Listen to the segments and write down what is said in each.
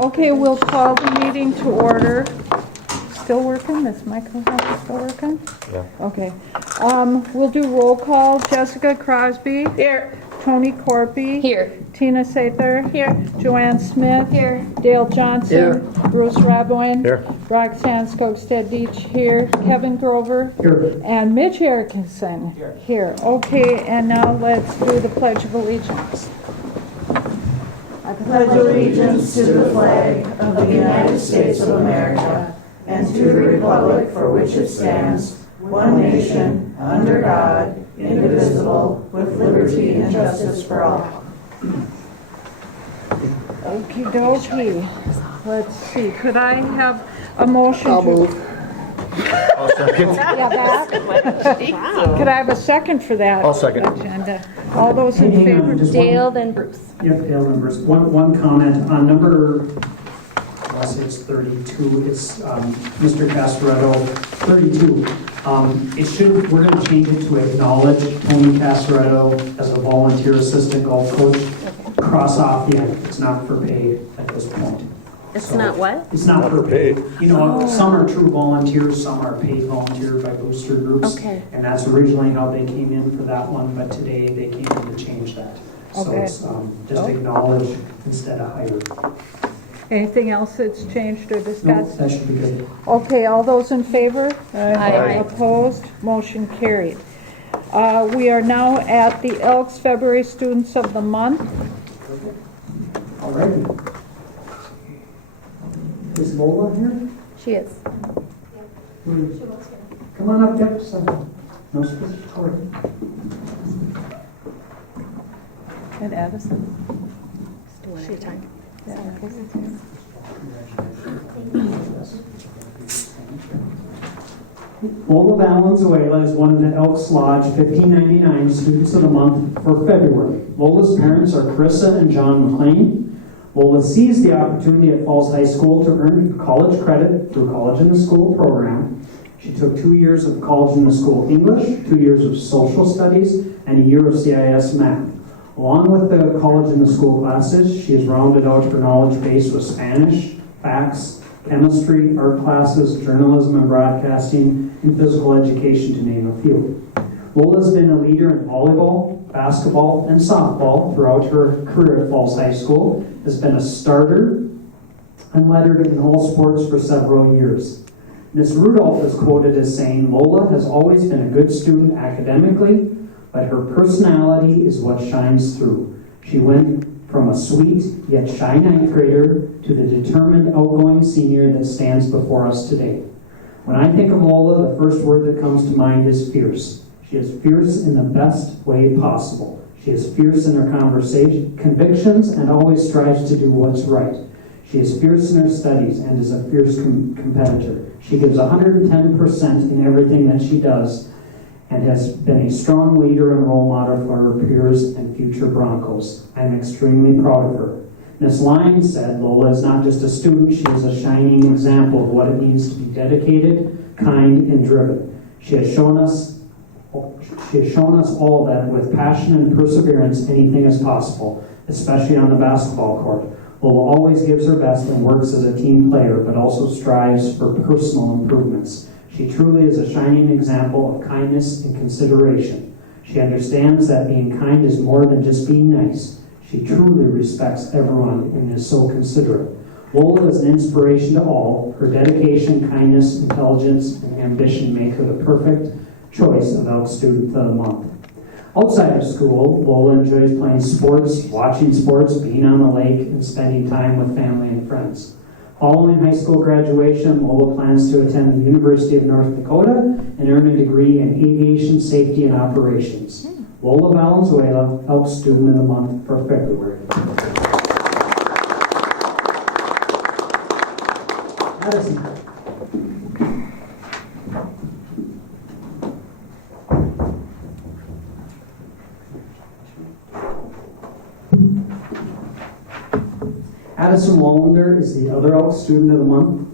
Okay, we'll call the meeting to order. Still working? This microphone is still working? Yeah. Okay. We'll do roll call. Jessica Crosby. Here. Tony Corpy. Here. Tina Sather. Here. Joanne Smith. Here. Dale Johnson. Here. Bruce Raboin. Here. Roxanne Skogstad-Deach here. Kevin Grover. Here. And Mitch Erickson. Here. Okay, and now let's do the Pledge of Allegiance. I pledge allegiance to the flag of the United States of America and to the republic for which it stands, one nation, under God, indivisible, with liberty and justice for all. Okie dokie. Let's see, could I have a motion I'll to... move. I'll second. Yeah, that. Could I have a second for that? I'll second. Agenda. All those in Hang favor? on, just Dale, one, then Bruce. yep, Dale and Bruce. One comment on number, I'll say it's 32, it's Mr. Casaretto, 32. It should, we're going to change it to acknowledge Tony Casaretto as a volunteer assistant golf coach. Cross off the end, it's not for pay at this point. It's So, not what? It's not for paid. You know, Oh. some are true volunteers, some are paid volunteer by booster groups. Okay. And that's originally how they came in for that one, but today they came in to change that. So Okay. it's just acknowledge instead of hire. Anything else that's changed or No, discussed? that should be good. Okay, all those in favor? Aye. Opposed? Motion carried. We are now at the Elks February Students of the Month. All right. Is Lola here? She is. Come on up, yep. No special story. And Addison. She time. Yeah, okay. Lola Valenzuela is one of the Elks Lodge 1599 Students of the Month for February. Lola's parents are Carissa and John McLean. Lola seized the opportunity at Falls High School to earn college credit through College in the School program. She took 2 years of College in the School English, 2 years of Social Studies, and a year of CIS Math. Along with the College in the School classes, she has rounded out her knowledge base with Spanish, facts, chemistry, art classes, journalism and broadcasting, and physical education, to name a few. Lola's been a leader in volleyball, basketball, and softball throughout her career at Falls High School, has been a starter and lettered in all sports for several years. Ms. Rudolph is quoted as saying, "Lola has always been a good student academically, but her personality is what shines through. She went from a sweet yet shy ninth grader to the determined outgoing senior that stands before us today. When I think of Lola, the first word that comes to mind is fierce. She is fierce in the best way possible. She is fierce in her convictions and always strives to do what's right. She is fierce in her studies and is a fierce competitor. She gives 110% in everything that she does and has been a strong leader and role model for her peers and future Broncos. I'm extremely proud of her." Ms. Lyons said, "Lola is not just a student, she is a shining example of what it means to be dedicated, kind, and driven. She has shown us all that with passion and perseverance, anything is possible, especially on the basketball court. Lola always gives her best and works as a team player, but also strives for personal improvements. She truly is a shining example of kindness and consideration. She understands that being kind is more than just being nice. She truly respects everyone and is so considerate. Lola is an inspiration to all. Her dedication, kindness, intelligence, and ambition make her the perfect choice of Elk Student of the Month." Outside of school, Lola enjoys playing sports, watching sports, being on the lake, and spending time with family and friends. Following high school graduation, Lola plans to attend the University of North Dakota and earn a degree in aviation safety and operations. Lola Valenzuela, Elk Student of the Month for February. Addison. Addison Wallander is the other Elk Student of the Month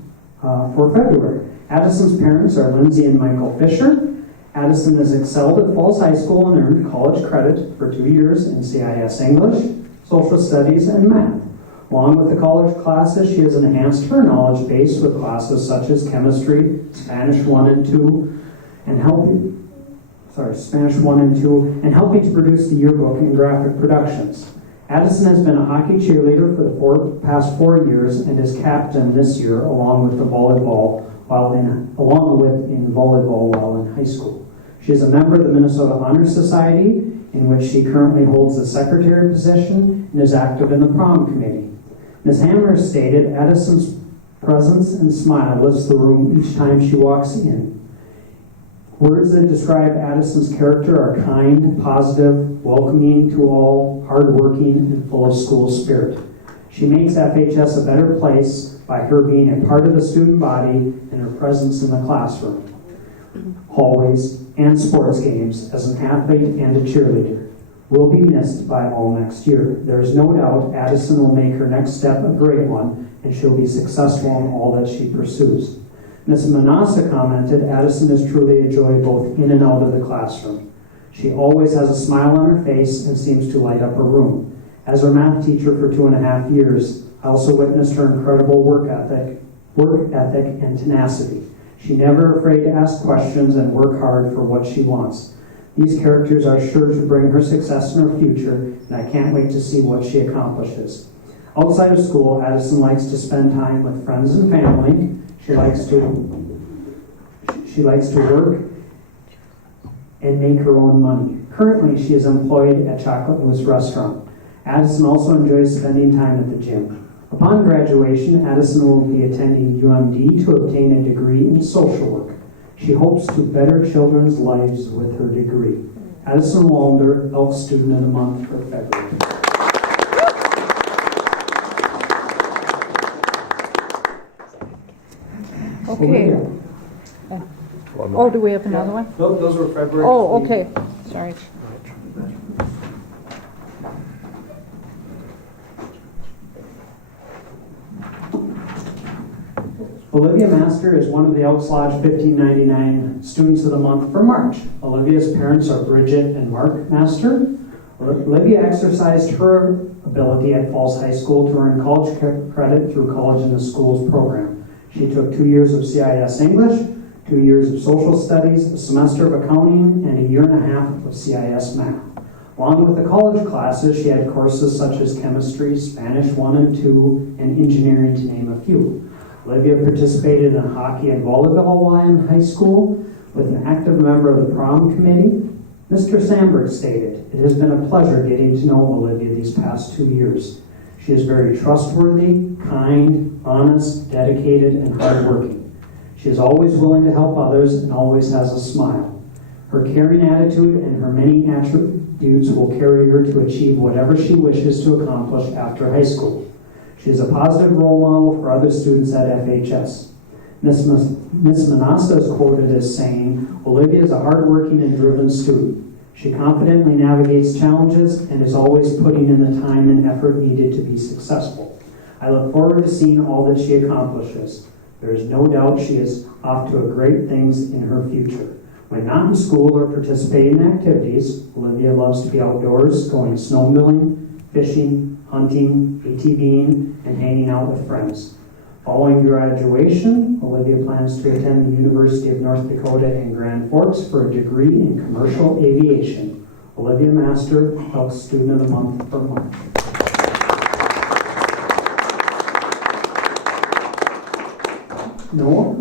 for February. Addison's parents are Lindsay and Michael Fisher. Addison has excelled at Falls High School and earned college credit for 2 years in CIS English, Social Studies, and Math. Along with the college classes, she has enhanced her knowledge base with classes such as chemistry, Spanish 1 and 2, and Spanish 1 and 2, and helping to produce the yearbook and graphic productions. Addison has been a hockey cheerleader for the past 4 years and is captain this year along with volleyball while in high school. She is a member of the Minnesota Honor Society, in which she currently holds the secretary position and is active in the prom committee. Ms. Hammer stated, Addison's presence and smile lifts the room each time she walks in. Words that describe Addison's character are kind, positive, welcoming to all, hardworking, and full of school spirit. She makes FHS a better place by her being a part of the student body and her presence in the classroom, hallways, and sports games as an athlete and a cheerleader. Will be missed by all next year. There is no doubt Addison will make her next step a great one, and she'll be successful in all that she pursues. Ms. Manassa commented, Addison is truly a joy both in and out of the classroom. She always has a smile on her face and seems to light up her room. As her math teacher for 2.5 years, I also witnessed her incredible work ethic and tenacity. She's never afraid to ask questions and work hard for what she wants. These characters are sure to bring her success in her future, and I can't wait to see what she accomplishes. Outside of school, Addison likes to spend time with friends and family. She likes to work and make her own money. Currently, she is employed at Chocolate Mousse Restaurant. Addison also enjoys spending time at the gym. Upon graduation, Addison will be attending UMD to obtain a degree in social work. She hopes to better children's lives with her degree. Addison Walder, Elk Student of the Month for February. Okay. Oh, do we have another one? Those were February. Oh, okay. Sorry. Olivia Master is one of the Elks Lodge 1599 Students of the Month for March. Olivia's parents are Bridget and Mark Master. Olivia exercised her ability at Falls High School to earn college credit through College in the Schools program. She took 2 years of CIS English, 2 years of social studies, a semester of accounting, and 1.5 years of CIS math. Along with the college classes, she had courses such as chemistry, Spanish 1 and 2, and engineering, to name a few. Olivia participated in hockey and volleyball while in high school, with an active member of the prom committee. Mr. Sandberg stated, "It has been a pleasure getting to know Olivia these past 2 years. She is very trustworthy, kind, honest, dedicated, and hardworking. She is always willing to help others and always has a smile. Her caring attitude and her many attributes will carry her to achieve whatever she wishes to accomplish after high school. She is a positive role model for other students at FHS. Ms. Manassa is quoted as saying, Olivia is a hardworking and driven student. She confidently navigates challenges and is always putting in the time and effort needed to be successful. I look forward to seeing all that she accomplishes. There is no doubt she is off to a great things in her future. When not in school or participating in activities, Olivia loves to be outdoors, going snowmobiling, fishing, hunting, ATVing, and hanging out with friends. Following graduation, Olivia plans to attend the University of North Dakota in Grand Forks for a degree in commercial aviation. Olivia Master, Elk Student of the Month for March. Noah?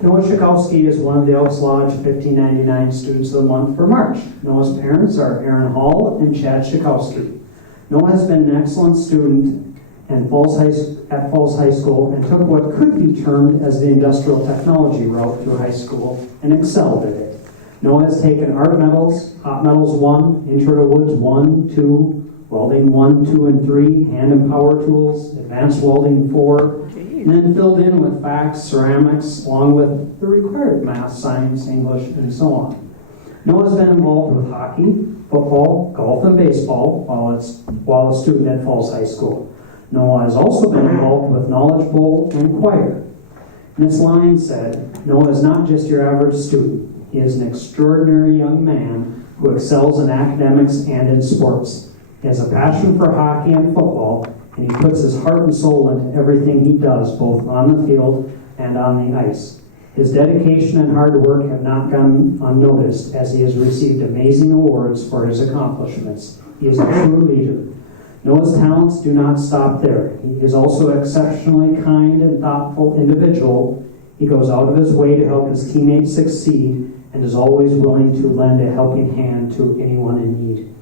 Noah Schakowsky is one of the Elks Lodge 1599 Students of the Month for March. Noah's parents are Aaron Hall and Chad Schakowsky. Noah has been an excellent student at Falls High School and took what could be termed as the industrial technology route through high school and excelled at it. Noah has taken art medals, hot metals 1, intro to woods 1, 2, welding 1, 2, and 3, hand and power tools, advanced welding 4, and then filled in with facts, ceramics, along with the required math, science, English, and so on. Noah's been involved with hockey, football, golf, and baseball while a student at Falls High School. Noah has also been involved with Knowledge Bowl and choir. Ms. Lyons said, Noah is not just your average student. He is an extraordinary young man who excels in academics and in sports. He has a passion for hockey and football, and he puts his heart and soul into everything he does, both on the field and on the ice. His dedication and hard work have not gone unnoticed, as he has received amazing awards for his accomplishments. He is a true leader. Noah's talents do not stop there. He is also an exceptionally kind and thoughtful individual. He goes out of his way to help his teammates succeed and is always willing to lend a helping hand to anyone in need.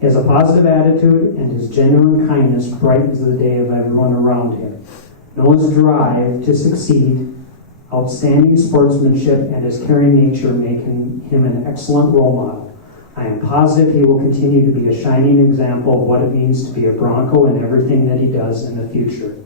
He has a positive attitude, and his genuine kindness brightens the day of everyone around him. Noah's drive to succeed, outstanding sportsmanship, and his caring nature make him an excellent role model. I am positive he will continue to be a shining example of what it means to be a Bronco in everything that he does in the future.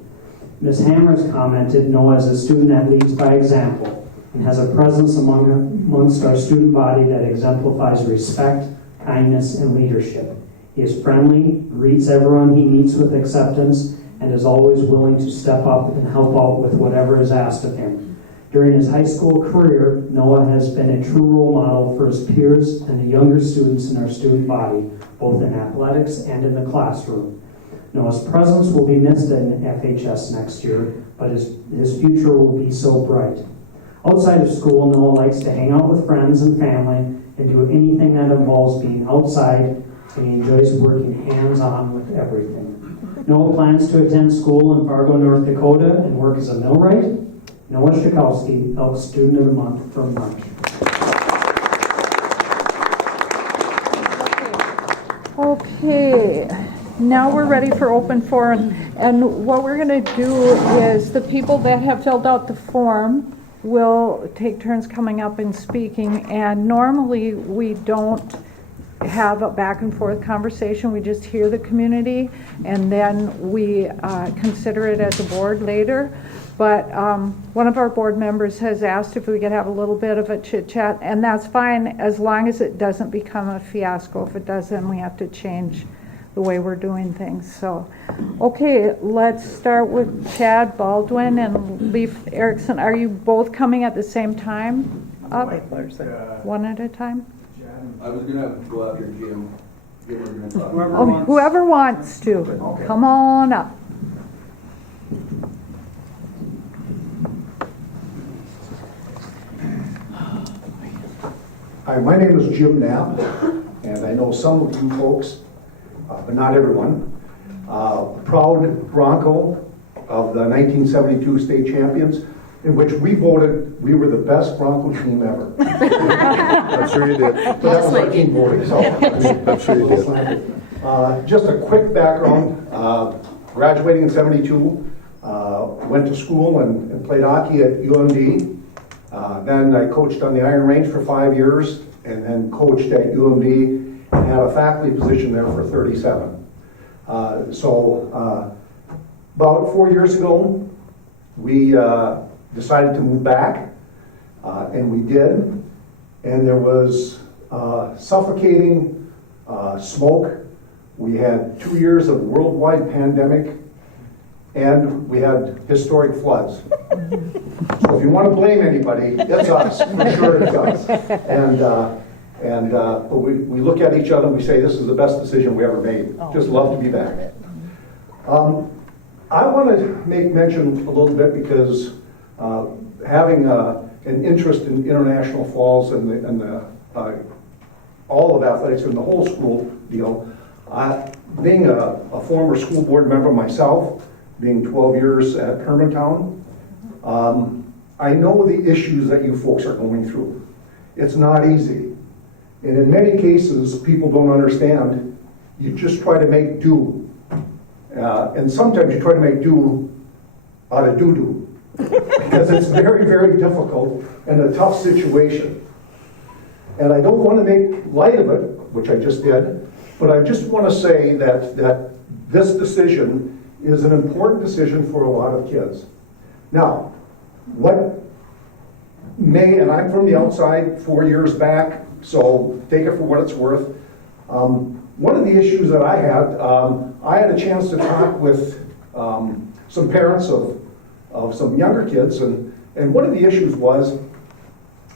Ms. Hammers commented, Noah is a student that leads by example and has a presence amongst our student body that exemplifies respect, kindness, and leadership. He is friendly, greets everyone he meets with acceptance, and is always willing to step up and help out with whatever is asked of him. During his high school career, Noah has been a true role model for his peers and the younger students in our student body, both in athletics and in the classroom. Noah's presence will be missed in FHS next year, but his future will be so bright. Outside of school, Noah likes to hang out with friends and family and do anything that involves being outside, and he enjoys working hands-on with everything. Noah plans to attend school in Fargo, North Dakota, and work as a millwright. Noah Shikowski, Elks Student of the Month from March. Okay, now we're ready for open forum. And what we're going to do is the people that have filled out the form will take turns coming up and speaking. And normally we don't have a back and forth conversation. We just hear the community and then we consider it as a board later. But one of our board members has asked if we could have a little bit of a chit chat, and that's fine as long as it doesn't become a fiasco. If it does, then we have to change the way we're doing things. So, okay, let's start with Chad Baldwin and Leif Erickson. Are you both coming at the same time up? One at a time? I was gonna go after Jim. Whoever wants to. Okay. Come on up. Hi, my name is Jim Knapp, and I know some of you folks, but not everyone. Proud Bronco of the 1972 state champions, in which we voted we were the best Bronco team ever. I'm sure you did. But that was our team voting, so. I'm sure you did. Just a quick background, graduating in 72, went to school and played hockey at UMD. Then I coached on the Iron Range for 5 years, and then coached at UMD and had a faculty position there for 37. So about 4 years ago, we decided to move back, and we did. And there was suffocating smoke. We had 2 years of worldwide pandemic, and we had historic floods. So if you want to blame anybody, it's us. For sure it's us. But we look at each other and we say, this is the best decision we ever made. Just love to be back. I want to make mention a little bit because having an interest in International Falls and all of athletics and the whole school deal, being a former school board member myself, being 12 years at Hermantown, I know the issues that you folks are going through. It's not easy. And in many cases, people don't understand. You just try to make do. And sometimes you try to make do out of doo-doo. Because it's very, very difficult and a tough situation. And I don't want to make light of it, which I just did, but I just want to say that this decision is an important decision for a lot of kids. Now, what may, and I'm from the outside 4 years back, so take it for what it's worth. One of the issues that I had a chance to talk with some parents of some younger kids, and one of the issues was,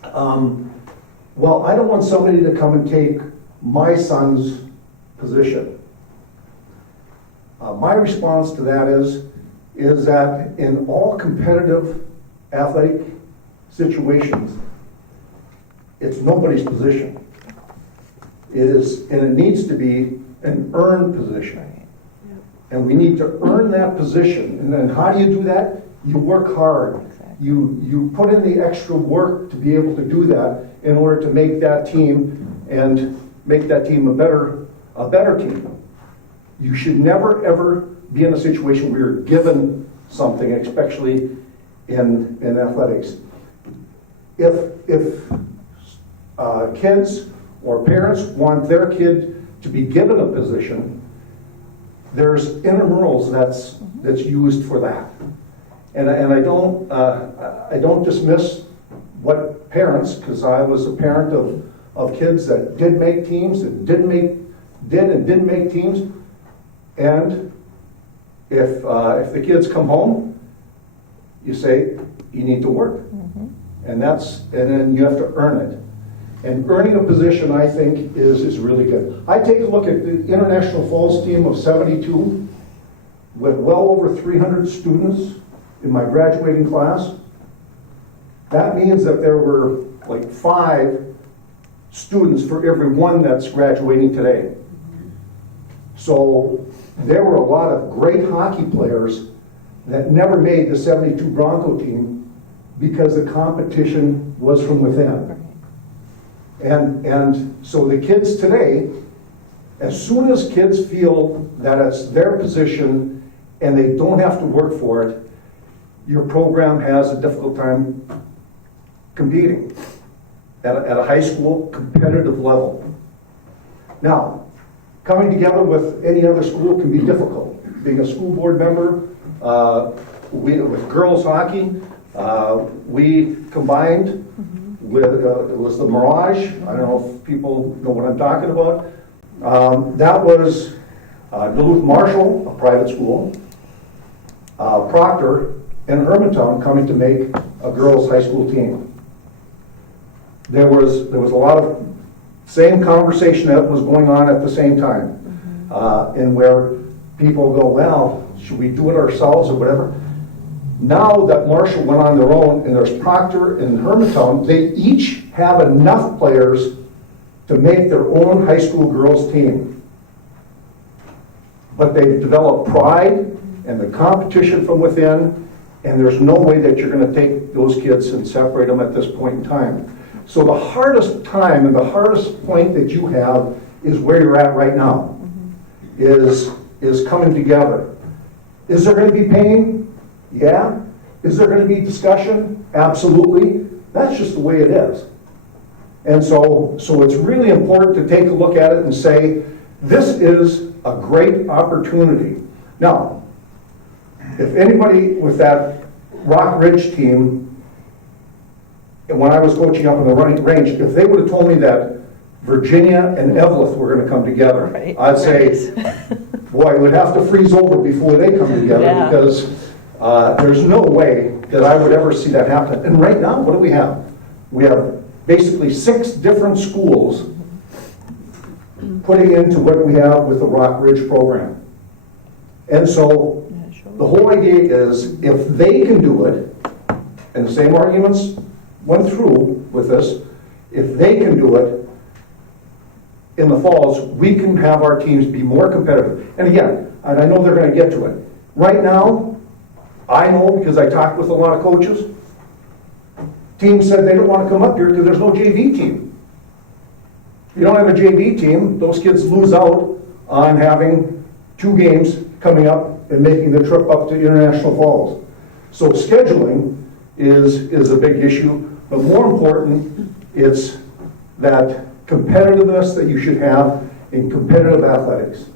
well, I don't want somebody to come and take my son's position. My response to that is that in all competitive athletic situations, it's nobody's position. It is, and it needs to be an earned position. And we need to earn that position. And then how do you do that? You work hard. You put in the extra work to be able to do that in order to make that team and make that team a better team. You should never ever be in a situation where you're given something, especially in athletics. If kids or parents want their kid to be given a position, there's intramurals that's used for that. And I don't dismiss what parents, because I was a parent of kids that did make teams, that didn't make teams. And if the kids come home, you say you need to work, and then you have to earn it. And earning a position, I think, is really good. I take a look at the International Falls team of 72 with well over 300 students in my graduating class. That means that there were like 5 students for every one that's graduating today. So there were a lot of great hockey players that never made the 72 Bronco team because the competition was from within. And so the kids today, as soon as kids feel that it's their position and they don't have to work for it, your program has a difficult time competing at a high school competitive level. Now, coming together with any other school can be difficult. Being a school board member, with girls hockey, we combined with, it was the Mirage. I don't know if people know what I'm talking about. That was Duluth Marshall, a private school, Proctor, and Hermantown coming to make a girls' high school team. There was a lot of same conversation that was going on at the same time, and where people go, well, should we do it ourselves or whatever? Now that Marshall went on their own, and there's Proctor and Hermantown, they each have enough players to make their own high school girls team. But they've developed pride and the competition from within, and there's no way that you're going to take those kids and separate them at this point in time. So the hardest time and the hardest point that you have is where you're at right now, is coming together. Is there going to be pain? Yeah. Is there going to be discussion? Absolutely. That's just the way it is. And so it's really important to take a look at it and say, this is a great opportunity. Now, if anybody with that Rock Ridge team, and when I was coaching up in the range, if they would have told me that Virginia and Evelyn were going to come together, Right. I'd say, boy, we'd have to freeze over before they come together, Yeah. because there's no way that I would ever see that happen. And right now, what do we have? We have basically 6 different schools putting into what we have with the Rock Ridge program. And so the whole idea is, if they can do it, and the same arguments went through with this, if they can do it in the falls, we can have our teams be more competitive. And again, and I know they're going to get to it. Right now, I know, because I talked with a lot of coaches, teams said they don't want to come up here because there's no JV team. If you don't have a JV team, those kids lose out on having 2 games coming up and making the trip up to International Falls. So scheduling is a big issue, but more important, it's that competitiveness that you should have in competitive athletics.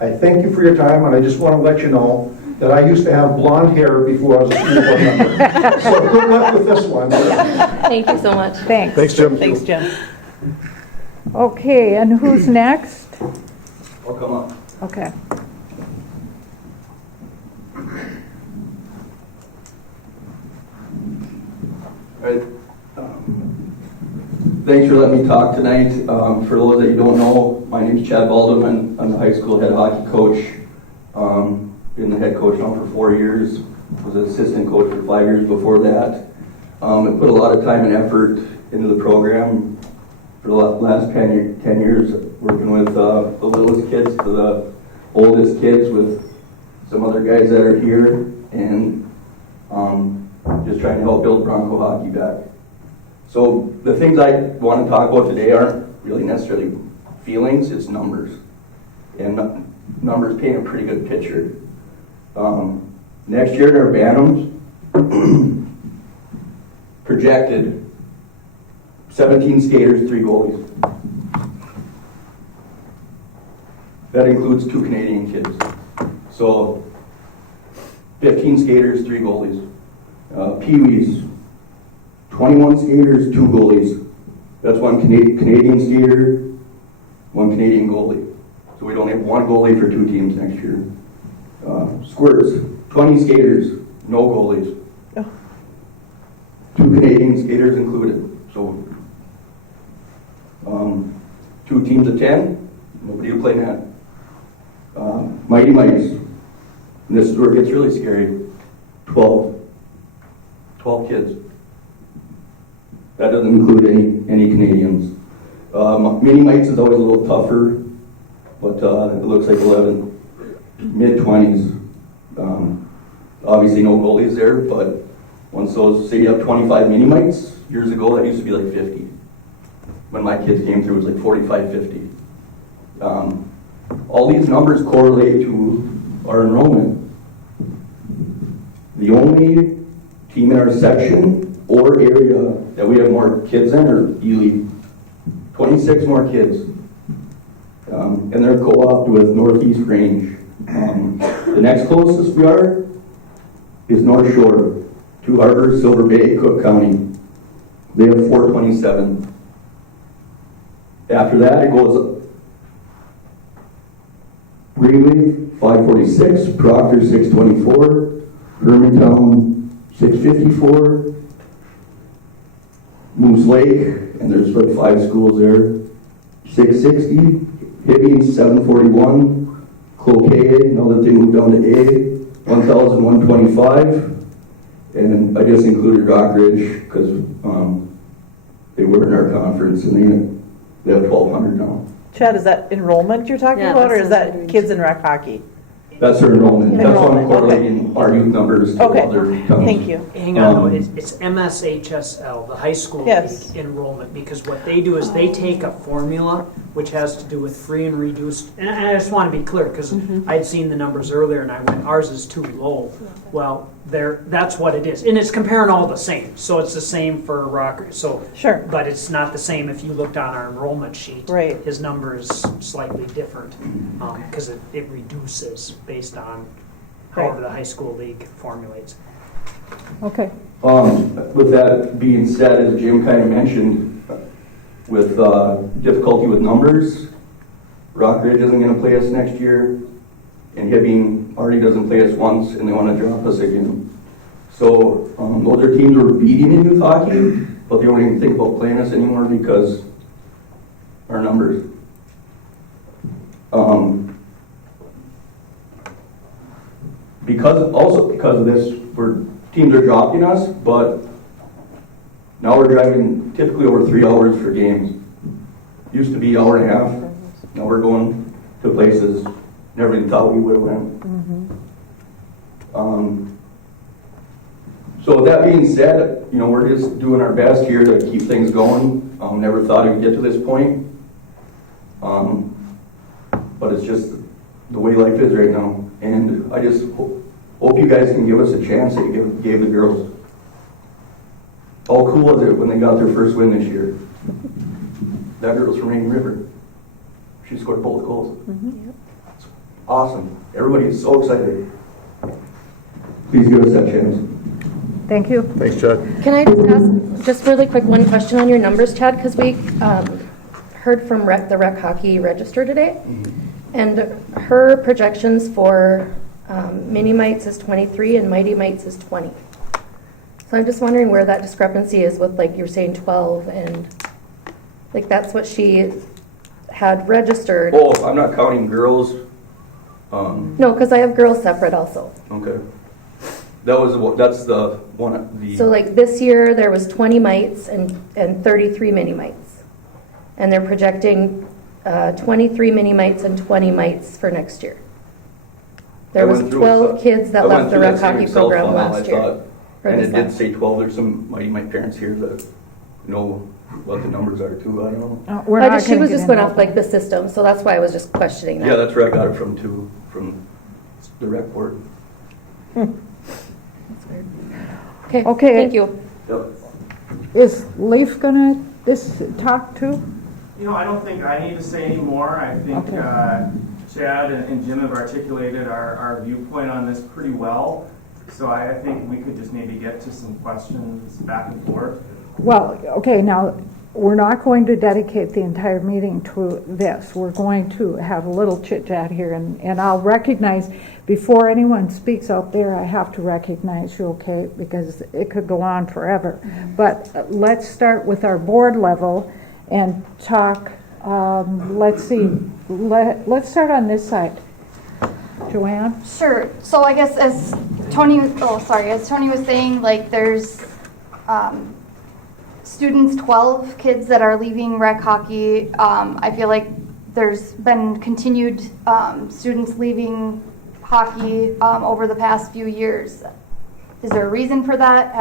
I thank you for your time, and I just want to let you know that I used to have blonde hair before I was a school board member. So good luck with this one. Thank you so much. Thanks. Thanks, Jim. Thanks, Jim. Okay, and who's next? I'll come up. Okay. All right. Thanks for letting me talk tonight. For those that you don't know, my name is Chad Baldwin. I'm the high school head hockey coach. Been the head coach now for 4 years. Was an assistant coach for 5 years before that. I put a lot of time and effort into the program for the last 10 years, working with the littlest kids to the oldest kids with some other guys that are here, and just trying to help build Bronco hockey back. So the things I want to talk about today aren't really necessarily feelings, it's numbers. And numbers paint a pretty good picture. Next year in our Bantams, projected 17 skaters, 3 goalies. That includes 2 Canadian kids. So 15 skaters, 3 goalies. Pee-wees, 21 skaters, 2 goalies. That's 1 Canadian skater, 1 Canadian goalie. So we'd only have 1 goalie for 2 teams next year. Squirts, 20 skaters, no goalies. 2 Canadian skaters included. So 2 teams of 10, nobody will play net. Mighty Mites, and this is where it gets really scary, 12 kids. That doesn't include any Canadians. Mini Mites is always a little tougher, but it looks like 11, mid-20s. Obviously no goalies there, but once those, say you have 25 Mini Mites, years ago that used to be like 50. When my kids came through, it was like 45, 50. All these numbers correlate to our enrollment. The only team in our section or area that we have more kids in are E-League. 26 more kids. And they're co-opted with Northeast Range. The next closest we are is North Shore, Two Harbors, Silver Bay, Cook County. They have 427. After that, it goes up. Greenway, 546, Proctor, 624, Hermantown, 654, Moose Lake, and there's like 5 schools there, 660, Hibbing, 741, Cloquet, now that they moved down to A, 1,125, and I just included Rockridge because they were in our conference and they have 1,200 now. Chad, is that enrollment you're talking Yeah, about, or that's is that enrollment. kids in rec hockey? That's their enrollment. That's why I'm Enrollment, okay. correlating our youth numbers to Okay, other towns. thank you. Hang on, though, it's MSHSL, the high school Yes. league enrollment, because what they do is they take a formula which has to do with free and reduced, and I just want to be clear, because I'd seen the numbers earlier and I went, ours is too low. Well, that's what it is, and it's comparing all the same, so it's the same for Rocker, so. Sure. But it's not the same if you looked on our enrollment sheet. Right. His number is slightly different, because it reduces based on however the high school league formulates. Okay. With that being said, as Jim kind of mentioned, with difficulty with numbers, Rockridge isn't going to play us next year, and Hibbing already doesn't play us once, and they want to drop us again. So those are teams we're beating in youth hockey, but they don't even think about playing us anymore because our numbers. Because of this, teams are dropping us, but now we're driving typically over 3 hours for games. Used to be an hour and a half. Now we're going to places never even thought we would have went. So with that being said, we're just doing our best here to keep things going. Never thought it would get to this point. But it's just the way life is right now. And I just hope you guys can give us a chance that you gave the girls. How cool was it when they got their first win this year? That girl's from Rainy River. She scored both goals. It's awesome. Everybody is so excited. Please give us that chance. Thank you. Thanks, Chad. Can I just ask, just really quick, one question on your numbers, Chad? Because we heard from the Rec Hockey Register today, and her projections for Mini Mites is 23 and Mighty Mites is 20. So I'm just wondering where that discrepancy is with, like, you were saying 12 and, like, that's what she had registered. Oh, I'm not counting girls. No, because I have girls separate also. Okay. That's the one, So like this year, there was 20 mites and 33 mini mites. And they're projecting 23 mini mites and 20 mites for next year. There was 12 kids that left the rec hockey program last year. And it did say 12. There's some mighty my parents here that know what the numbers are too. I don't know. She was just going off like the system, so that's why I was just questioning that. Yeah, that's where I got it from too, from the rec board. Okay, thank you. Yep. Is Leaf gonna talk too? You know, I don't think I need to say any more. I think Chad and Jim have articulated our viewpoint on this pretty well. So I think we could just maybe get to some questions back and forth. Well, okay, now, we're not going to dedicate the entire meeting to this. We're going to have a little chit-chat here, and I'll recognize, before anyone speaks out there, I have to recognize you, okay, because it could go on forever. But let's start with our board level and talk, let's see, let's start on this side. Joanne? Sure. So I guess as Tony was saying, like there's students, 12 kids that are leaving rec hockey. I feel like there's been continued students leaving hockey over the past few years. Is there a reason for that?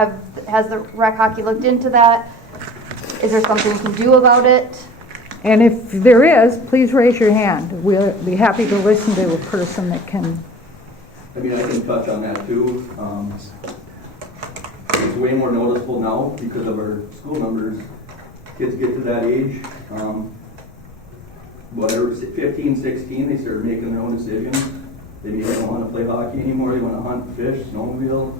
Has the rec hockey looked into that? Is there something you can do about it? And if there is, please raise your hand. We'll be happy to listen to a person that can. I mean, I can touch on that too. It's way more noticeable now because of our school numbers. Kids get to that age, whatever, 15, 16, they start making their own decisions. They maybe don't want to play hockey anymore. They want to hunt, fish, snowmobile.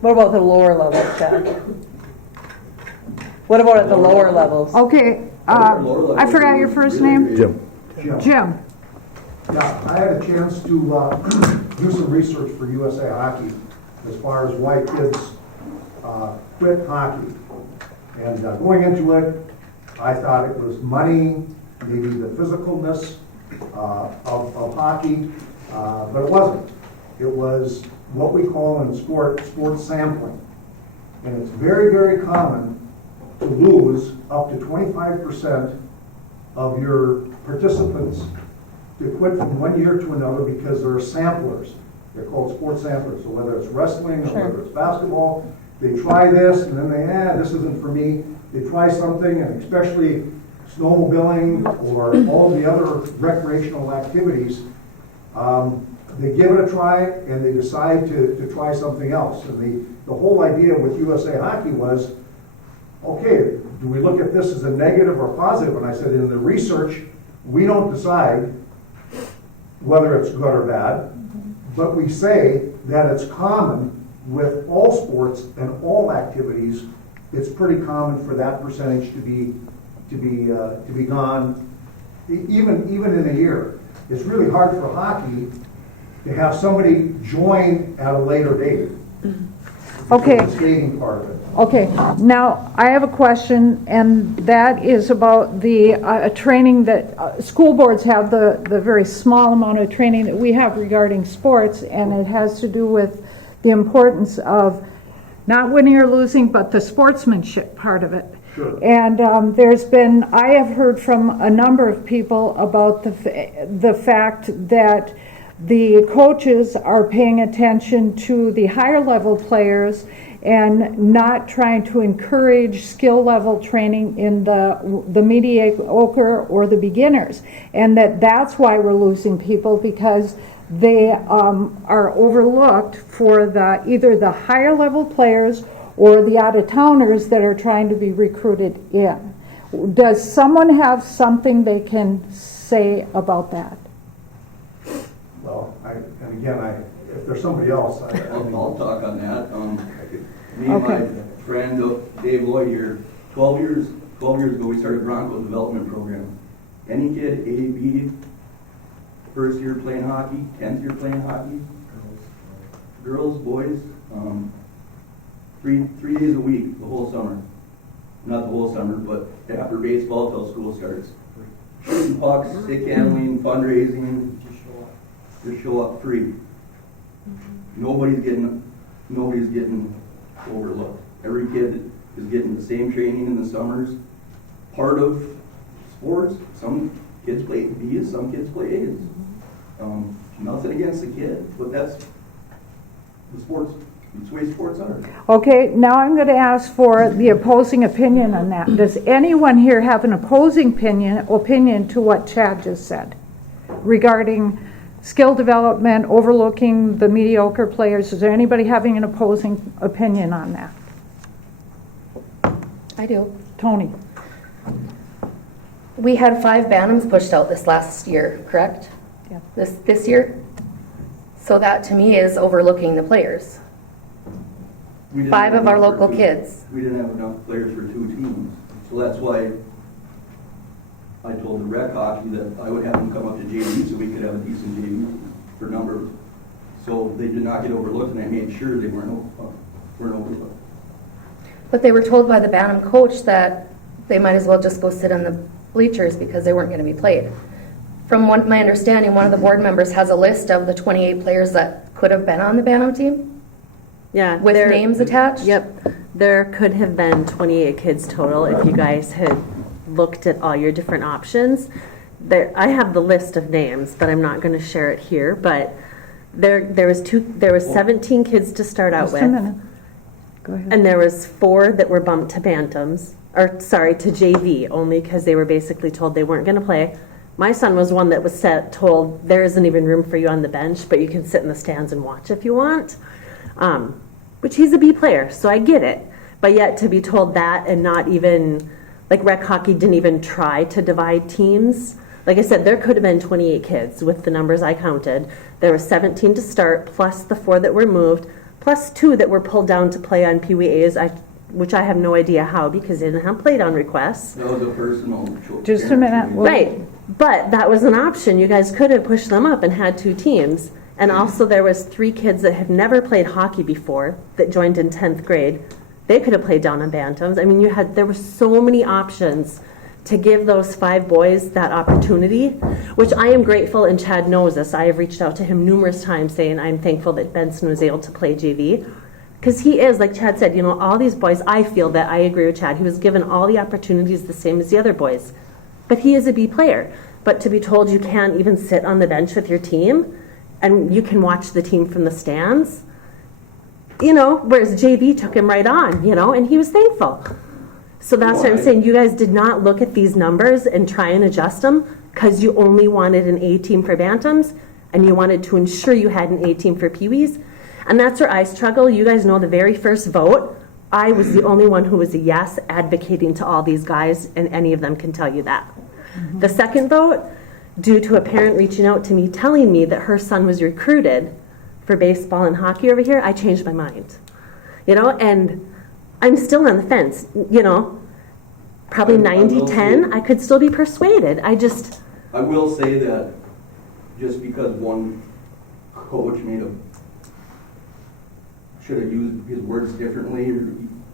What about the lower levels, Chad? What about at the lower levels? Okay, I forgot your first name? Jim. Jim. Yeah, I had a chance to do some research for USA Hockey as far as why kids quit hockey. And going into it, I thought it was money, maybe the physicalness of hockey, but it wasn't. It was what we call in sports sampling. And it's very, very common to lose up to 25% of your participants to quit from one year to another because they're samplers. They're called sports samplers. So whether it's wrestling or whether it's basketball, they try this and then this isn't for me. They try something, and especially snowmobiling or all the other recreational activities, they give it a try and they decide to try something else. And the whole idea with USA Hockey was, okay, do we look at this as a negative or positive? And I said, in the research, we don't decide whether it's good or bad, but we say that it's common with all sports and all activities. It's pretty common for that percentage to be gone, even in a year. It's really hard for hockey to have somebody join at a later date. Okay. The skating part of it. Okay, now I have a question, and that is about the training that school boards have, the very small amount of training that we have regarding sports, and it has to do with the importance of not winning or losing, but the sportsmanship part of it. Sure. And I have heard from a number of people about the fact that the coaches are paying attention to the higher level players and not trying to encourage skill level training in the mediocre or the beginners. And that's why we're losing people, because they are overlooked for either the higher level players or the out-of-towners that are trying to be recruited in. Does someone have something they can say about that? Well, if there's somebody else, I'll talk on that. Me and Okay. my friend Dave Lloyd here, 12 years ago, we started Bronco development program. Any kid, A, B, first year playing hockey, 10th year playing hockey, girls, boys, 3 days a week, the whole summer. Not the whole summer, but after baseball till school starts. Shooting pucks, stick handling, fundraising, just show up free. Nobody's getting overlooked. Every kid is getting the same training in the summers. Part of sports, some kids play B's, some kids play A's. Nothing against the kid, but that's the sports. It's the way sports are. Okay, now I'm going to ask for the opposing opinion on that. Does anyone here have an opposing opinion to what Chad just said regarding skill development, overlooking the mediocre players? Is there anybody having an opposing opinion on that? I do. Tony? We had 5 Bantams pushed out this last year, correct? Yeah. This year? So that to me is overlooking the players. We didn't 5 have of our enough local for- kids. We didn't have enough players for 2 teams. So that's why I told the rec hockey that I would have them come up to JV so we could have a decent JV for numbers. So they did not get overlooked, and I made sure they weren't overlooked. But they were told by the Bantam coach that they might as well just go sit on the bleachers because they weren't going to be played. From my understanding, one of the board members has a list of the 28 players that could have been on the Bantam team Yeah. with names attached. Yep. There could have been 28 kids total if you guys had looked at all your different options. I have the list of names, but I'm not going to share it here. But there was 17 kids to start out Just a with. minute. Go ahead. And there was 4 that were bumped to Bantams, or sorry, to JV, only because they were basically told they weren't going to play. My son was one that was told there isn't even room for you on the bench, but you can sit in the stands and watch if you want. Which he's a B player, so I get it. But yet to be told that and not even, like rec hockey didn't even try to divide teams. Like I said, there could have been 28 kids with the numbers I counted. There were 17 to start, plus the 4 that were moved, plus 2 that were pulled down to play on PWAs, which I have no idea how because they didn't have play down requests. That was a personal choice. Just a minute. Right, but that was an option. You guys could have pushed them up and had 2 teams. And also there was 3 kids that had never played hockey before that joined in 10th grade. They could have played down on Bantams. I mean, there were so many options to give those 5 boys that opportunity, which I am grateful, and Chad knows this. I have reached out to him numerous times saying I'm thankful that Benson was able to play JV. Because he is, like Chad said, all these boys, I feel that I agree with Chad. He was given all the opportunities the same as the other boys. But he is a B player. But to be told you can't even sit on the bench with your team, and you can watch the team from the stands, whereas JV took him right on, and he was thankful. So that's what I'm saying. You guys did not look at these numbers and try and adjust them because you only wanted an A team for Bantams and you wanted to ensure you had an A team for Peewees. And that's where I struggle. You guys know the very first vote, I was the only one who was a yes advocating to all these guys, and any of them can tell you that. Mm-hmm. The second vote, due to a parent reaching out to me telling me that her son was recruited for baseball and hockey over here, I changed my mind. And I'm still on the fence, probably 90-10, I could still be persuaded. I will say that just because one coach should have used his words differently,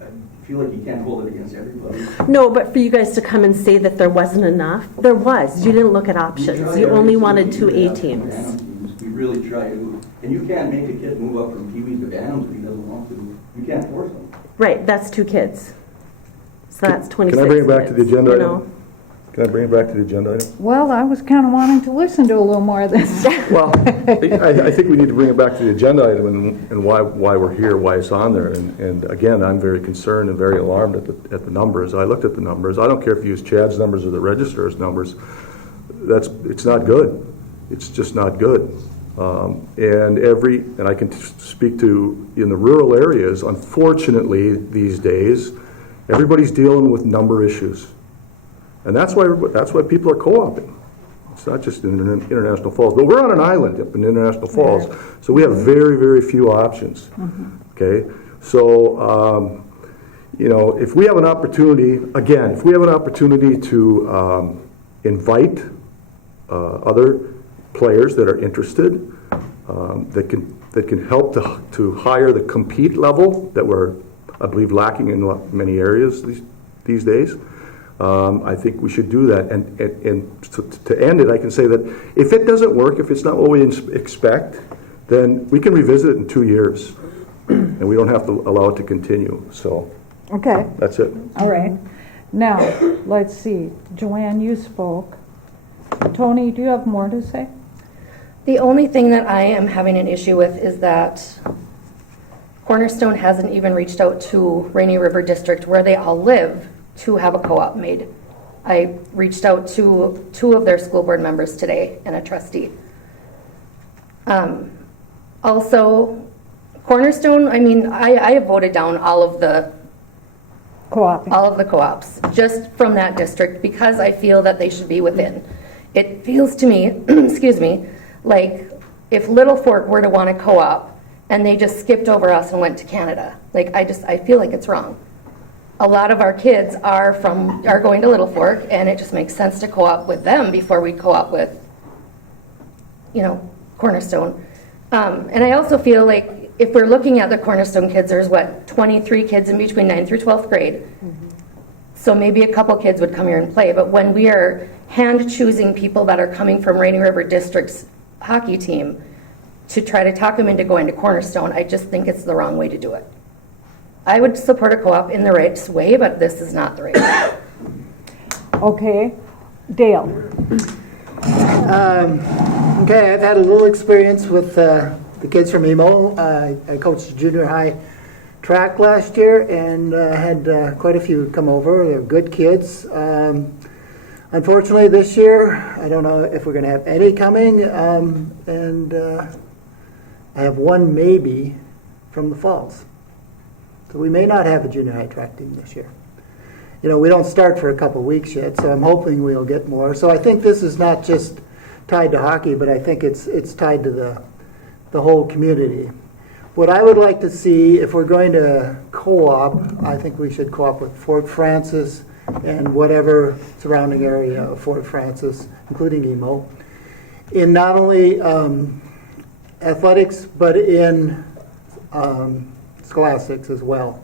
I feel like you can't hold it against everybody. No, but for you guys to come and say that there wasn't enough, there was. You didn't look at options. You only wanted 2 A teams. We really try to, and you can't make a kid move up from Pee-wees to Bantams if he doesn't want to. You can't force him. Right, that's 2 kids. So that's 26 Can I bring it back to the kids, agenda item? Can I bring it back to the agenda item? Well, I was kind of wanting to listen to a little more of this. Well, I think we need to bring it back to the agenda item and why we're here, why it's on there. And again, I'm very concerned and very alarmed at the numbers. I looked at the numbers. I don't care if you use Chad's numbers or the registrar's numbers. It's not good. It's just not good. And I can speak to in the rural areas, unfortunately these days, everybody's dealing with number issues. And that's why people are co-oping. It's not just in International Falls, but we're on an island up in International Falls, so we have very, very few options. Mm-hmm. Okay, so if we have an opportunity, to invite other players that are interested, that can help to hire the compete level that we're, I believe, lacking in many areas these days. I think we should do that. And to end it, I can say that if it doesn't work, if it's not what we expect, then we can revisit it in 2 years, and we don't have to allow it to continue. So Okay, that's it. all right. Now, let's see. Joanne, you spoke. Tony, do you have more to say? The only thing that I am having an issue with is that Cornerstone hasn't even reached out to Rainy River District, where they all live, to have a co-op made. I reached out to 2 of their school board members today and a trustee. Also, Cornerstone, I mean, I have voted down all of the co-ops just from that district because I feel that they should be within. It feels to me, excuse me, like if Little Fork were to want a co-op and they just skipped over us and went to Canada, like I feel like it's wrong. A lot of our kids are going to Little Fork, and it just makes sense to co-op with them before we co-op with, Cornerstone. And I also feel like if we're looking at the Cornerstone kids, there's 23 kids in between 9th through 12th grade. So maybe a couple kids would come here and play. But when we are hand choosing people that are coming from Rainy River District's hockey team to try to talk them into going to Cornerstone, I just think it's the wrong way to do it. I would support a co-op in the right way, but this is not the right way. Okay. Dale. Okay, I've had a little experience with the kids from Emo. I coached junior high track last year and had quite a few come over. They're good kids. Unfortunately, this year, I don't know if we're going to have any coming, and I have one maybe from the Falls. So we may not have a junior high track team this year. We don't start for a couple weeks yet, so I'm hoping we'll get more. So I think this is not just tied to hockey, but I think it's tied to the whole community. What I would like to see, if we're going to co-op, I think we should co-op with Fort Francis and whatever surrounding area of Fort Francis, including Emo, in not only athletics, but in scholastics as well.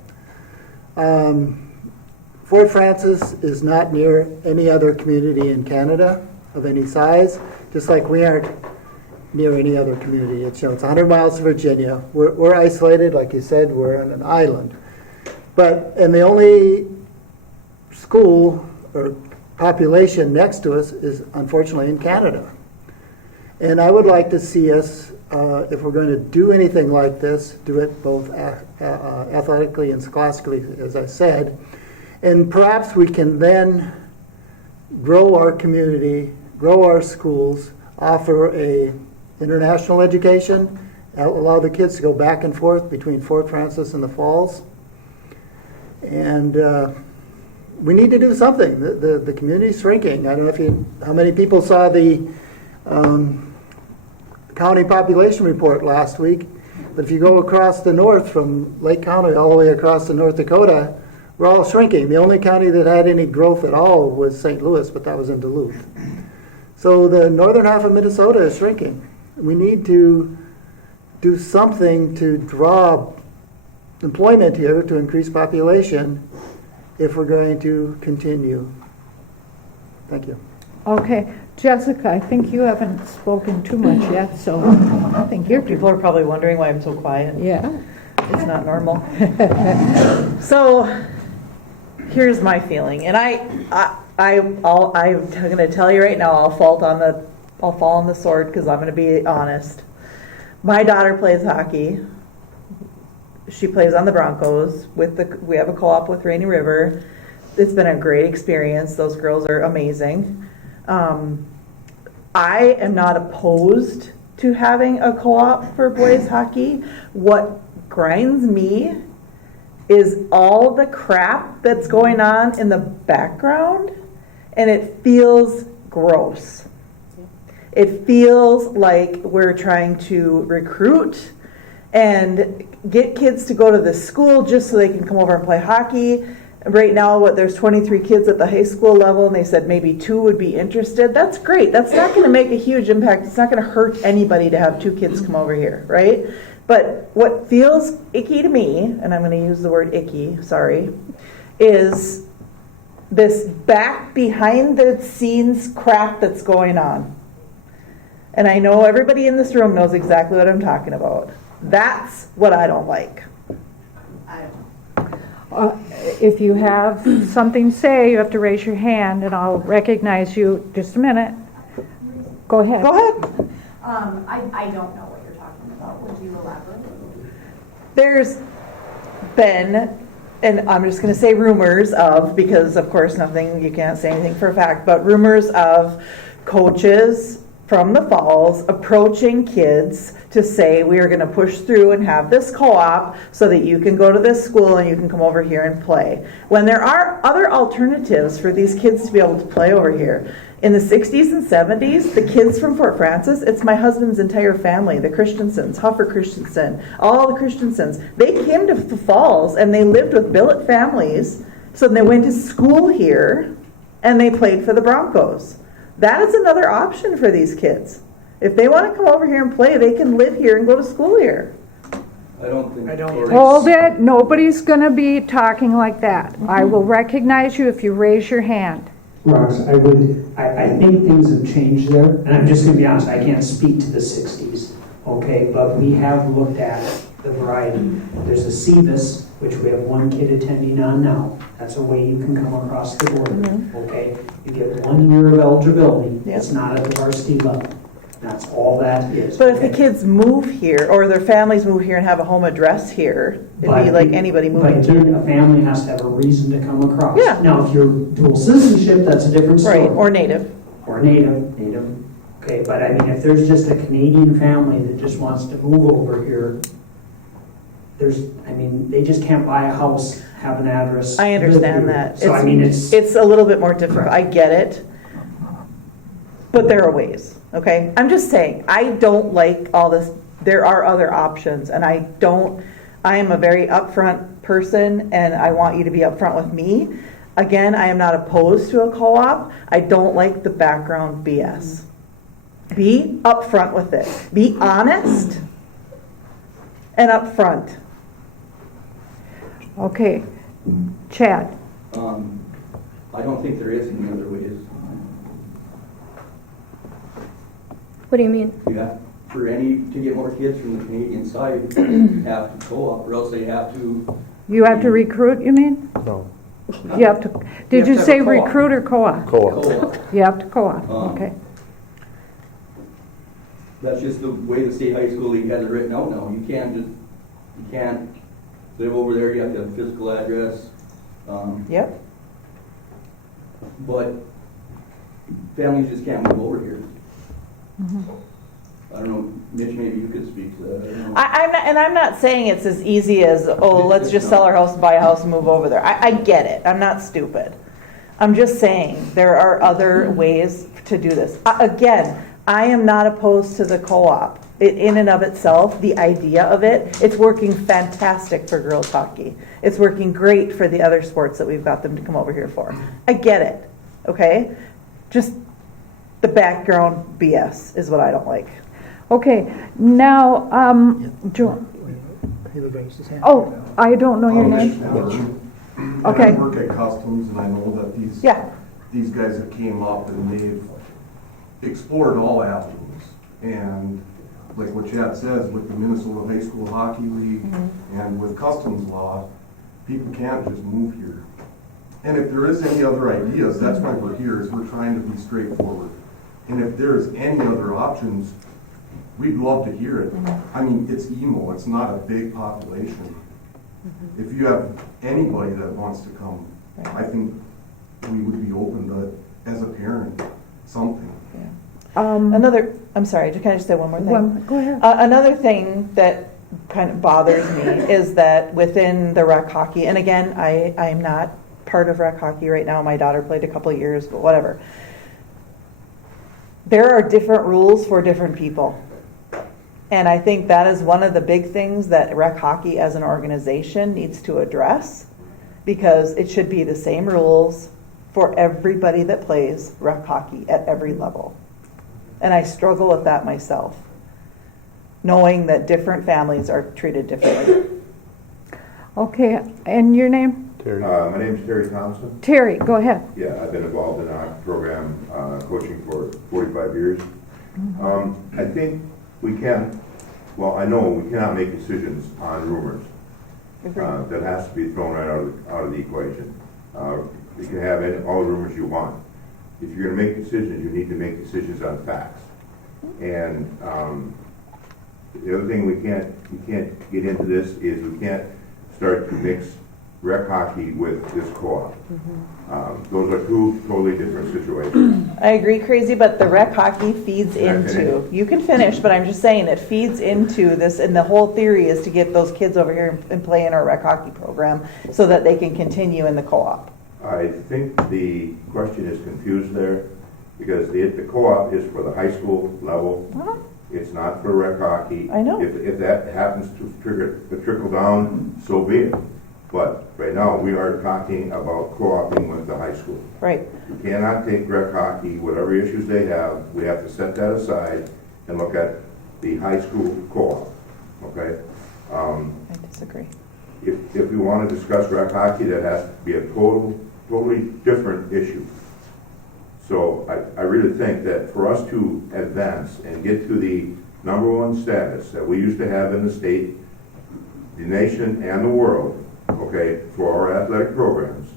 Fort Francis is not near any other community in Canada of any size, just like we aren't near any other community. It's 100 miles to Virginia. We're isolated, like you said, we're on an island. And the only school or population next to us is unfortunately in Canada. And I would like to see us, if we're going to do anything like this, do it both athletically and scholastically, as I said. And perhaps we can then grow our community, grow our schools, offer a international education, allow the kids to go back and forth between Fort Francis and the Falls. And we need to do something. The community's shrinking. I don't know how many people saw the county population report last week, but if you go across the north from Lake County all the way across to North Dakota, we're all shrinking. The only county that had any growth at all was St. Louis, but that was in Duluth. So the northern half of Minnesota is shrinking. We need to do something to draw employment here to increase population if we're going to continue. Thank you. Okay. Jessica, I think you haven't spoken too much yet, so I think you're... People are probably wondering why I'm so quiet. Yeah. It's not normal. So here's my feeling, and I'm going to tell you right now, I'll fall on the sword because I'm going to be honest. My daughter plays hockey. She plays on the Broncos. We have a co-op with Rainy River. It's been a great experience. Those girls are amazing. I am not opposed to having a co-op for boys hockey. What grinds me is all the crap that's going on in the background, and it feels gross. It feels like we're trying to recruit and get kids to go to the school just so they can come over and play hockey. Right now, there's 23 kids at the high school level, and they said maybe 2 would be interested. That's great. That's not going to make a huge impact. It's not going to hurt anybody to have 2 kids come over here, right? But what feels icky to me, and I'm going to use the word icky, sorry, is this back behind the scenes crap that's going on. And I know everybody in this room knows exactly what I'm talking about. That's what I don't like. If you have something to say, you have to raise your hand, and I'll recognize you. Just a minute. Go ahead. Go ahead. I don't know what you're talking about. Would you elaborate? There's been, and I'm just going to say rumors of, because of course nothing, you can't say anything for a fact, but rumors of coaches from the Falls approaching kids to say, we are going to push through and have this co-op so that you can go to this school and you can come over here and play. When there are other alternatives for these kids to be able to play over here. In the 60s and 70s, the kids from Fort Francis, it's my husband's entire family, the Christensens, Huffer Christensen, all the Christensens, they came to the Falls and they lived with billet families, so they went to school here and they played for the Broncos. That is another option for these kids. If they want to come over here and play, they can live here and go to school here. I don't think. Hold it. Nobody's going to be talking like that. I will recognize you if you raise your hand. Rox, I think things have changed there, and I'm just going to be honest, I can't speak to the 60s, okay, but we have looked at the variety. There's a CBIS, which we have 1 kid attending on now. That's a way you can come across the border, okay? You get 1 year of eligibility. Yep. It's not at the varsity level. That's all that is. But if the kids move here, or their families move here and have a home address here, it'd be like anybody moving But again, a family has to have a reason to come across. Yeah. Now, if you're dual citizenship, that's a different story. Right, or native. Or native. Okay, but I mean, if there's just a Canadian family that just wants to move over here, they just can't buy a house, have an address. I live understand here. that. So I mean, it's a little bit more difficult. I get it. But there are ways, okay? I'm just saying, I don't like all this. There are other options, and I am a very upfront person, and I want you to be upfront with me. Again, I am not opposed to a co-op. I don't like the background BS. Be upfront with it. Be honest and upfront. Okay. Chad. I don't think there is any other ways. What do you mean? You have, to get more kids from the Canadian side, you have to co-op, or else they have to. You have to recruit, you mean? No. You have to. Did you have to say have a co-op. recruit or co-op? Co-op. You have to co-op. Okay. That's just the way the state high school league has it written out now. You can't live over there. You have to have a physical address. Yep. But families just can't move over here. I don't know, Mitch, maybe you could speak to that. I don't know. I'm not saying it's as easy as, let's just sell our house, buy a house, and move over there. I get it. I'm not stupid. I'm just saying there are other ways to do this. Again, I am not opposed to the co-op. In and of itself, the idea of it, it's working fantastic for girls hockey. It's working great for the other sports that we've got them to come over here for. I get it, okay? Just the background BS is what I don't like. Okay. Now, oh, I don't know your name. Okay. I work at Customs, and I know that these guys that came up and they've explored all avenues. And like what Chad says, with the Minnesota High School Hockey League and with Customs law, people can't just move here. And if there is any other ideas, that's why we're here, is we're trying to be straightforward. And if there's any other options, we'd love to hear it. I mean, it's emo, it's not a big population. If you have anybody that wants to come, I think we would be open to, as a parent, something. I'm sorry, can I just say one more thing? Go ahead. Another thing that kind of bothers me is that within the rec hockey, and again, I am not part of rec hockey right now. My daughter played a couple of years, but whatever. There are different rules for different people. And I think that is one of the big things that rec hockey as an organization needs to address, because it should be the same rules for everybody that plays rec hockey at every level. And I struggle with that myself, knowing that different families are treated differently. Okay, and your name? Terry. My name is Terry Thompson. Terry, go ahead. Yeah, I've been involved in our program, coaching for 45 years. I think we can, well, I know we cannot make decisions on rumors. That has to be thrown right out of the equation. You can have all the rumors you want. If you're going to make decisions, you need to make decisions on facts. And the other thing we can't get into this is we can't start to mix rec hockey with this co-op. Those are two totally different situations. I agree, Crazy, but the rec hockey feeds into, you can finish, but I'm just saying it feeds into this, and the whole theory is to get those kids over here and play in our rec hockey program so that they can continue in the co-op. I think the question is confused there, because the co-op is for the high school level. It's not for rec hockey. I know. If that happens to trickle down, so be it. But right now, we are talking about co-oping with the high school. Right. You cannot take rec hockey, whatever issues they have, we have to set that aside and look at the high school co-op, okay? I disagree. If we want to discuss rec hockey, that has to be a totally different issue. So I really think that for us to advance and get to the #1 status that we used to have in the state, the nation, and the world, okay, for our athletic programs,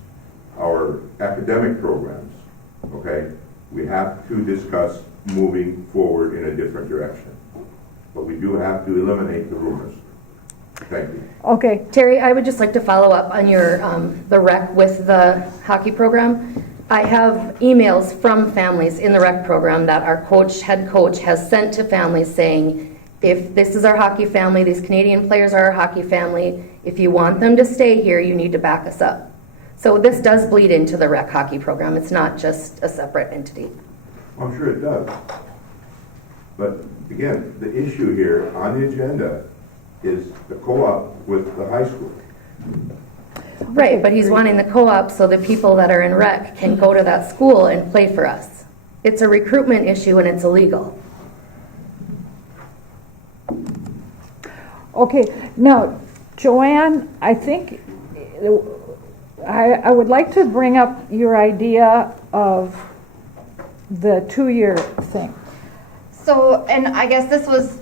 our academic programs, okay, we have to discuss moving forward in a different direction. But we do have to eliminate the rumors. Thank you. Okay, Terry, I would just like to follow up on your, the rec with the hockey program. I have emails from families in the rec program that our head coach has sent to families saying, if this is our hockey family, these Canadian players are our hockey family, if you want them to stay here, you need to back us up. So this does bleed into the rec hockey program. It's not just a separate entity. I'm sure it does. But again, the issue here on the agenda is the co-op with the high school. Right, but he's wanting the co-op so the people that are in rec can go to that school and play for us. It's a recruitment issue and it's illegal. okay. Now, Joanne, I think I would like to bring up your idea of the 2-year thing. So, and I guess this was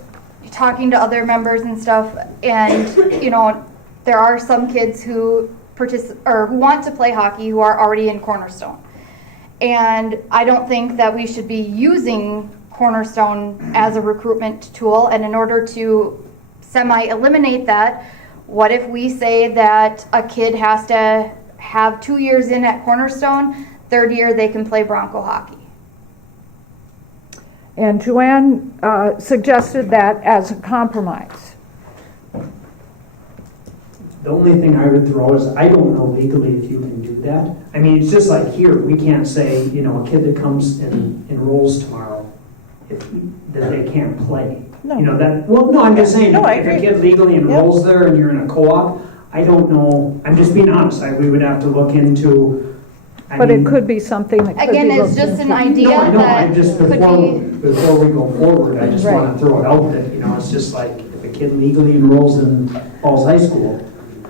talking to other members and stuff, and you know, there are some kids who who want to play hockey who are already in Cornerstone, and I don't think that we should be using Cornerstone as a recruitment tool. And in order to semi-eliminate that, what if we say that a kid has to have 2 years in at Cornerstone, 3rd year they can play Bronco hockey? And Joanne suggested that as a compromise. The only thing I would throw is, I don't know legally if you can do that. I mean, it's just like here, we can't say, you know, a kid that comes and enrolls tomorrow, that they can't play. No. You know, that, well, no, I'm just saying, No, I if a agree. kid legally enrolls there and you're in a co-op, I don't know, I'm just being honest, we would have to look into, But it could be something that could Again, be it's looked just an into. idea No, I know, that I just, could be. before we go forward, I just Right. want to throw it out that, you know, it's just like, if a kid legally enrolls in Falls High School,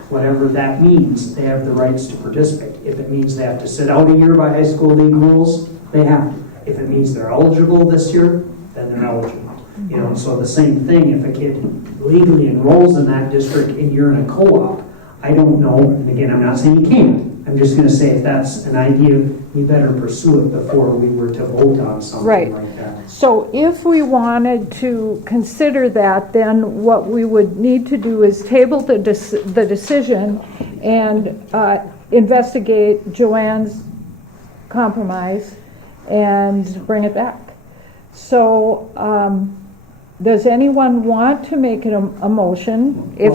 whatever that means, they have the rights to participate. If it means they have to sit out a year by high school league rules, they have to. If it means they're eligible this year, then they're eligible. You know, so the same thing, if a kid legally enrolls in that district and you're in a co-op, I don't know, and again, I'm not saying you can't. I'm just going to say if that's an idea, we better pursue it before we were to vote on something Right. like that. So if we wanted to consider that, then what we would need to do is table the decision and investigate Joanne's compromise and bring it back. So does anyone want to make it a motion? A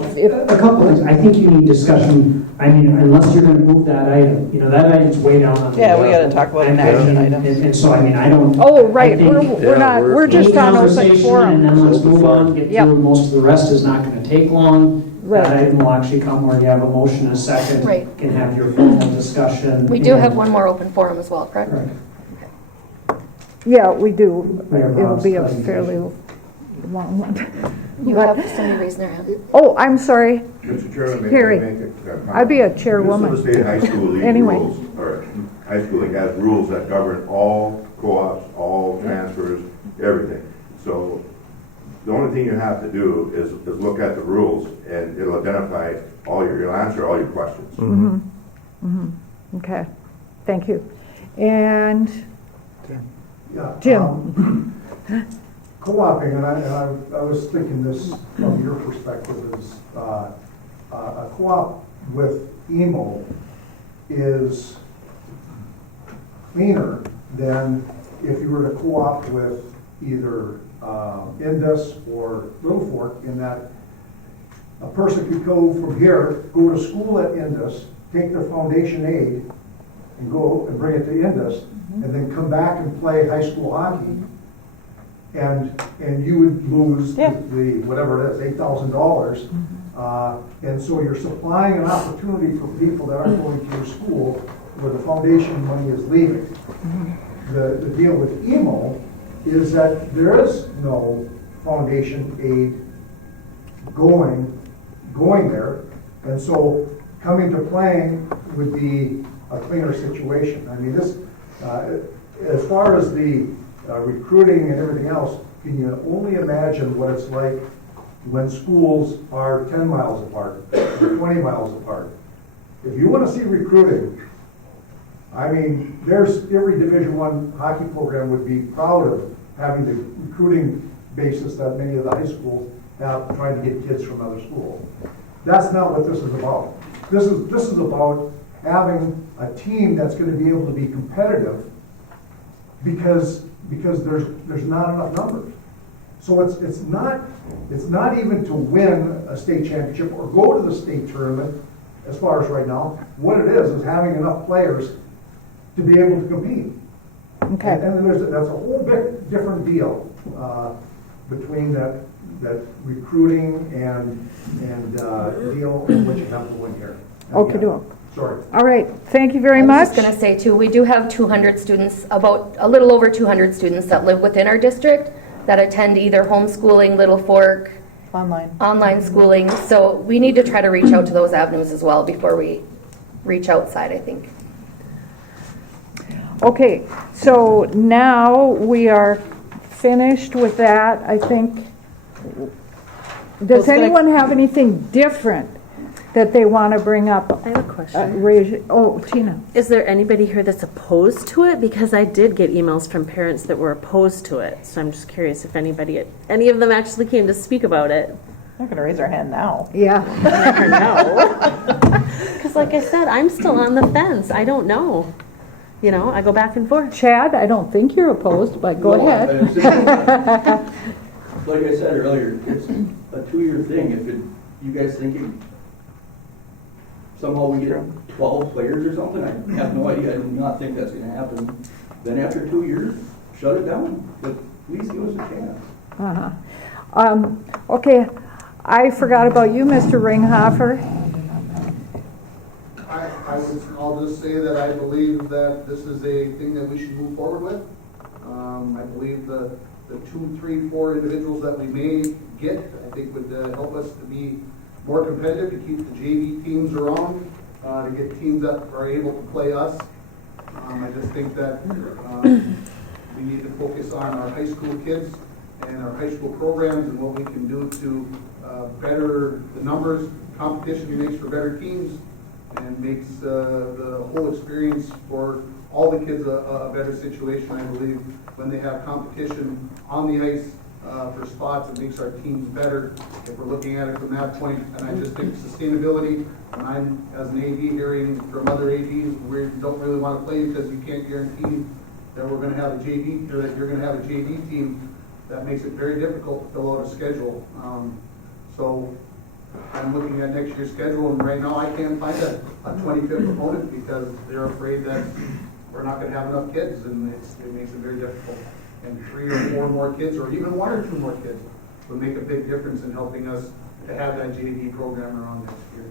couple things. I think you need discussion. I mean, unless you're going to move that item, you know, that item's way down on the. Yeah, we gotta talk about an action item. And so, I mean, I don't. Oh, right, I think we're just any on open conversation, forum. and then let's move on, get Yep. through, most of the rest is not going to take long, Right. That item will actually come where you have a motion and a second. Right. Can have your formal discussion. We do and- have one more open forum as well, correct? Correct. Yeah, we do. Mayor It'll be a Bob's fairly long one. You have somebody raising their hand. Oh, I'm sorry. Mr. Chairman, Carrie. may I make a comment? I'd be a Minnesota chairwoman. State High School league Anyway. rules, or high school league has rules that govern all co-ops, all transfers, everything. So the only thing you have to do is look at the rules and it'll identify it'll answer all your questions. Mm-hmm. Mm-hmm. Okay, thank you. And Yeah, Jim? Co-oping, and I was thinking this from your perspective, is a co-op with EMO is cleaner than if you were to co-op with either Indus or Little Fork, in that a person could go from here, go to school at Indus, take their foundation aid, and go and bring it to Indus, and then come back and play high school hockey. And you would lose the whatever it is, $8,000. And so you're supplying an opportunity for people that aren't going to your school where the foundation money is leaving. The deal with EMO is that there is no foundation aid going there. And so coming to playing would be a cleaner situation. I mean, this, as far as the recruiting and everything else, can you only imagine what it's like when schools are 10 miles apart, or 20 miles apart? If you want to see recruiting, I mean, every Division I hockey program would be proud of having the recruiting basis that many of the high schools have, trying to get kids from other schools. That's not what this is about. This is about having a team that's going to be able to be competitive because there's not enough numbers. So it's not even to win a state championship or go to the state tournament as far as right now. What it is having enough players to be able to compete. Okay. And that's a whole bit different deal between that recruiting and deal in which you have to win here. Okay, do. Sorry. All right, thank you very I much. was just going to say too, we do have 200 students, about a little over 200 students that live within our district that attend either homeschooling, Little Fork, online schooling. So we need to try to reach out to those avenues as well before we reach outside, I think. Okay, so now we are finished with that, I think. Does anyone have anything different that they want to bring up? I have a question. Tina. Is there anybody here that's opposed to it? Because I did get emails from parents that were opposed to it. So I'm just curious if any of them actually came to speak about it. They're going to raise their hand now. Yeah. Never know. Because like I said, I'm still on the fence. I don't know. You know, I go back and forth. Chad, I don't think you're opposed, but go ahead. Like I said earlier, it's a 2-year thing. If you guys think somehow we get 12 players or something, I have no idea. I do not think that's going to happen. Then after 2 years, shut it down. But please give us a chance. Okay, I forgot about you, Mr. Ringhofer. I'll just say that I believe that this is a thing that we should move forward with. I believe the 2, 3, 4 individuals that we may get, I think would help us to be more competitive, to keep the JV teams around, to get teams that are able to play us. I just think that we need to focus on our high school kids and our high school programs and what we can do to better the numbers. Competition makes for better teams and makes the whole experience for all the kids a better situation, I believe. When they have competition on the ice for spots, it makes our teams better. If we're looking at it from that point, and I just think sustainability, when I'm, as an AD, hearing from other ADs, we don't really want to play because you can't guarantee that we're going to have a JV, or that you're going to have a JV team, that makes it very difficult to fill out a schedule. So I'm looking at next year's schedule, and right now I can't find a 25th opponent because they're afraid that we're not going to have enough kids, and it makes it very difficult. And 3 or 4 more kids, or even 1 or 2 more kids, would make a big difference in helping us to have that JV program around next year.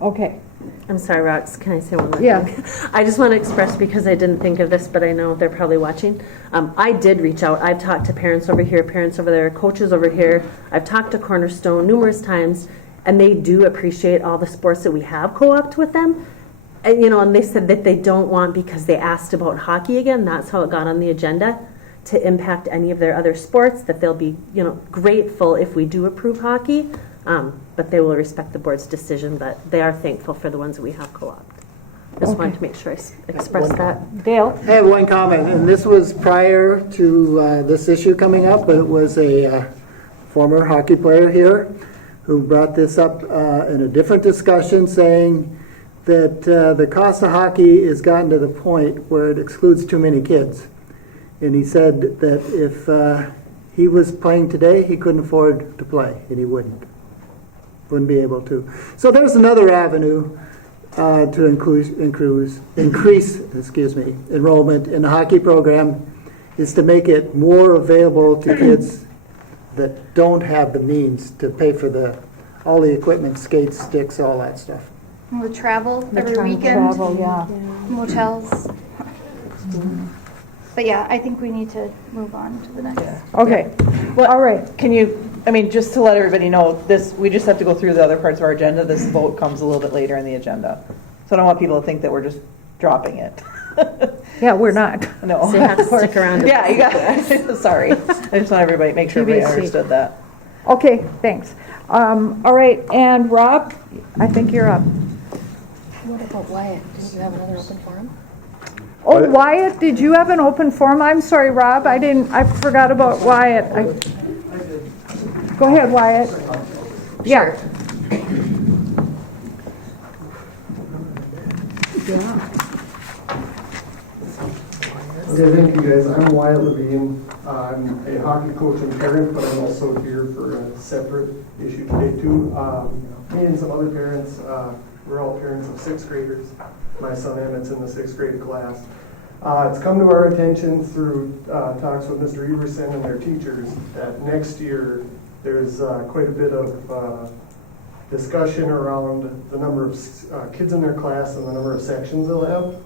Okay. I'm sorry, Rox, can I say one more Yeah. thing? I just want to express, because I didn't think of this, but I know they're probably watching. I did reach out. I've talked to parents over here, parents over there, coaches over here. I've talked to Cornerstone numerous times, and they do appreciate all the sports that we have co-opted with them. And, and they said that they don't want, because they asked about hockey again, that's how it got on the agenda, to impact any of their other sports, that they'll be, grateful if we do approve hockey. But they will respect the board's decision, but they are thankful for the ones that we have co-opted. Just wanted to make sure I expressed that. Dale? I have one comment, and this was prior to this issue coming up, but it was a former hockey player here who brought this up in a different discussion, saying that the cost of hockey has gotten to the point where it excludes too many kids. And he said that if he was playing today, he couldn't afford to play, and he wouldn't be able to. So there's another avenue to increase enrollment in the hockey program, is to make it more available to kids that don't have the means to pay for all the equipment, skates, sticks, all that stuff. The travel every weekend. Travel, yeah. Motels. But yeah, I think we need to move on to the next. Okay. Well, All right. can you, just to let everybody know, we just have to go through the other parts of our agenda. This vote comes a little bit later in the agenda. So I don't want people to think that we're just dropping it. Yeah, we're not. No. So you have to stick around. Yeah, you got sorry. I just want everybody to make sure everybody TBC. understood that. Okay, thanks. All right, and Rob, I think you're up. What about Wyatt? Didn't you have another open forum? Oh, Wyatt, did you have an open forum? I'm sorry, Rob, I forgot about Wyatt. Go ahead, Wyatt. Yeah. Okay, thank you guys. I'm Wyatt Levine. I'm a hockey coach and parent, but I'm also here for a separate issue today too. Me and some other parents, we're all parents of sixth graders. My son Emmett's in the sixth grade class. It's come to our attention through talks with Mr. Everson and their teachers that next year there's quite a bit of discussion around the number of kids in their class and the number of sections they'll have.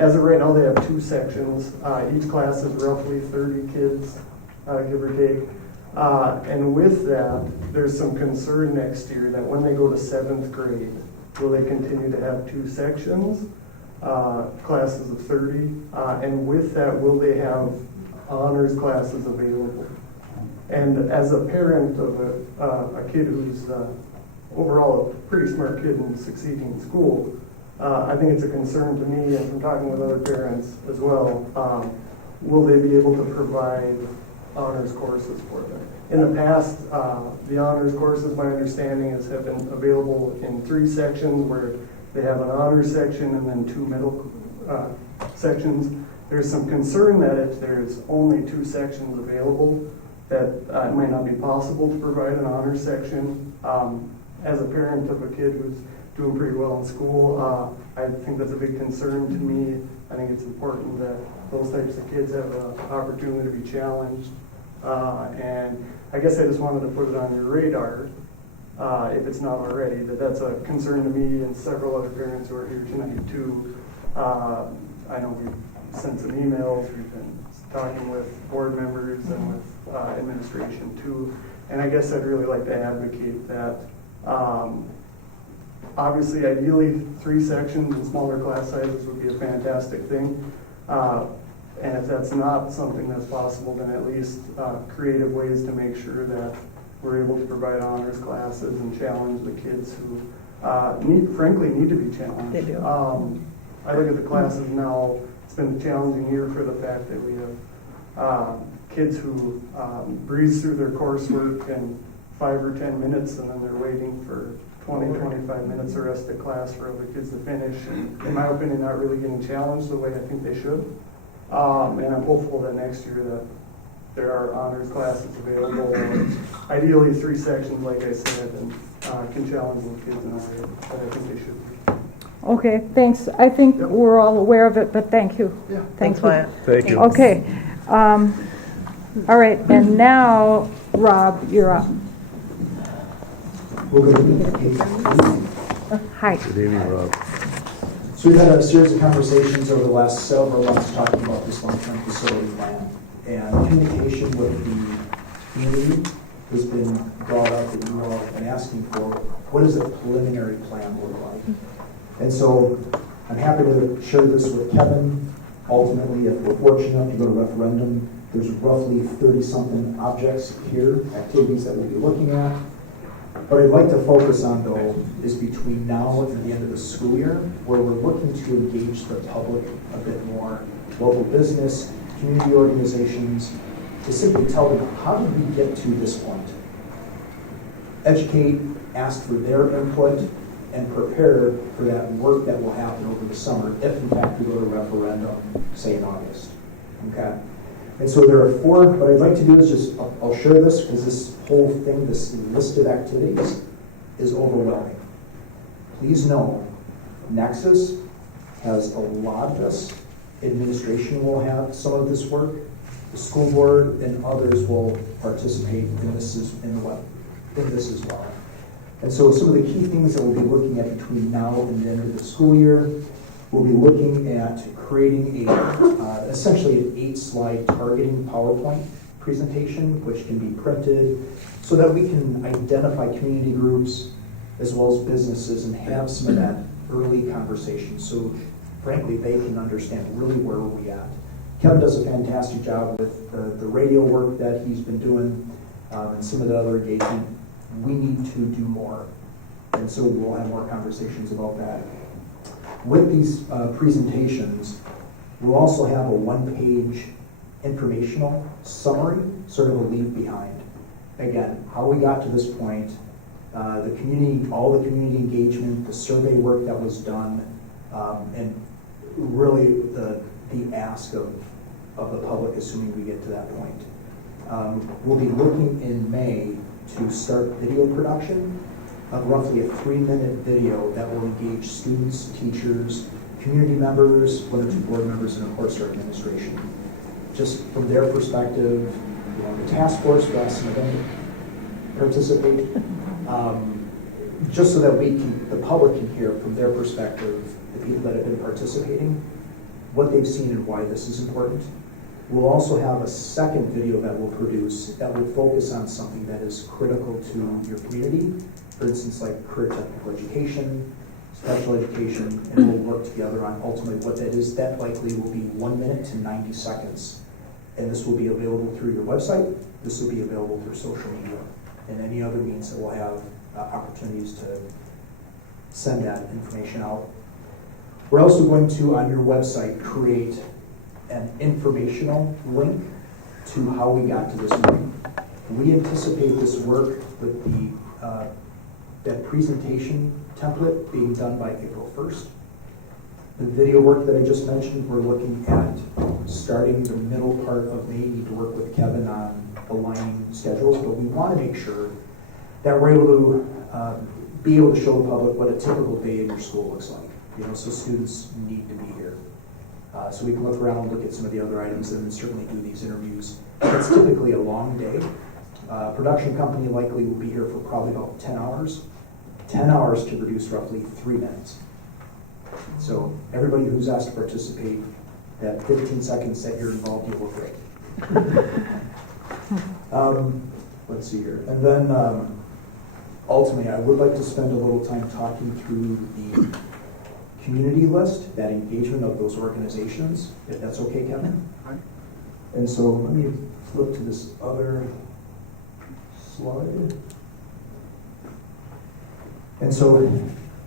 As of right now, they have 2 sections. Each class is roughly 30 kids, give or take. And with that, there's some concern next year that when they go to 7th grade, will they continue to have 2 sections, classes of 30? And with that, will they have honors classes available? And as a parent of a kid who's overall a pretty smart kid and succeeding in school, I think it's a concern to me, and from talking with other parents as well, will they be able to provide honors courses for them? In the past, the honors courses, my understanding is, have been available in 3 sections, where they have an honors section and then 2 middle sections. There's some concern that if there's only 2 sections available, that it might not be possible to provide an honors section. As a parent of a kid who's doing pretty well in school, I think that's a big concern to me. I think it's important that those types of kids have an opportunity to be challenged. And I guess I just wanted to put it on your radar, if it's not already, that's a concern to me and several other parents who are here tonight too. I know we've sent some emails, we've been talking with board members and with administration too. And I guess I'd really like to advocate that obviously, ideally, 3 sections and smaller class sizes would be a fantastic thing. And if that's not something that's possible, then at least creative ways to make sure that we're able to provide honors classes and challenge the kids who frankly need to be challenged. They do. I look at the classes now, it's been a challenging year for the fact that we have kids who breeze through their coursework in 5 or 10 minutes, and then they're waiting for 20, 25 minutes the rest of the class for other kids to finish. And in my opinion, not really getting challenged the way I think they should. And I'm hopeful that next year that there are honors classes available. Ideally 3 sections, like I said, and can challenge the kids in a way that I think they should be. Okay, thanks. I think we're all aware of it, but thank you. Yeah. Thanks, Wyatt. Thank you. Okay. All right, and now, Rob, you're up. Well, good evening. Hi. Good evening, Rob. So we've had a series of conversations over the last several months talking about this long-term facility plan. And communication with the community has been brought up that you all have been asking for. What does a preliminary plan look like? And so I'm happy to share this with Kevin. Ultimately, if we're fortunate enough to go to referendum, there's roughly 30-something objects here, activities that we'll be looking at. What I'd like to focus on, though, is between now and the end of the school year, where we're looking to engage the public a bit more, local business, community organizations, to simply tell them, how did we get to this point? Educate, ask for their input, and prepare for that work that will happen over the summer, if in fact we go to referendum, say in August. Okay? And so there are four, what I'd like to do is just, I'll share this because this whole thing, this list of activities is overwhelming. Please know, Nexus has a lot of this. Administration will have some of this work. The school board and others will participate in this as well. And so some of the key things that we'll be looking at between now and the end of the school year, we'll be looking at creating essentially an 8-slide targeting PowerPoint presentation, which can be printed so that we can identify community groups as well as businesses and have some of that early conversation. So frankly, they can understand really where are we at. Kevin does a fantastic job with the radio work that he's been doing and some of the other engagement. We need to do more. And so we'll have more conversations about that. With these presentations, we'll also have a one-page informational summary, sort of a leave behind. Again, how we got to this point, the community, all the community engagement, the survey work that was done, and really the ask of the public, assuming we get to that point. We'll be looking in May to start video production of roughly a 3-minute video that will engage students, teachers, community members, 1 or 2 board members, and of course our administration. Just from their perspective, the task force, we'll ask some of them to participate, just so that the public can hear from their perspective, the people that have been participating, what they've seen and why this is important. We'll also have a second video that we'll produce that will focus on something that is critical to your community. For instance, like career technical education, special education, and we'll work together on ultimately what that is. That likely will be 1 minute to 90 seconds. And this will be available through your website. This will be available through social media and any other means that will have opportunities to send that information out. We're also going to, on your website, create an informational link to how we got to this point. We anticipate this work with that presentation template being done by April 1st. The video work that I just mentioned, we're looking at starting the middle part of May. Need to work with Kevin on aligning schedules, but we want to make sure that we're able to be able to show the public what a typical day in your school looks like. So students need to be here. So we can look around and look at some of the other items and then certainly do these interviews. It's typically a long day. Production company likely will be here for probably about 10 hours. 10 hours to produce roughly 3 minutes. So everybody who's asked to participate, that 15 seconds that you're involved, you look great. Let's see here. And then ultimately, I would like to spend a little time talking through the community list, that engagement of those organizations, if that's okay, Kevin? Right. And so let me flip to this other slide. And so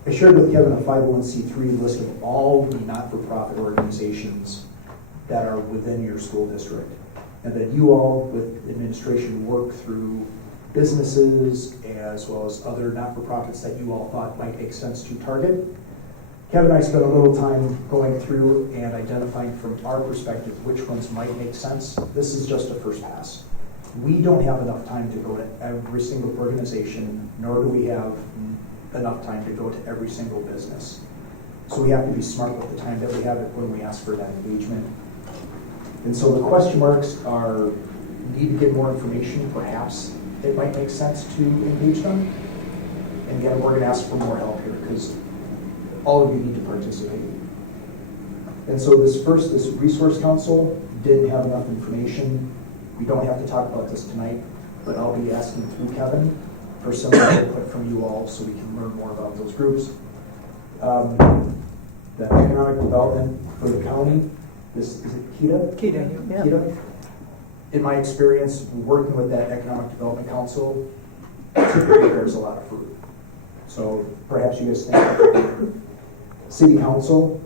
I shared with Kevin a 501c3 list of all the not-for-profit organizations that are within your school district, and that you all, with administration, work through businesses as well as other not-for-profits that you all thought might make sense to target. Kevin and I spent a little time going through and identifying from our perspective which ones might make sense. This is just a first pass. We don't have enough time to go to every single organization, nor do we have enough time to go to every single business. So we have to be smart with the time that we have when we ask for that engagement. And so the question marks are, need to get more information, perhaps it might make sense to engage them. And again, we're going to ask for more help here because all of you need to participate. And so this resource council didn't have enough information. We don't have to talk about this tonight, but I'll be asking through Kevin for some input from you all so we can learn more about those groups. The economic development for the county, is it KEDA? KEDA. In my experience, working with that economic development council, typically there's a lot of fruit. So perhaps you guys think city council,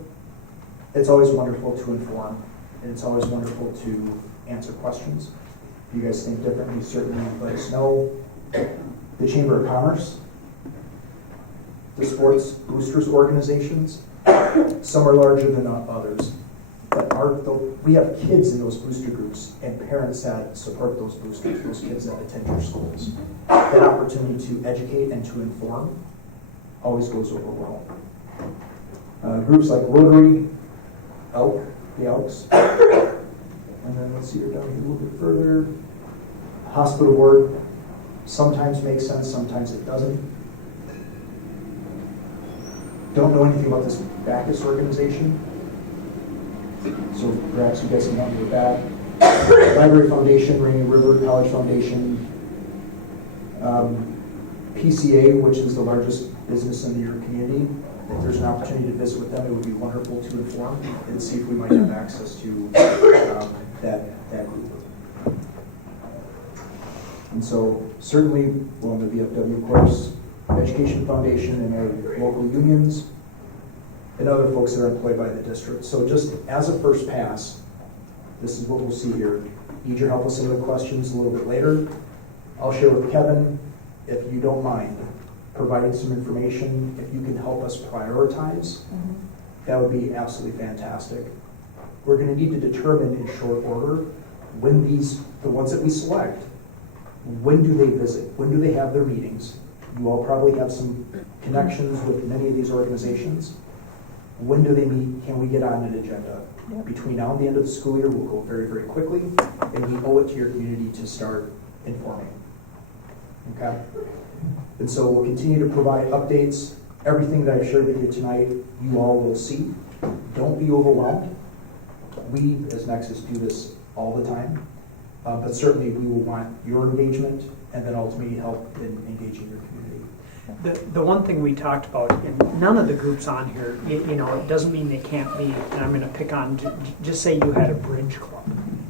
it's always wonderful to inform, and it's always wonderful to answer questions. If you guys think differently, certainly let us know. The Chamber of Commerce, the sports boosters organizations, some are larger than others, but we have kids in those booster groups and parents that support those boosters, those kids that attend your schools. That opportunity to educate and to inform always goes over well. Groups like Rotary, Elk, the Elks, and then let's see, you're down here a little bit further. Hospital board sometimes makes sense, sometimes it doesn't. Don't know anything about this Bacchus organization, so perhaps you guys can help me with that. Library Foundation, Rainy River College Foundation, PCA, which is the largest business in your community. If there's an opportunity to visit with them, it would be wonderful to inform and see if we might have access to that group. And so certainly, well, the VFW, of course, Education Foundation and our local unions, and other folks that are employed by the district. So just as a first pass, this is what we'll see here. Need your help with some of the questions a little bit later. I'll share with Kevin, if you don't mind, providing some information. If you can help us prioritize, that would be absolutely fantastic. We're going to need to determine in short order when the ones that we select, when do they visit? When do they have their meetings? You all probably have some connections with many of these organizations. When do they meet? Can we get on an agenda? Between now and the end of the school year, we'll go very, very quickly, and we owe it to your community to start informing. Okay? And so we'll continue to provide updates. Everything that I've shared with you tonight, you all will see. Don't be overwhelmed. We, as Nexus, do this all the time. But certainly we will want your engagement and then ultimately help in engaging your community. The one thing we talked about, and none of the groups on here, you know, it doesn't mean they can't be, and I'm going to pick on, just say you had a bridge club.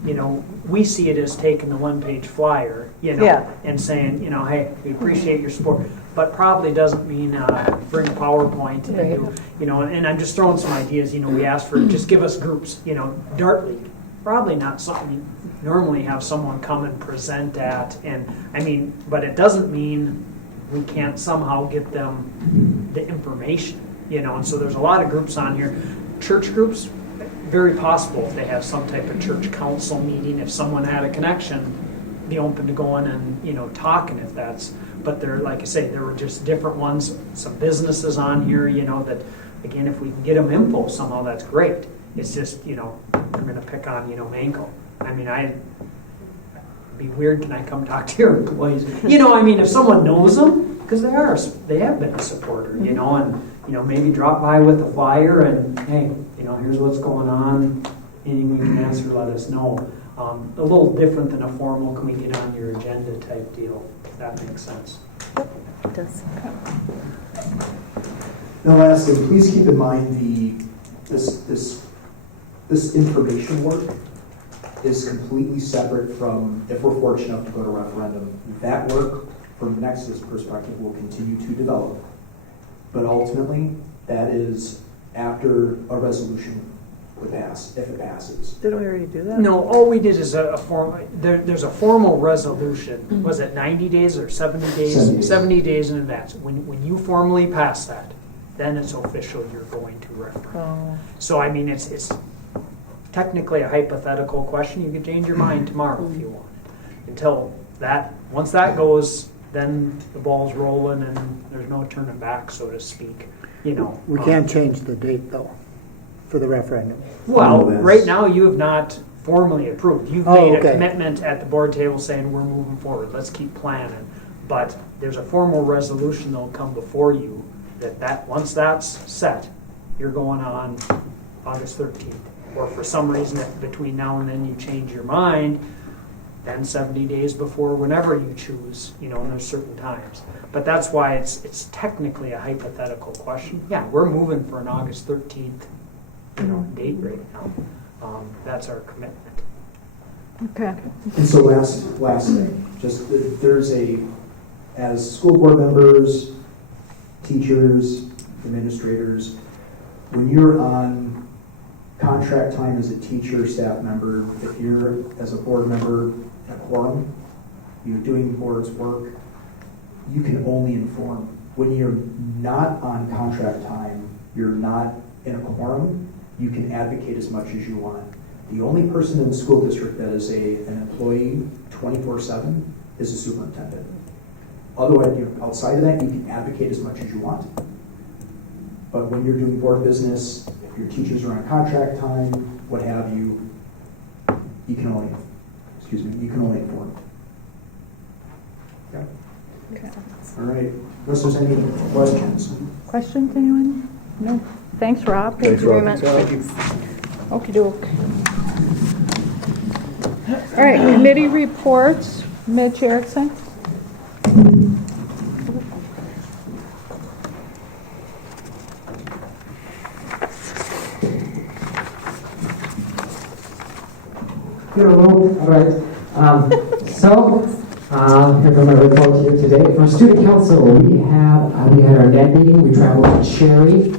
You know, we see it as taking the one-page flyer, you know, and saying, you know, hey, we appreciate your support, but probably doesn't mean bring a PowerPoint and do, you know, and I'm just throwing some ideas. You know, we asked for, just give us groups, you know, Dart League, probably not something you normally have someone come and present at, and I mean, but it doesn't mean we can't somehow get them the information, you know, and so there's a lot of groups on here. Church groups, very possible if they have some type of church council meeting, if someone had a connection, be open to going and, you know, talking if that's, but there, like I say, there were just different ones, some businesses on here, you know, that, again, if we can get them info somehow, that's great. It's just, you know, I'm going to pick on, you know, Manco. I mean, it'd be weird, can I come talk to your employees? You know, I mean, if someone knows them, because they have been a supporter, you know, and, you know, maybe drop by with a flyer and, hey, you know, here's what's going on, anything we can answer, let us know. A little different than a formal, can we get on your agenda type deal, if that makes sense. It does. Now lastly, please keep in mind this information work is completely separate from, if we're fortunate enough to go to referendum. That work, from Nexus perspective, will continue to develop. But ultimately, that is after a resolution would pass, if it passes. Didn't we already do that? No, all we did is a form. There's a formal resolution. Was it 90 days or 70 days? 70 days in advance. When you formally pass that, then it's official. You're going to referendum. Oh. So I mean, it's technically a hypothetical question. You can change your mind tomorrow if you want. Until that, once that goes, then the ball's rolling and there's no turning back, so to speak. You know, We can't change the date, though, for the referendum. Well, right now you have not formally approved. You've made a commitment at the board table saying we're moving forward. Let's keep planning. But there's a formal resolution that'll come before you that once that's set, you're going on August 13th. Or for some reason, if between now and then you change your mind, then 70 days before, whenever you choose, and there's certain times. But that's why it's technically a hypothetical question. Yeah, we're moving for an August 13th, date right now. That's our commitment. Okay. And so last thing, just as school board members, teachers, administrators, when you're on contract time as a teacher, staff member, if you're as a board member in a quorum, you're doing board's work, you can only inform. When you're not on contract time, you're not in a quorum, you can advocate as much as you want. The only person in the school district that is an employee 24/7 is a superintendent. Otherwise, outside of that, you can advocate as much as you want. But when you're doing board business, if your teachers are on contract time, what have you, you can only inform. Okay. Okay. All right. Unless there's any questions. Questions, anyone? No. Thanks, Rob. Thanks, Thank you very Rob. much. Thank you. Okey doke. All right, committee reports. Mitch Erickson. Hello, all right. Here's my report here today. For student council, we had our net meeting. We traveled to Cherry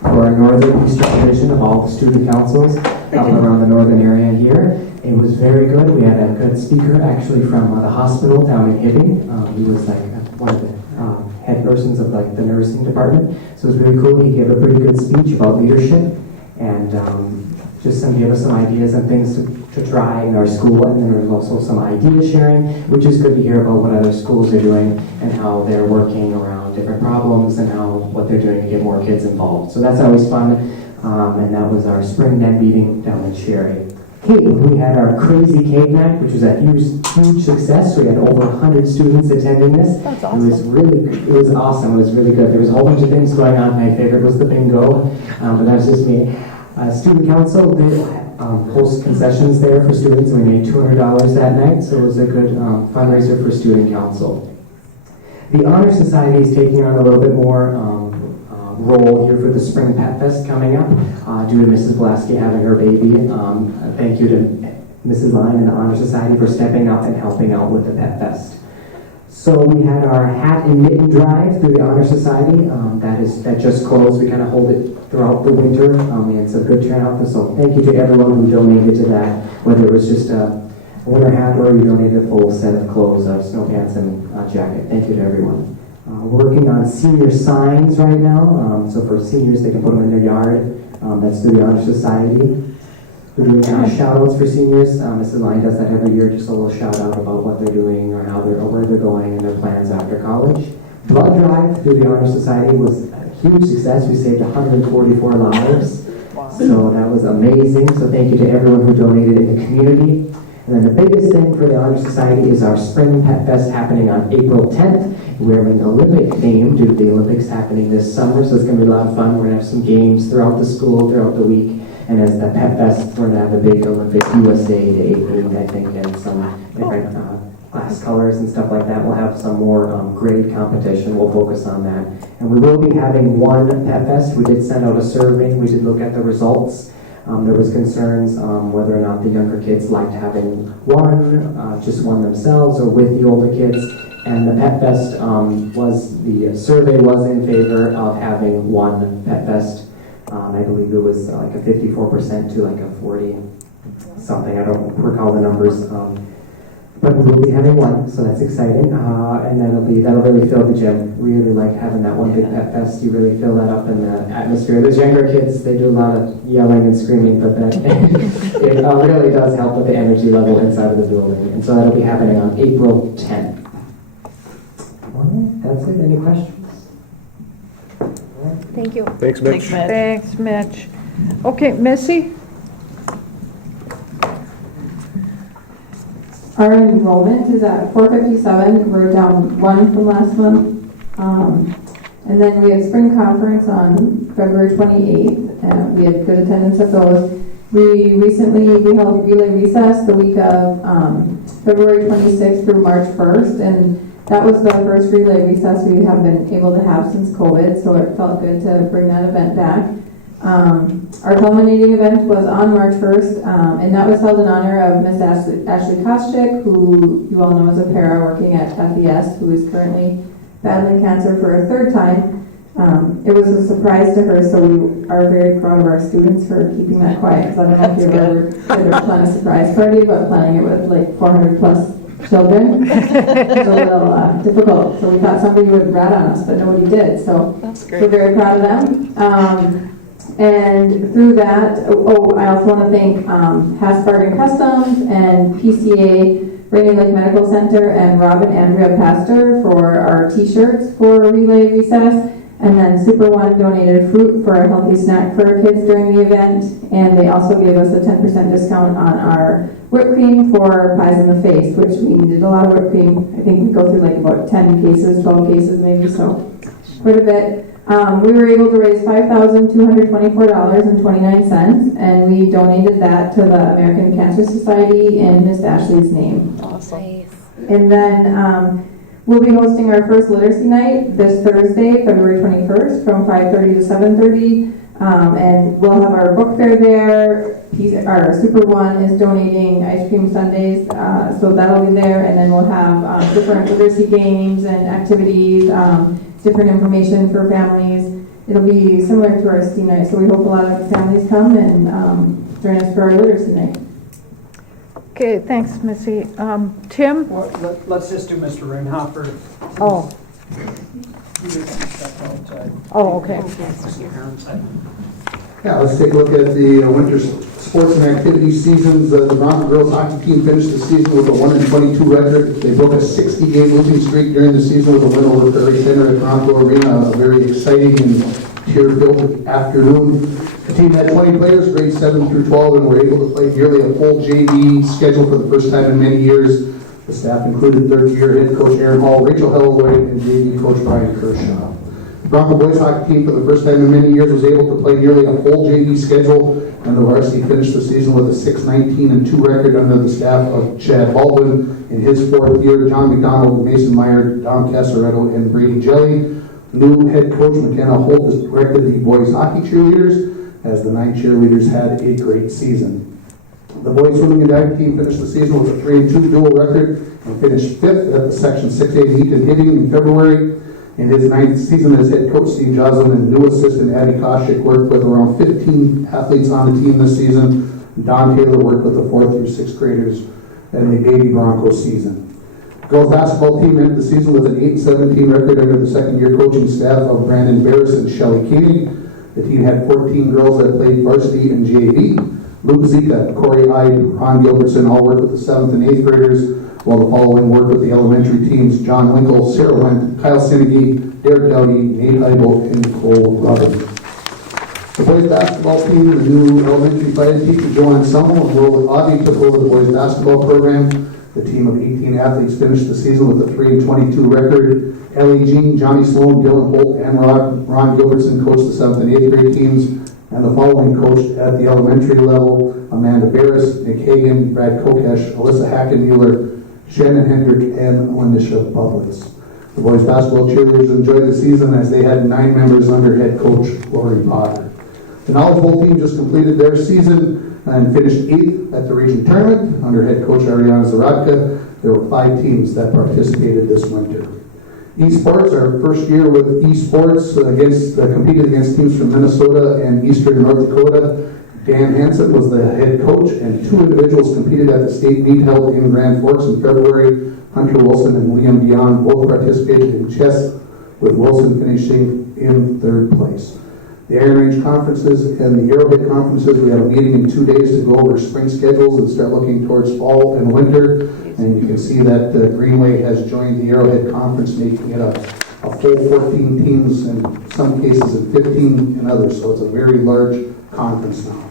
for our northern eastern division of all the student councils around the northern area here. It was very good. We had a good speaker actually from the hospital down in Hibbing. He was like one of the head persons of like the nursing department. So it was really cool. He gave a pretty good speech about leadership and just gave us some ideas and things to try in our school, and then there's also some idea sharing, which is good to hear about what other schools are doing and how they're working around different problems and what they're doing to get more kids involved. So that's always fun, and that was our spring net meeting down in Cherry. Cake, we had our crazy cake night, which was a huge success. We had over 100 students attending this. That's awesome. It was awesome. It was really good. There was a whole bunch of things going on. My favorite was the bingo, but that's just me. Student council did post concessions there for students, and we made $200 that night, so it was a good fundraiser for student council. The Honor Society is taking on a little bit more role here for the Spring Pet Fest coming up due to Mrs. Blasky having her baby. Thank you to Mrs. Line and the Honor Society for stepping up and helping out with the Pet Fest. So we had our hat and mitten drive through the Honor Society. That just closed. We kind of hold it throughout the winter. We had some good turnout. So thank you to everyone who donated to that, whether it was just a winter hat or you donated a full set of clothes, snow pants and jacket. Thank you to everyone. We're working on senior signs right now. So for seniors, they can put them in their yard. That's through the Honor Society. We're doing shout outs for seniors. Mrs. Line does that every year, just a little shout out about what they're doing or where they're going and their plans after college. Blood drive through the Honor Society was a huge success. We saved 144 lives. Wow. So that was amazing. So thank you to everyone who donated in the community. And then the biggest thing for the Honor Society is our Spring Pet Fest happening on April 10th. We're having an Olympic theme due to the Olympics happening this summer, so it's going to be a lot of fun. We're going to have some games throughout the school, throughout the week. And as the Pet Fest, we're going to have a big Olympic USA Day themed, I think, and some different class colors and stuff like that. We'll have some more grade competition. We'll focus on that. And we will be having one Pet Fest. We did send out a survey. We did look at the results. There was concerns whether or not the younger kids liked having just one themselves or with the older kids. And the Pet Fest the survey was in favor of having one Pet Fest. I believe it was like a 54% to like a 40 something. I don't recall the numbers. But we will be having one, so that's exciting. And that'll really fill the gym. We really like having that one big Pet Fest. You really fill that up in the atmosphere. Those younger kids, they do a lot of yelling and screaming, but it really does help with the energy level inside of the building. And so that'll be happening on April 10th. All right, that's it. Any questions? Thank you. Thanks, Mitch. Thanks, Mitch. Okay, Missy? Our enrollment is at 457. We're down 1 from last month. And then we had spring conference on February 28th. We had good attendance at those. We held relay recess the week of February 26th through March 1st, and that was the first relay recess we have been able to have since COVID, so it felt good to bring that event back. Our culminating event was on March 1st, and that was held in honor of Miss Ashley Koschik, who you all know is a para working at FES, who is currently battling cancer for a third time. It was a surprise to her, so we are very proud of our students for keeping that quiet, because I don't know if you've ever did or plan a surprise party, but planning it with like 400 plus children is a little difficult. So we thought somebody would rat on us, but nobody did. So we're very proud of them. And through that, I also want to thank Hasbargen Customs and PCA Rainy Lake Medical Center and Rob and Andrea Pastor for our t-shirts for Relay Recess. And then Super One donated fruit for a healthy snack for our kids during the event. And they also gave us a 10% discount on our whipped cream for Pies in the Face, which we needed a lot of whipped cream. I think we go through like about 10 cases, 12 cases maybe, so quite a bit. We were able to raise $5,224.29, and we donated that to the American Cancer Society in Miss Ashley's name. Awesome. Nice. And then we'll be hosting our first literacy night this Thursday, February 21st, from 5:30 to 7:30, and we'll have our book fair there. Our Super One is donating ice cream sundaes, so that'll be there, and then we'll have different literacy games and activities, different information for families. It'll be similar to our STEAM night, so we hope a lot of families come and join us for our literacy night. Okay, thanks, Missy. Tim? Well, let's just do Mr. Ringhofer. Oh. Okay. Yeah, let's take a look at the winter sports and activity seasons. The Bronco girls hockey team finished the season with a 1-22 record. They broke a 60-game losing streak during the season with a win over Prairie Center at Bronco Arena. A very exciting and tear-filled afternoon. The team had 20 players, grades 7 through 12, and were able to play nearly a full JV schedule for the first time in many years. The staff included third-year head coach Aaron Hall, Rachel Hellaway, and JV coach Brian Kershaw. The Bronco boys hockey team, for the first time in many years, was able to play nearly a full JV schedule, and the varsity finished the season with a 6-19-2 record under the staff of Chad Baldwin in his fourth year. John McDonald, Mason Meyer, Don Casaretto, and Brady Jelly. New head coach McKenna Holt has directed the boys hockey cheerleaders, as the 9 cheerleaders had a great season. The boys swimming and diving team finished the season with a 3-2 dual record and finished 5th at the Section 6A meet in hitting in February. In his 9th season as head coach, Steve Joslin and new assistant Abby Koschik worked with around 15 athletes on the team this season. Don Taylor worked with the 4th through 6th graders in the Baby Broncos season. The girls basketball team ended the season with an 8-17 record under the second-year coaching staff of Brandon Barris and Shelley Koenig. The team had 14 girls that played varsity and JV. Luke Zika, Corey Hyde, Ron Gilbertson all worked with the 7th and 8th graders, while the following worked with the elementary teams: John Winkle, Sarah Wendt, Kyle Sinegy, Derek Dowdy, Nate Heibel, and Nicole Robin. The boys basketball team, the new elementary fighting teacher, Joanne Summel, and Will Audie took over the boys basketball program. The team of 18 athletes finished the season with a 3-22 record. Ellie Jean, Johnny Sloan, Dylan Holt, and Ron Gilbertson coached the 7th and 8th grade teams, and the following coached at the elementary level: Amanda Barris, Nick Hagan, Brad Kokesh, Alyssa Hackenmuller, Shannon Hendrick, and Lanisha Bublitz. The boys basketball cheerleaders enjoyed the season as they had 9 members under head coach Lori Potter. The Knowledge Bowl team just completed their season and finished 8th at the region tournament under head coach Ariana Zaradka. There were 5 teams that participated this winter. Esports, our first year with esports, competed against teams from Minnesota and Eastern North Dakota. Dan Hansen was the head coach, and 2 individuals competed at the state meet held in Grand Forks in February. Hunter Wilson and Liam Dion both participated in chess, with Wilson finishing in 3rd place. The Iron Range conferences and the Arrowhead conferences, we had a meeting in 2 days to go over spring schedules and start looking towards fall and winter. And you can see that Greenway has joined the Arrowhead conference, making it a full 14 teams, in some cases and 15 in others. So it's a very large conference now.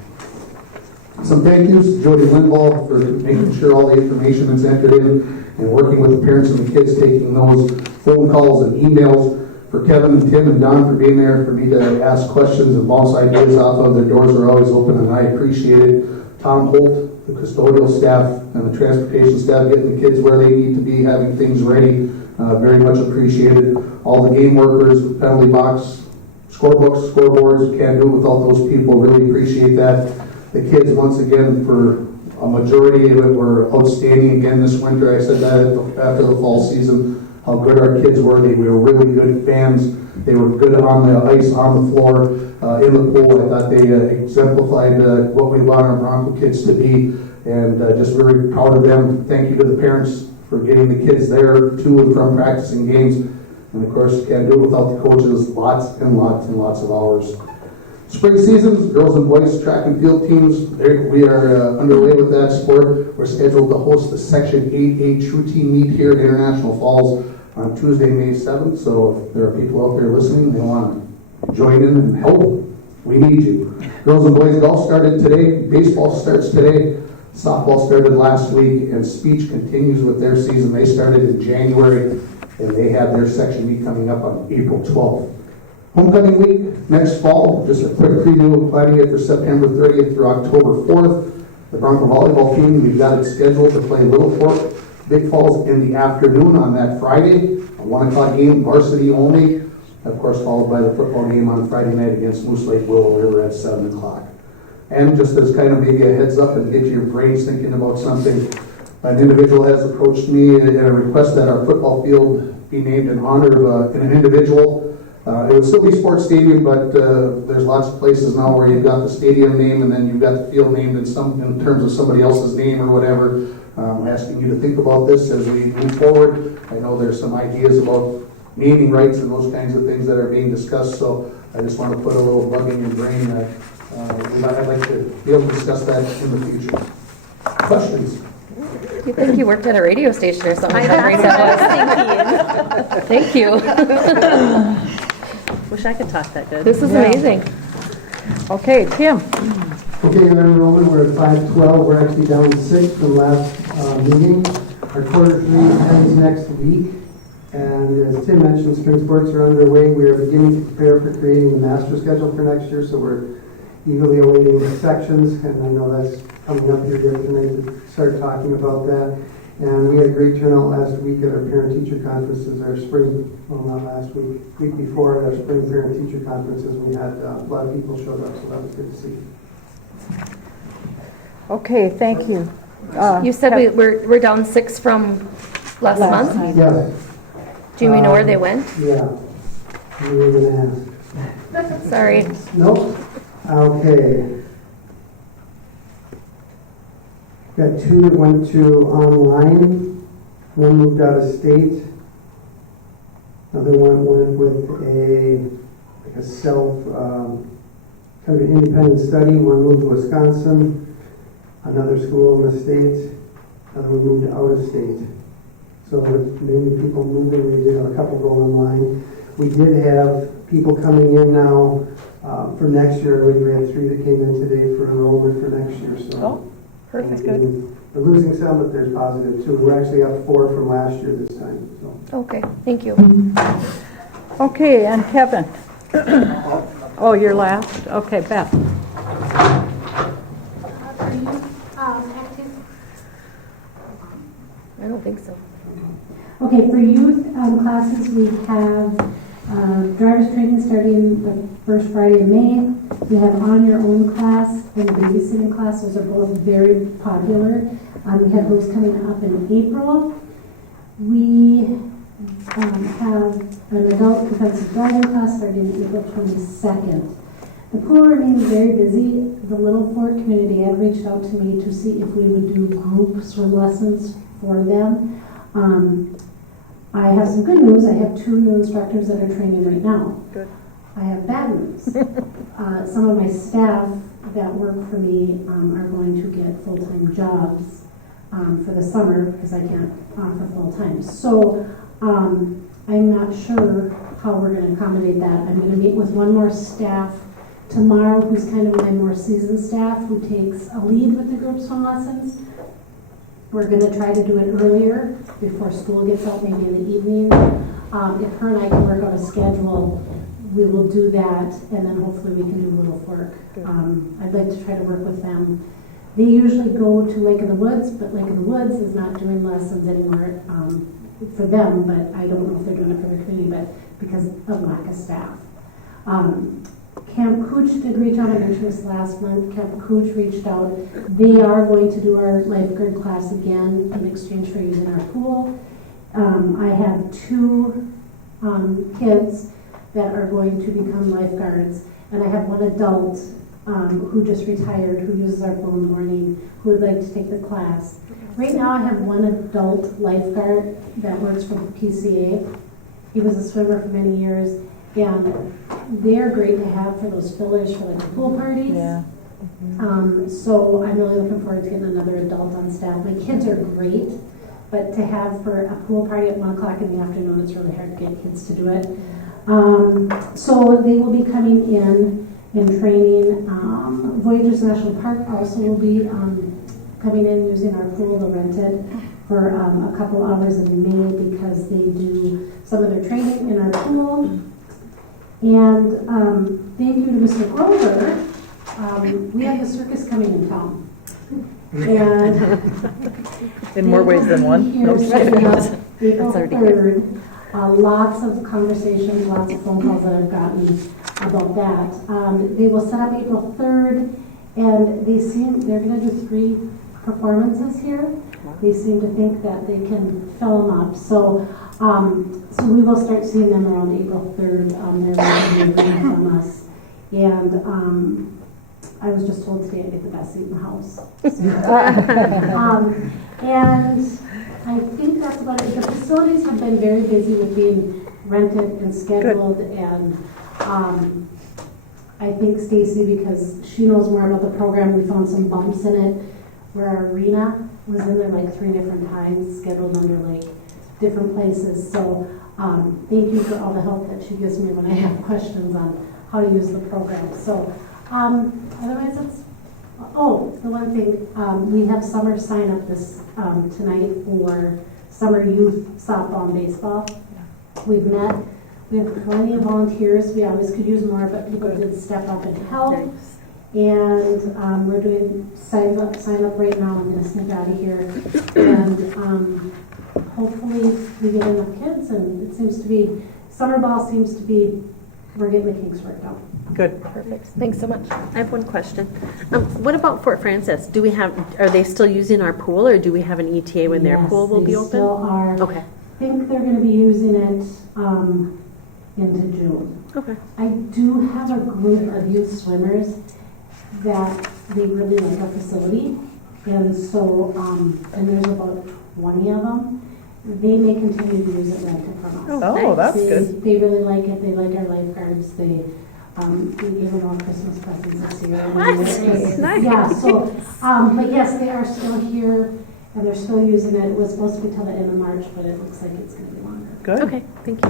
Some thank yous to Jody Linvall for making sure all the information is entered in and working with the parents and the kids, taking those phone calls and emails. For Kevin and Tim and Don for being there for me to ask questions and bounce ideas off of. Their doors are always open and I appreciate it. Tom Holt, the custodial staff and the transportation staff, getting the kids where they need to be, having things ready, very much appreciated. All the game workers, penalty box, scorebooks, scoreboards, can't do it without those people, really appreciate that. The kids, once again, for a majority of it, were outstanding again this winter. I said that after the fall season, how good our kids were. They were really good fans. They were good on the ice, on the floor, in the pool. I thought they exemplified what we want our Bronco kids to be, and just very proud of them. Thank you to the parents for getting the kids there to and from practicing games. And of course, can't do it without the coaches. Lots and lots and lots of hours. Spring seasons, girls and boys track and field teams. We are underway with that sport. We're scheduled to host the Section 8A True Team Meet here at International Falls on Tuesday, May 7th. So if there are people out there listening, they want to join in and help, we need you. Girls and boys golf started today. Baseball starts today. Softball started last week. And speech continues with their season. They started in January, and they have their section meet coming up on April 12th. Homecoming week next fall, just a quick preview, planning it for September 30th through October 4th. The Bronco volleyball team, we've got it scheduled to play Little Fork, Big Falls in the afternoon on that Friday, a 1 o'clock game, varsity only. Of course, followed by the football game on Friday night against Moose Lake Willow River at 7 o'clock. And just as kind of maybe a heads up and get your brains thinking about something, an individual has approached me and a request that our football field be named in honor of an individual. It would still be Sports Stadium, but there's lots of places now where you've got the stadium name and then you've got the field named in terms of somebody else's name or whatever. I'm asking you to think about this as we move forward. I know there's some ideas about naming rights and those kinds of things that are being discussed, so I just want to put a little bug in your brain that I'd like to be able to discuss that in the future. Questions? You think you worked at a radio station or something? I was thinking. Thank you. Wish I could talk that good. This is amazing. Okay, Tim. Okay, our enrollment, we're at 512. We're actually down 6 from last meeting. Our quarter 3 ends next week. And as Tim mentioned, spring sports are underway. We are beginning to prepare for creating the master schedule for next year, so we're eagerly awaiting the sections, and I know that's coming up here tonight to start talking about that. And we had a great turnout last week at our parent-teacher conferences, our spring, well, not last week, week before at our spring parent-teacher conferences. We had a lot of people showed up, so that was good to see. Okay, thank you. You said we're down 6 from last month? Yeah. Do we know where they went? Yeah. You were going to ask. Sorry. Nope. Okay. Got 2 that went to online. 1 moved out of state. Another one went with a self, kind of an independent study. 1 moved to Wisconsin. Another school in the state. Another one moved out of state. So it's mainly people moving. We did have a couple go online. We did have people coming in now for next year. We had 3 that came in today for enrollment for next year. So perfect, good. we're losing some, but there's positive too. We're actually up 4 from last year this time. So. Okay, thank you. Okay, and Kevin. Oh, you're last? Okay, Beth. Are you active? I don't think so. Okay, for youth classes, we have driver's training starting the first Friday in May. We have on your own class and babysitting class. Those are both very popular. We have those coming up in April. We have an adult defensive driving class starting April 22nd. The pool remains very busy. The Little Fort community had reached out to me to see if we would do group swim lessons for them. I have some good news. I have 2 new instructors that are training right now. Good. I have bad news. Some of my staff that work for me are going to get full-time jobs for the summer because I can't offer full-time. So I'm not sure how we're going to accommodate that. I'm going to meet with 1 more staff tomorrow, who's kind of my more seasoned staff, who takes a lead with the group swim lessons. We're going to try to do it earlier, before school gets out, maybe in the evening. If her and I can work out a schedule, we will do that, and then hopefully we can do Little Fork. I'd like to try to work with them. They usually go to Lake of the Woods, but Lake of the Woods is not doing lessons anymore for them, but I don't know if they're doing it for the community, but because of lack of staff. Camp Cooch did reach out. I mentioned this last month. Camp Cooch reached out. They are going to do our lifeguard class again in exchange for using our pool. I have 2 kids that are going to become lifeguards, and I have 1 adult who just retired, who uses our pool in the morning, who would like to take the class. Right now I have 1 adult lifeguard that works for the PCA. He was a swimmer for many years, and they're great to have for those fillers for like the pool parties. Yeah. So I'm really looking forward to getting another adult on staff. My kids are great, but to have for a pool party at 1 o'clock in the afternoon, it's really hard to get kids to do it. So they will be coming in training. Voyagers National Park also will be coming in using our pool. They'll rent it for a couple hours in May because they do some of their training in our pool. And thank you to Mr. Grover. We have the circus coming in town. And in more ways than one. Here April 3rd. Lots of conversations, lots of phone calls that I've gotten about that. They will set up April 3rd, and they're going to do 3 performances here. They seem to think that they can fill them up. So we will start seeing them around April 3rd. They're going to be from us. And I was just told today I get the best seat in the house. And I think that's about it. The facilities have been very busy with being rented and scheduled. Good. And I think Stacy, because she knows more about the program, we found some bumps in it where our arena was in there like 3 different times, scheduled under like different places. So thank you for all the help that she gives me when I have questions on how to use the program. So otherwise the one thing, we have summer sign up this tonight for summer youth softball and baseball. We've met. We have plenty of volunteers. We always could use more, but people did step up and help. And we're doing sign up right now. I'm going to sneak out of here. And hopefully we get enough kids. And it seems to be, summer ball seems to be, we're getting the kinks worked out. Good. Perfect. Thanks so much. I have one question. What about Fort Francis? Are they still using our pool, or do we have an ETA when their pool will be open? They still are. Okay. I think they're going to be using it into June. Okay. I do have a group of youth swimmers that they really like our facility, and so and there's about 20 of them. They may continue to use it rented from us. Oh, that's good. They really like it. They like our lifeguards. They gave them all Christmas presents this year. Nice. Yeah. So, but yes, they are still here and they're still using it. It was supposed to be till the end of March, but it looks like it's going to be longer. Good. Okay. Thank you.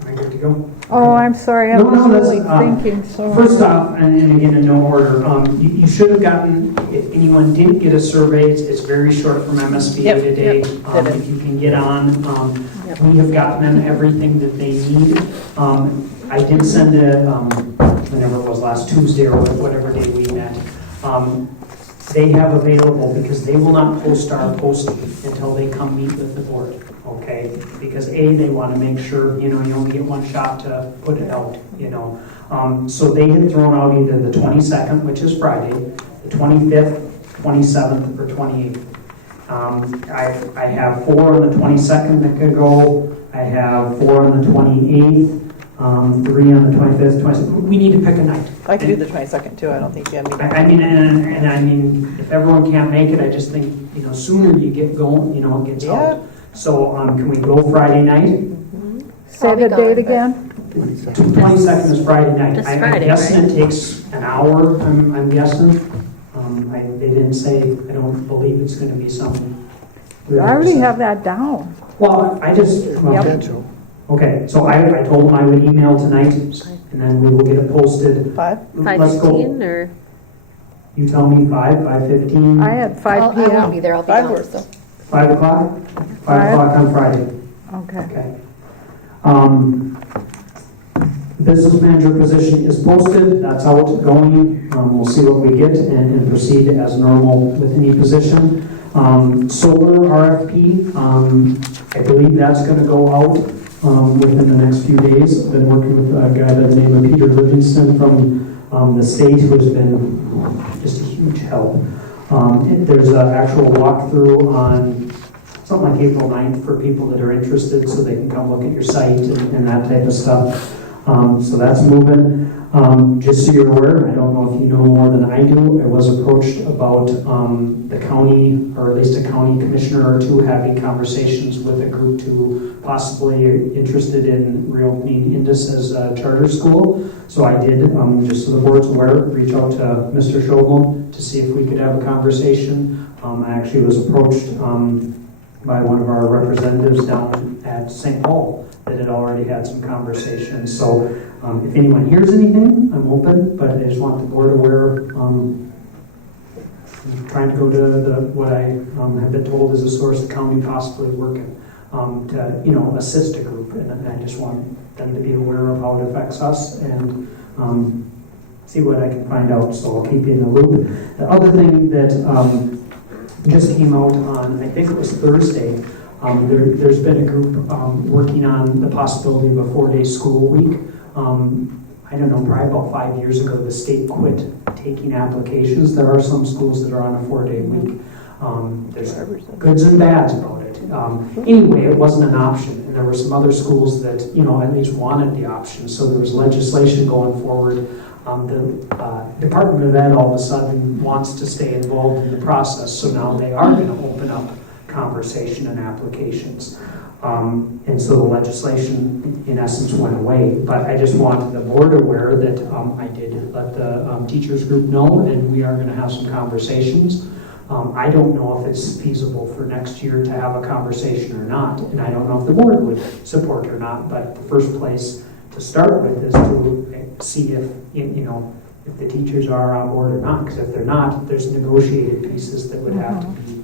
Am I good to go? Oh, I'm sorry. I was really thinking so. First off, and again in no order, you should have gotten, if anyone didn't get a survey, it's very short from MSBA today. If you can get on, we have gotten them everything that they need. I did send whenever it was last Tuesday or whatever day we met, they have available, because they will not post our posting until they come meet with the board. Okay, because they want to make sure, you only get one shot to put it out, So they had thrown out either the 22nd, which is Friday, the 25th, 27th, or 28th. I have 4 on the 22nd that could go. I have 4 on the 28th, 3 on the 25th, 26th. We need to pick a night. I could do the 22nd too. I don't think you have any. I mean, if everyone can't make it, I just think, sooner you get going, it gets out. So can we go Friday night? Say the date again. 22nd is Friday night. I'm guessing it takes an hour, I'm guessing. They didn't say, I don't believe it's going to be something. I already have that down. Well, I just, Okay, so I told him I would email tonight, and then we will get it posted. 5:15 or? You tell me 5:15? I had 5 p.m. I won't be there, I'll be Five gone, works. so. 5 o'clock? 5 o'clock on Friday. Okay. Okay. Business manager position is posted, that's out going. We'll see what we get and proceed as normal with any position. Solar RFP, I believe that's going to go out within the next few days. I've been working with a guy by the name of Peter Livingston from the state who has been just a huge help. There's an actual walkthrough on something like April 9th for people that are interested so they can come look at your site and that type of stuff. So that's moving. Just so you're aware, I don't know if you know more than I do, I was approached about the county, or at least a county commissioner or two, having conversations with a group to possibly interested in reopening Indus as a charter school. So I did, just so the board's aware, reach out to Mr. Schobel to see if we could have a conversation. I actually was approached by one of our representatives down at St. Paul that had already had some conversations. So if anyone hears anything, I'm open, but I just want the board aware. I'm trying to go to what I have been told is a source the county possibly working to assist a group, and I just want them to be aware of how it affects us and see what I can find out. So I'll keep you in the loop. The other thing that just came out on, I think it was Thursday. There's been a group working on the possibility of a 4-day school week. I don't know, probably about 5 years ago, the state quit taking applications. There are some schools that are on a 4-day week. There's goods and bads about it. Anyway, it wasn't an option, and there were some other schools that, at least wanted the option. So there was legislation going forward. The Department of Ed all of a sudden wants to stay involved in the process, so now they are going to open up conversation and applications. And so the legislation, in essence, went away. But I just wanted the board aware that I did let the teachers group know, and we are going to have some conversations. I don't know if it's feasible for next year to have a conversation or not, and I don't know if the board would support or not, but the first place to start with is to see if, if the teachers are on board or not, because if they're not, there's negotiated pieces that would have to be.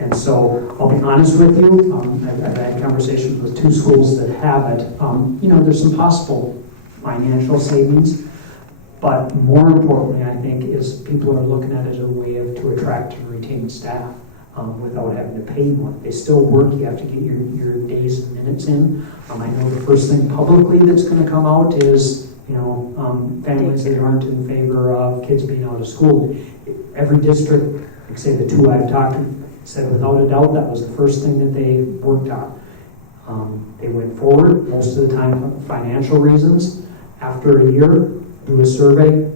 And so I'll be honest with you, I've had conversations with 2 schools that have it. There's some possible financial savings, but more importantly, I think, is people are looking at it as a way to attract and retain staff without having to pay more. They still work, you have to get your days and minutes in. I know the first thing publicly that's going to come out is, families that aren't in favor of kids being out of school. Every district, like say the 2 I've talked to, said without a doubt that was the first thing that they worked on. They went forward, most of the time for financial reasons. After a year, do a survey,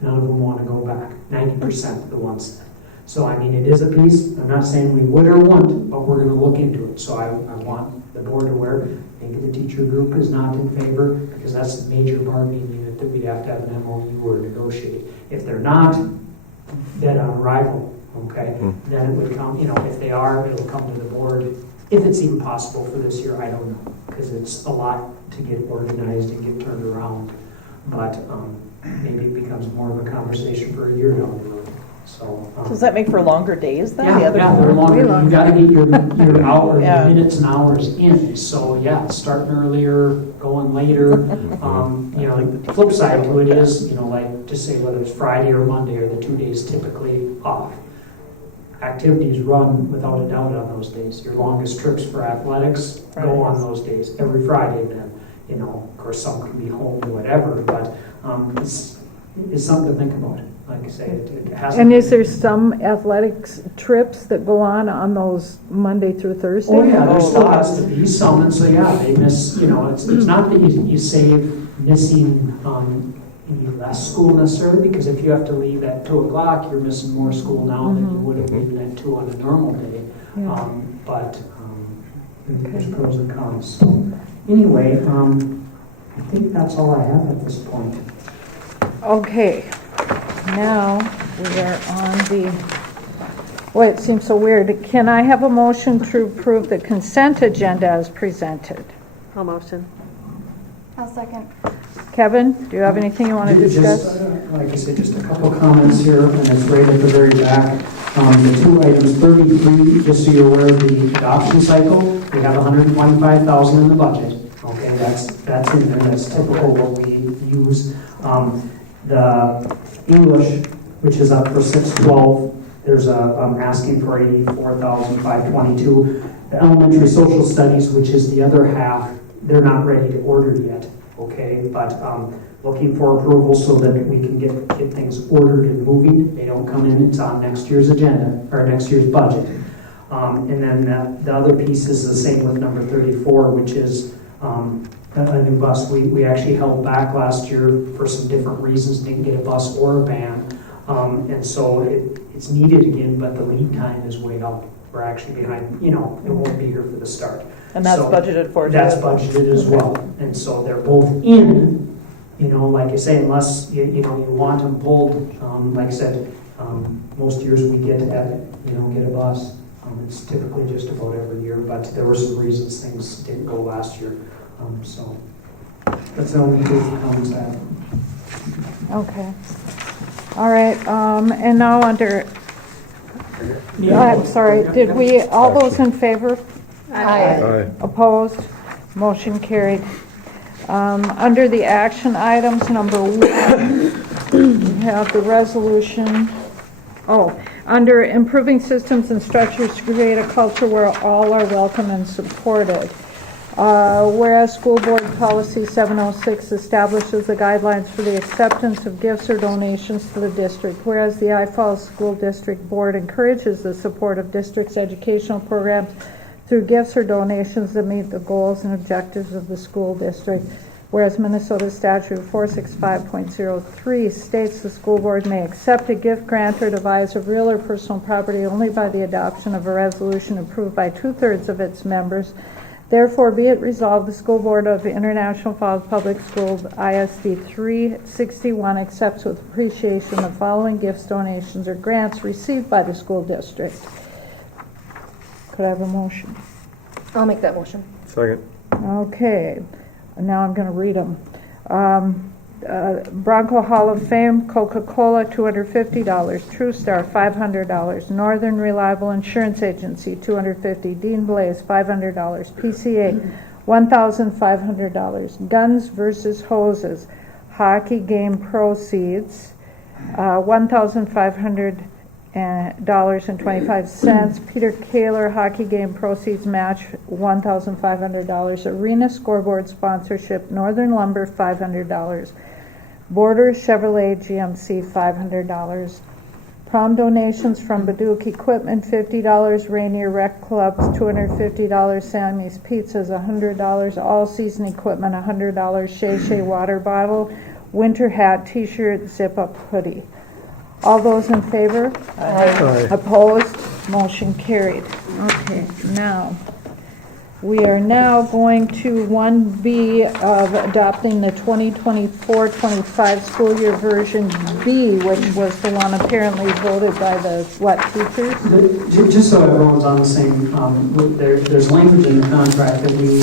none of them want to go back. 90% of the ones said. So, it is a piece. I'm not saying we would or won't, but we're going to look into it. So I want the board aware. Maybe the teacher group is not in favor, because that's the major bargaining unit that we'd have to have an MOU or negotiate. If they're not, dead on arrival. Okay, then it would come, if they are, it'll come to the board. If it's even possible for this year, I don't know, because it's a lot to get organized and get turned around. But maybe it becomes more of a conversation for a year down the road. So does that make for longer days then? Yeah, they're longer. You got to get your hours, Yeah. your minutes and hours in. So yeah, starting earlier, going later. The flip side to it is, like just say whether it's Friday or Monday are the 2 days typically off. Activities run without a doubt on those days. Your longest trips for athletics go on those days. Every Friday then. Of course some can be home or whatever, but it's something to think about. Like I say, it has. And is there some athletics trips that go on those Monday through Thursday? Oh yeah, there still has to be some, and so yeah, they miss. It's not that you save missing any less school necessarily, because if you have to leave at 2 o'clock, you're missing more school now than you would have leaving at 2 on a normal day. Yeah. But there's pros and cons. So anyway, I think that's all I have at this point. Okay, now we are on it seems so weird. Can I have a motion to approve the consent agenda as presented? I'll motion. I'll second. Kevin, do you have anything you want to discuss? Just, like I said, just a couple comments here, and it's right at the very back. The two items, 33, just so you're aware of the adoption cycle, we have 125,000 in the budget. Okay, that's in there, that's typical what we use. The English, which is up for 612, there's I'm asking for 84,522. The elementary social studies, which is the other half, they're not ready to order yet. Okay, but looking for approval so that we can get things ordered and moving. They don't come in, it's on next year's agenda, or next year's budget. And then the other piece is the same with number 34, which is a new bus. We actually held back last year for some different reasons, didn't get a bus or a van. And so it's needed again, but the lead time is way out. We're actually behind, it won't be here for the start. And that's budgeted for? That's budgeted as well. And so they're both in, like I say, unless, you want them pulled, like I said, most years we get a bus. It's typically just about every year, but there were some reasons things didn't go last year. So that's the only two comments I have. Okay. All right, and now under, I'm sorry, did we, all those in favor? Aye. Opposed? Motion carried. Under the action items, number 1, we have the resolution. Under improving systems and structures to create a culture where all are welcome and supported. Whereas School Board Policy 706 establishes the guidelines for the acceptance of gifts or donations to the district, whereas the Falls School District Board encourages the support of district's educational programs through gifts or donations that meet the goals and objectives of the school district, whereas Minnesota Statute 465.03 states the school board may accept a gift, grant, or devise of real or personal property only by the adoption of a resolution approved by 2/3 of its members. Therefore, be it resolved, the School Board of International Falls Public Schools, ISD 361, accepts with appreciation the following gifts, donations, or grants received by the school district. Could I have a motion? I'll make that motion. Second. Okay, now I'm going to read them. Bronco Hall of Fame, Coca-Cola, $250. True Star, $500. Northern Reliable Insurance Agency, $250. Dean Blaze, $500. PCA, $1,500. Guns versus Hoses, hockey game proceeds, $1,500.25. Peter Kaler, hockey game proceeds match, $1,500. Arena scoreboard sponsorship, Northern Lumber, $500. Borders Chevrolet GMC, $500. Prom donations from Baduke Equipment, $50. Rainier Rec Clubs, $250. Sammy's Pizzas, $100. All Season Equipment, $100. Shay Shay Water Bottle, Winter Hat, T-shirt, Zip-Up Hoodie. All those in favor? Aye. Opposed? Motion carried. Okay, now, we are now going to 1B of adopting the 2024-25 school year version B, which was the one apparently voted by the, teachers? Just so everyone's on the same, there's language in the contract that we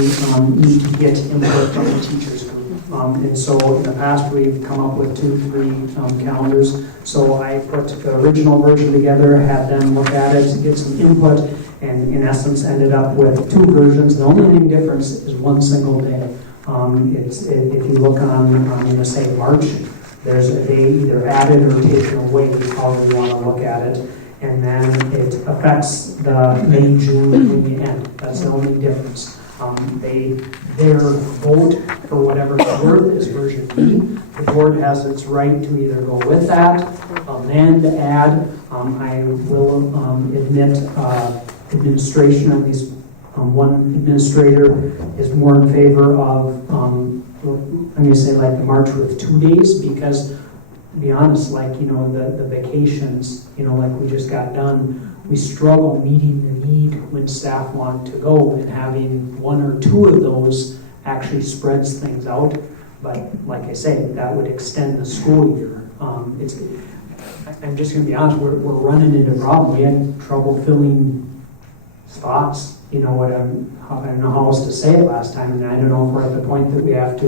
need to get input from the teachers group. And so in the past, we've come up with 2-3 calendars. So I put the original version together, had them look at it, get some input, and in essence ended up with 2 versions. The only thing difference is one single day. If you look on, I'm going to say March, there's a day either added or taken away, however you want to look at it. And then it affects the May, June, and the end. That's the only difference. Their vote for whatever the word is version B. The board has its right to either go with that, amend, add. I will admit administration, at least one administrator is more in favor of, I'm going to say like the March with 2 days, because to be honest, the vacations, like we just got done, we struggle meeting the need when staff want to go, and having 1 or 2 of those actually spreads things out. But like I say, that would extend the school year. I'm just going to be honest, we're running into a problem. We had trouble filling spots, you know what, I don't know how else to say it last time, and I don't know if we're at the point that we have to,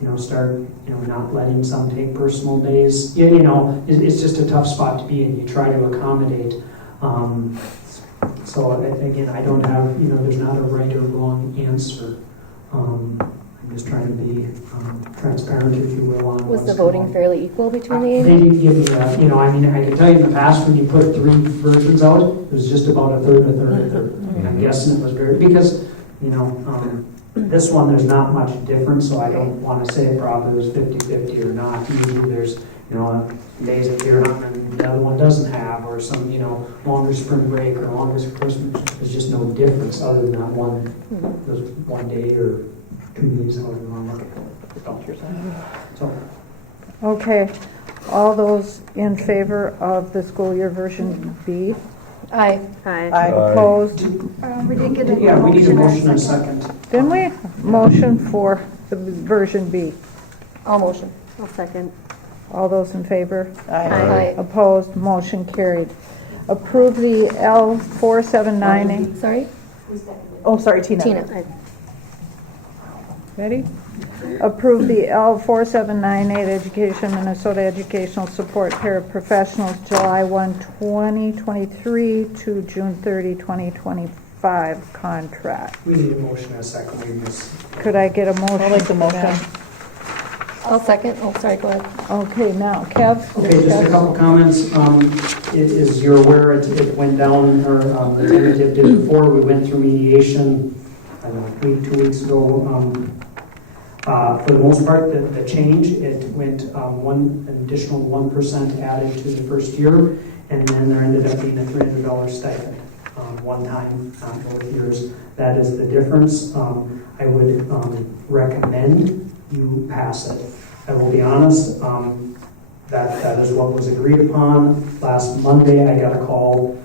you know, start, you know, not letting some take personal days. You know, it's just a tough spot to be in. You try to accommodate. So again, I don't have, you know, there's not a right or wrong answer. I'm just trying to be transparent, if you will, on Was the what's voting going on. fairly equal between the They eight? didn't give me that. You know, I mean, I can tell you in the past, when you put 3 versions out, it was just about a third, a third, a third. And I'm guessing it was very, because, you know, this one, there's not much difference, so I don't want to say it probably was 50-50 or not. Usually there's, you know, days of deer hunting and the other one doesn't have, or some, you know, longer spring break or longer Christmas. There's just no difference other than that one day or 2 days, however you want to look at it. So, Okay, all those in favor of the school year version B? Aye. Aye. Opposed? We did get a yeah, we need a motion and and a second. Didn't we? Motion for the version B. All motion. I'll second. All those in favor? Aye. Opposed? Motion carried. Approve the L479. Sorry? Oh, sorry, Tina. Tina. Ready? Approve the L4798 Education Minnesota Educational Support Paraprofessionals July 1, 2023 to June 30, 2025 contract. We need a motion and a second. We miss. Could I get a motion? I'll make the for motion. that? I'll second. Oh, sorry, go ahead. Okay, now, Kev? Okay, just a couple comments. As you're aware, it went down, or the tentative did before. We went through mediation, I don't know, 2 weeks ago. For the most part, the change, it went an additional 1% added to the first year, and then there ended up being a $300 stipend, one time, both years. That is the difference. I would recommend you pass it. I will be honest, that is what was agreed upon. Last Monday, I got a call.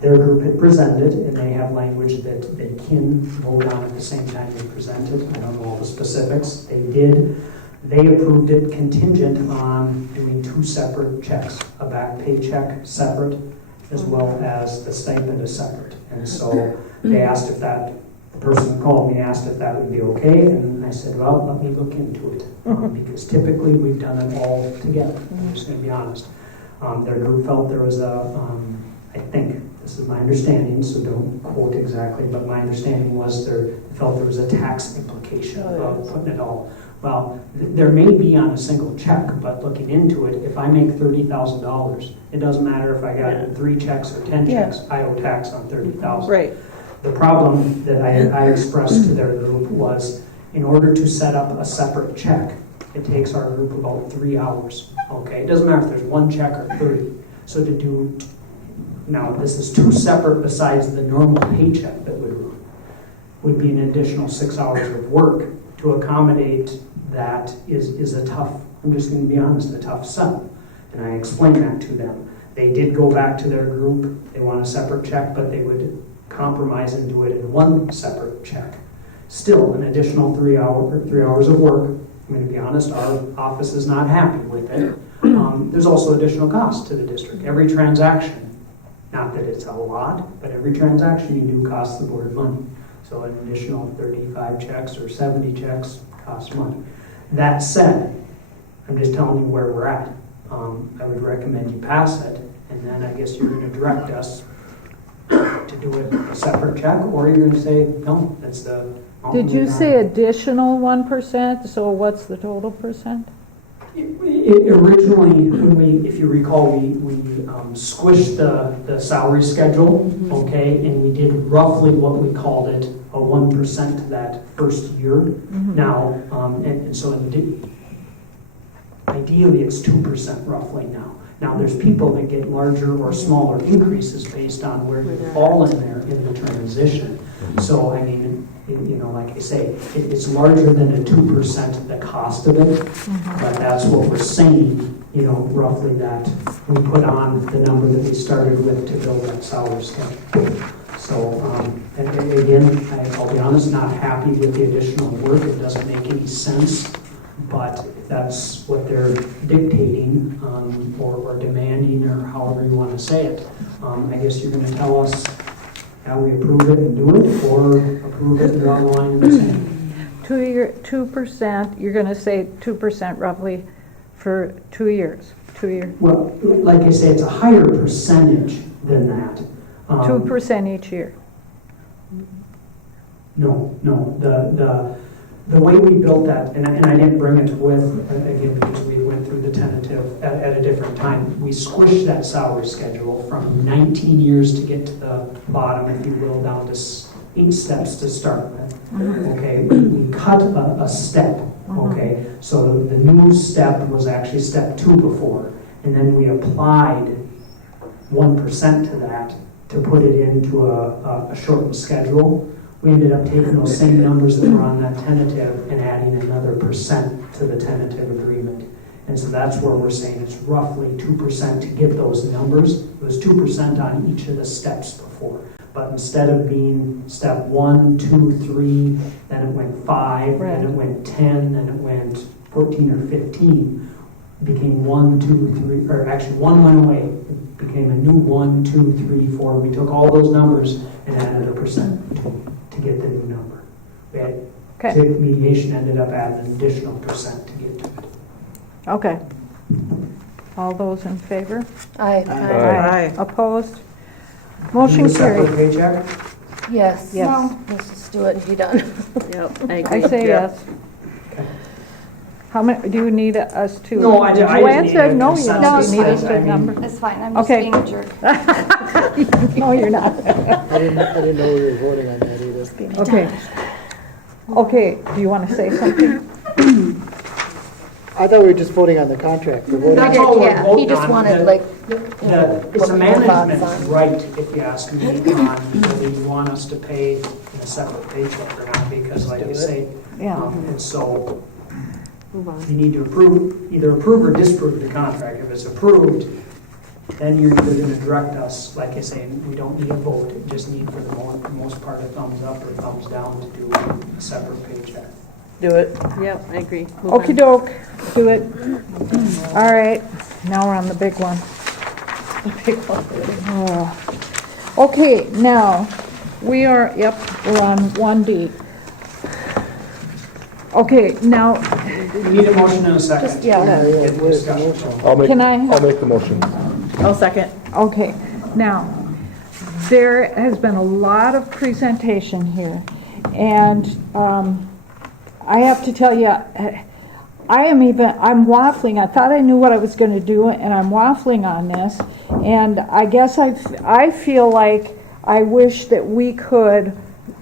Their group had presented, and they have language that they can vote on at the same time they presented. I don't know all the specifics. They did. They approved it contingent on doing 2 separate checks, a back pay check separate, as well as the stipend is separate. And so they asked if that, the person who called me asked if that would be okay, and I said, well, let me look into it. Because typically we've done it all together. I'm just going to be honest. Their group felt there was I think, this is my understanding, so don't quote exactly, but my understanding was they felt there was a tax implication of putting it all. Well, there may be on a single check, but looking into it, if I make $30,000, it doesn't matter if I got 3 checks or 10 checks, I owe tax on $30,000. Right. The problem that I expressed to their group was, in order to set up a separate check, it takes our group about 3 hours. Okay, it doesn't matter if there's 1 check or 30. So to do, now this is 2 separate besides the normal paycheck that would be an additional 6 hours of work. To accommodate that is a tough, I'm just going to be honest, a tough sell. And I explained that to them. They did go back to their group. They want a separate check, but they would compromise and do it in 1 separate check. Still, an additional 3 hours of work. I'm going to be honest, our office is not happy with it. There's also additional cost to the district. Every transaction, not that it's a lot, but every transaction you do costs the board money. So an additional 35 checks or 70 checks costs money. That said, I'm just telling you where we're at. I would recommend you pass it, and then I guess you're going to direct us to do a separate check, or you're going to say, no, that's the... Did you say additional 1%? So what's the total percent? Originally, when we, if you recall, we squished the salary schedule, okay, and we did roughly what we called it, a 1% that first year. Now, and so ideally it's 2% roughly now. Now, there's people that get larger or smaller increases based on where you fall in there in the transition. So, I mean, you know, like I say, it's larger than a 2% the cost of it, but that's what we're saying, you know, roughly that we put on the number that we started with to build that salary schedule. So, and again, I'll be honest, not happy with the additional work. It doesn't make any sense, but if that's what they're dictating or demanding, or however you want to say it, I guess you're going to tell us, Have we approve it and do it, or approve it and draw the line in the sand? 2%, you're gonna say 2% roughly for 2 years, 2 years. Well, like I say, it's a higher percentage than that. 2% each year. No, the way we built that, and I didn't bring it with, again, because we went through the tentative at a different time. We squished that salary schedule from 19 years to get to the bottom, if you will, down to 8 steps to start with. Okay, we cut a step. Okay, so the new step was actually step 2 before, and then we applied 1% to that to put it into a shortened schedule. We ended up taking those same numbers that were on that tentative and adding another percent to the tentative agreement. And so that's where we're saying it's roughly 2% to get those numbers. It was 2% on each of the steps before. But instead of being step 1, 2, 3, then it went 5, then it went 10, then it went 14 or 15. It became 1, 2, 3, or actually 1 went away. It became a new 1, 2, 3, 4. We took all those numbers and added a percent to get the new number. TIC mediation ended up adding an additional percent to get to it. Okay. All those in favor? Aye. Aye. Opposed? Motion Need a separate carried. paycheck? Yes. Yes. No. Let's just do it and be done. Yep, I agree. I say yes. How many, do you need us to? No, I just Joanne need said a no, you consensus. don't. You need us I to mean- number. It's fine, I'm just Okay. being a jerk. No, you're not. I didn't know we were voting on that either. Okay. Okay, do you want to say something? I thought we were just voting on the contract. We're voting That's on- all we're Yeah, he voting just on. wanted like, It's a what your management thoughts on- right, if you ask me, on whether you want us to pay in a separate paycheck or not, because like you say, Yeah. and so Move on. you need to either approve or disapprove the contract. If it's approved, then you're going to direct us, like I say, we don't need a vote, we just need for the most part a thumbs up or thumbs down to do a separate paycheck. Do it. Yep, I agree. Move on. Okey doke, do it. All right, now we're on the big one. The big one. Oh. Okay, now, we're on 1D. Okay, now, We need a motion in a second. Just, yeah. Get the discussion. I'll make Can the motion. I'll second. Okay, now, there has been a lot of presentation here, and I have to tell you, I'm waffling. I thought I knew what I was going to do, and I'm waffling on this, and I guess I feel like I wish that we could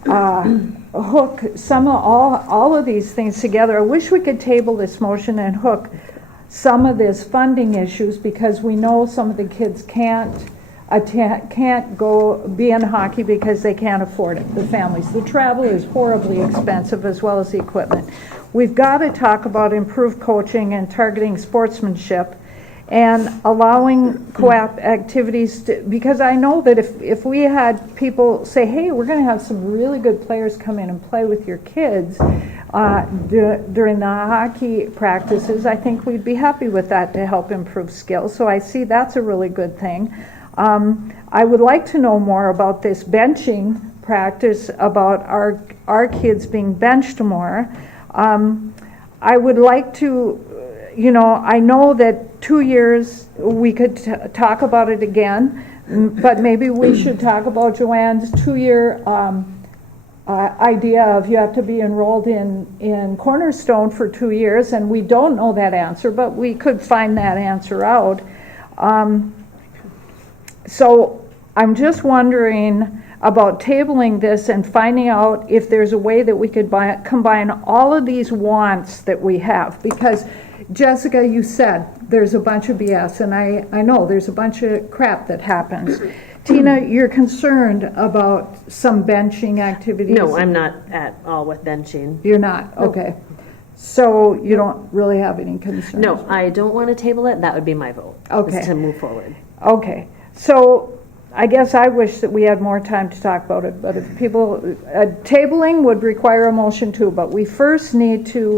hook all of these things together. I wish we could table this motion and hook some of this funding issues, because we know some of the kids can't go be in hockey because they can't afford it, the families. The travel is horribly expensive, as well as the equipment. We've got to talk about improved coaching and targeting sportsmanship and allowing co-op activities because I know that if we had people say, hey, we're going to have some really good players come in and play with your kids during the hockey practices, I think we'd be happy with that to help improve skills. So I see that's a really good thing. I would like to know more about this benching practice, about our kids being benched more. I would like to, I know that 2 years we could talk about it again, but maybe we should talk about Joanne's 2-year idea of you have to be enrolled in Cornerstone for 2 years, and we don't know that answer, but we could find that answer out. So I'm just wondering about tabling this and finding out if there's a way that we could combine all of these wants that we have. Because, Jessica, you said there's a bunch of BS, and I know there's a bunch of crap that happens. Tina, you're concerned about some benching activities? No, I'm not at all with benching. You're not? Nope. Okay. So you don't really have any concerns? No, I don't want to table it. That would be my vote. Okay. Is to move forward. Okay. So I guess I wish that we had more time to talk about it, but if people, tabling would require a motion too, but we first need to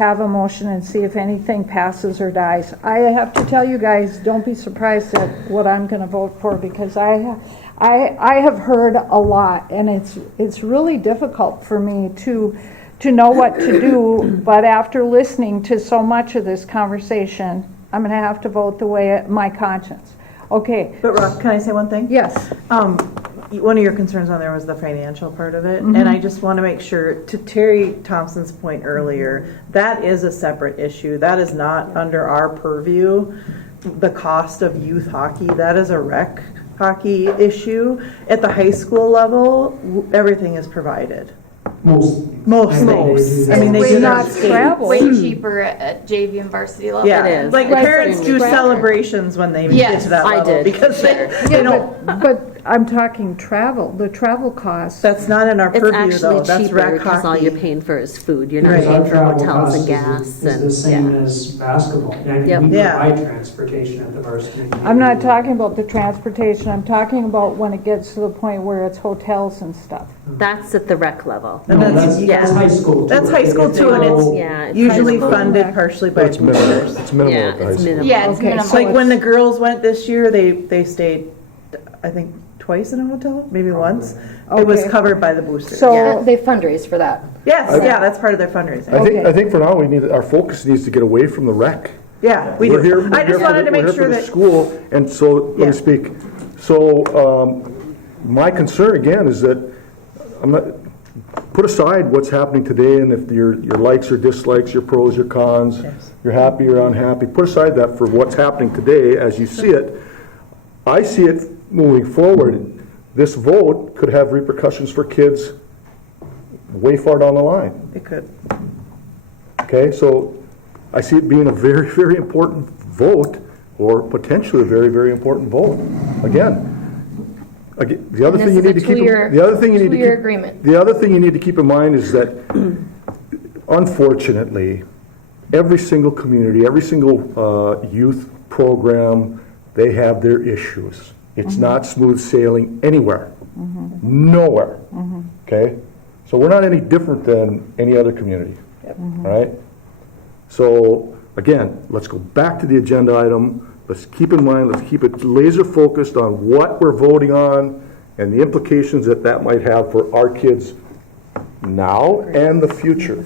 have a motion and see if anything passes or dies. I have to tell you guys, don't be surprised at what I'm going to vote for, because I have heard a lot, and it's really difficult for me to know what to do, but after listening to so much of this conversation, I'm going to have to vote the way my conscience. Okay. But Rob, can I say one thing? Yes. One of your concerns on there was the financial part of it, Mhm. and I just want to make sure, to Terry Thompson's point earlier, that is a separate issue. That is not under our purview. The cost of youth hockey, that is a rec hockey issue. At the high school level, everything is provided. Most. Most things. I mean, they do not their travel. Way cheaper at JV and varsity level. Yeah, It is. like Right. parents do celebrations when they get to that I level did. because they Yeah, don't. but I'm talking travel, the travel costs. That's not in our It's purview actually though. That's cheaper rec because all hockey. you're paying for is food. You're not Because paying our for travel hotels cost and gas. is the same as basketball. And Yep. we Yeah. provide transportation at the varsity. I'm not talking about the transportation, I'm talking about when it gets to the point where it's hotels and stuff. That's at the rec level. No, that's high school too. That's high school If they too, and it's go- Yeah, it's usually high school. funded partially by It's minimal, boosters. it's minimal Yeah, at the high it's school. minimal. Yeah, it's Okay, minimal. so Like when the girls went this year, they stayed, I think, twice in a hotel, maybe once. It was Okay. covered by the boosters. So- Yeah, they fundraise for that. Yes, yeah, that's part of their fundraising. I think for now, our focus needs to get away from the rec. Yeah, we We're do. here, I just wanted to make sure we're here for the that, school, and so, let Yeah. me speak. So, my concern again is that, put aside what's happening today, and if your likes or dislikes, your pros, your cons, Yes. you're happy or unhappy, put aside that for what's happening today as you see it. I see it moving forward. This vote could have repercussions for kids way far down the line. it could. Okay, so I see it being a very, very important vote, or potentially a very, very important vote. Again, the other And thing you this is need to a keep, two-year- the other thing you need to two-year keep, agreement. the other thing you need to keep in mind is that, unfortunately, every single community, every single youth program, they have their issues. It's not smooth sailing anywhere, nowhere. Okay, so we're not any different than any other community. All right? So, again, let's go back to the agenda item. Let's keep in mind, let's keep it laser focused on what we're voting on and the implications that might have for our kids now and the future.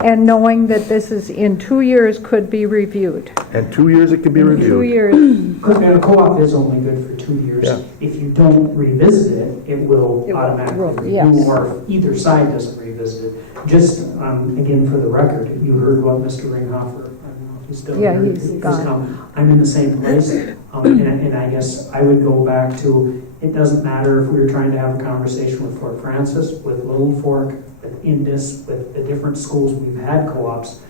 And knowing that this is in 2 years could be reviewed. And 2 years it can be In 2 reviewed. years. And a co-op is only good for 2 years. Yeah. If you don't revisit it, it will It will, automatically yes. renew, or if either side doesn't revisit it. Just, again, for the record, you heard what Mr. Ringhofer, I don't know if he's still Yeah, here. he's gone. I'm in the same place, and I guess I would go back to, it doesn't matter if we were trying to have a conversation with Fort Francis, with Little Fork, with Indus, with the different schools we've had co-ops.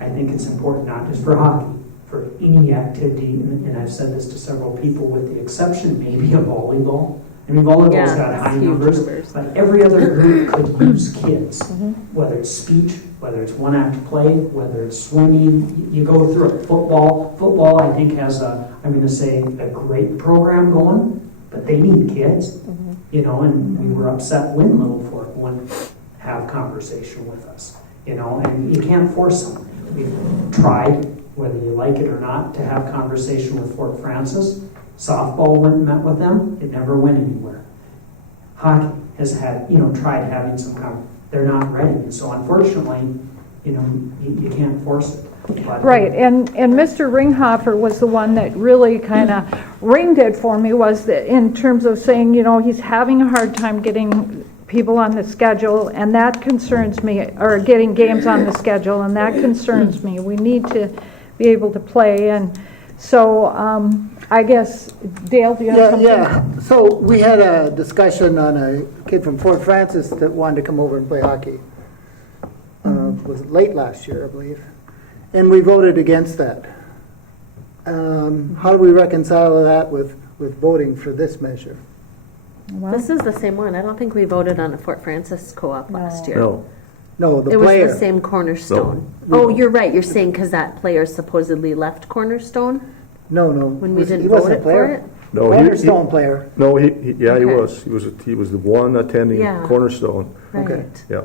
I think it's important, not just for hockey, for any activity, and I've said this to several people, with the exception maybe of volleyball. I mean, volleyball's Yeah, got it's high huge numbers, numbers. but every other group could use kids, whether it's speech, whether it's one-act play, whether it's swimming. You go through it. Football, I think, has I'm going to say, a great program going, but they need kids, you know, and we were upset when Little Fork wouldn't have conversation with us, you know, and you can't force them. We've tried, whether you like it or not, to have conversation with Fort Francis. Softball went and met with them. It never went anywhere. Hockey has had, tried having some they're not ready. And so unfortunately, you can't force it. But, Right, and Mr. Ringhofer was the one that really kind of ringed it for me, was that in terms of saying, he's having a hard time getting people on the schedule, and that concerns me, or getting games on the schedule, and that concerns me. We need to be able to play, and so I guess, Dale, do you have something? Yeah. So we had a discussion on a kid from Fort Francis that wanted to come over and play hockey. Was it late last year, I believe? And we voted against that. How do we reconcile that with voting for this measure? This is the same one. I don't think we voted on a Fort Francis co-op last year. No. No, the It player. was the same Cornerstone. Oh, you're right. You're saying because that player supposedly left Cornerstone No. when we He didn't wasn't vote a it for player. it? No, Cornerstone player. No, he Okay. was. He was the one attending Yeah. Cornerstone. Okay. Right. Yeah.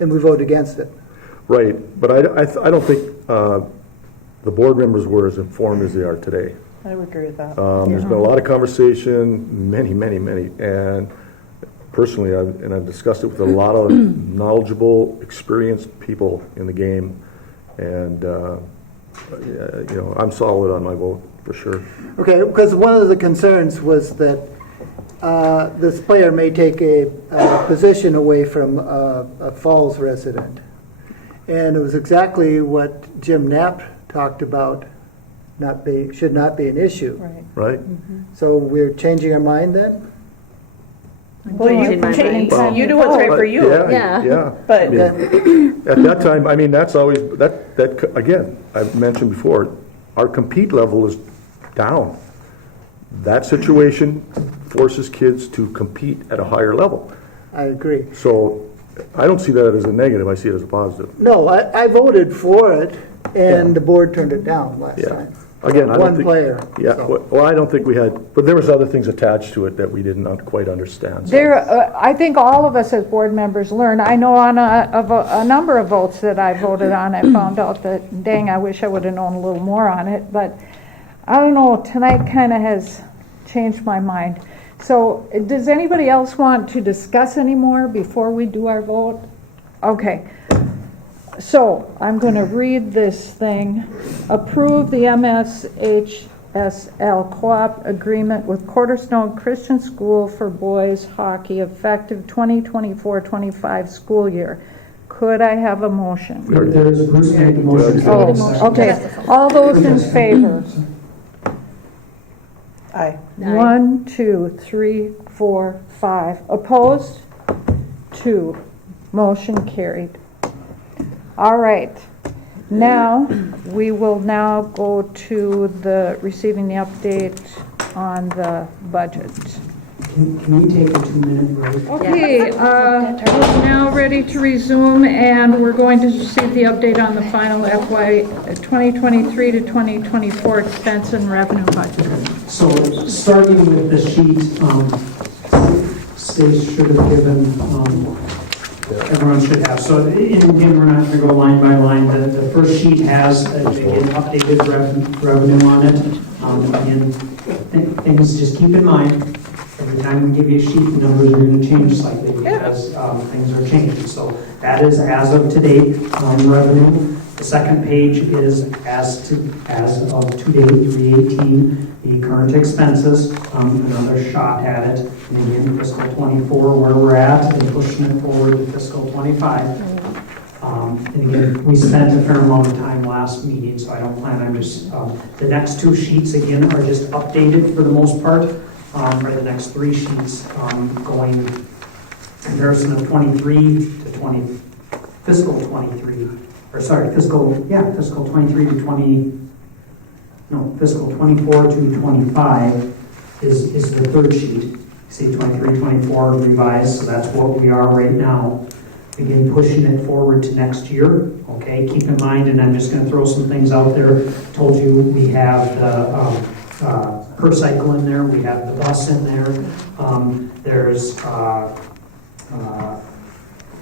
And we voted against it. Right, but I don't think the board members were as informed as they are today. I would agree with that. There's been a lot of conversation, many, and personally, I've discussed it with a lot of knowledgeable, experienced people in the game, and I'm solid on my vote for sure. Okay, because one of the concerns was that this player may take a position away from a Falls resident. And it was exactly what Jim Knapp talked about, should not be an issue. Right. So we're changing our mind then? Well, you do what's right for you. Yeah. But At that time, I mean, that's always, that again, I've mentioned before, our compete level is down. That situation forces kids to compete at a higher level. I agree. So I don't see that as a negative, I see it as a positive. No, I voted for it, and the board turned it down last time. Again, I don't One think, player. Yeah, so. well, I don't think we had, but there was other things attached to it that we didn't quite understand. So. I think all of us as board members learn. I know on a number of votes that I voted on, I found out that, dang, I wish I would have known a little more on it. But I don't know, tonight kind of has changed my mind. So does anybody else want to discuss any more before we do our vote? Okay. So I'm going to read this thing. Approve the MSHSL co-op agreement with Cornerstone Christian School for Boys Hockey effective 2024-25 school year. Could I have a motion? There's Bruce made the motion. Oh, okay. All those in favor? Aye. 1, 2, 3, 4, 5. Opposed? 2. Motion carried. All right. Now, we will now go to the receiving the update on the budget. Can we take a 2-minute break? Okay, we're now ready to resume, and we're going to receive the update on the final FY 2023 to 2024 expense and revenue budget. So, starting with the sheet, Stace should have given, everyone should have. So, and again, we're not going to go line by line. The first sheet has, again, updated revenue on it. Again, things just keep in mind. Every time we give you a sheet, the numbers are going to change slightly because things are changing. So that is as of today revenue. The second page is as of today, 3/18, the current expenses. Another shot at it. And again, fiscal 24, where we're at, and pushing it forward to fiscal 25. And again, we spent a fair amount of time last meeting, so I don't plan on just, the next two sheets again are just updated for the most part. Or the next three sheets going comparison of 23 to 20, fiscal 23, or sorry, fiscal 23 to 20, no, fiscal 24 to 25 is the third sheet. See 23, 24 revised, so that's what we are right now. Again, pushing it forward to next year, okay? Keep in mind, and I'm just going to throw some things out there. Told you we have the per cycle in there, we have the bus in there, there's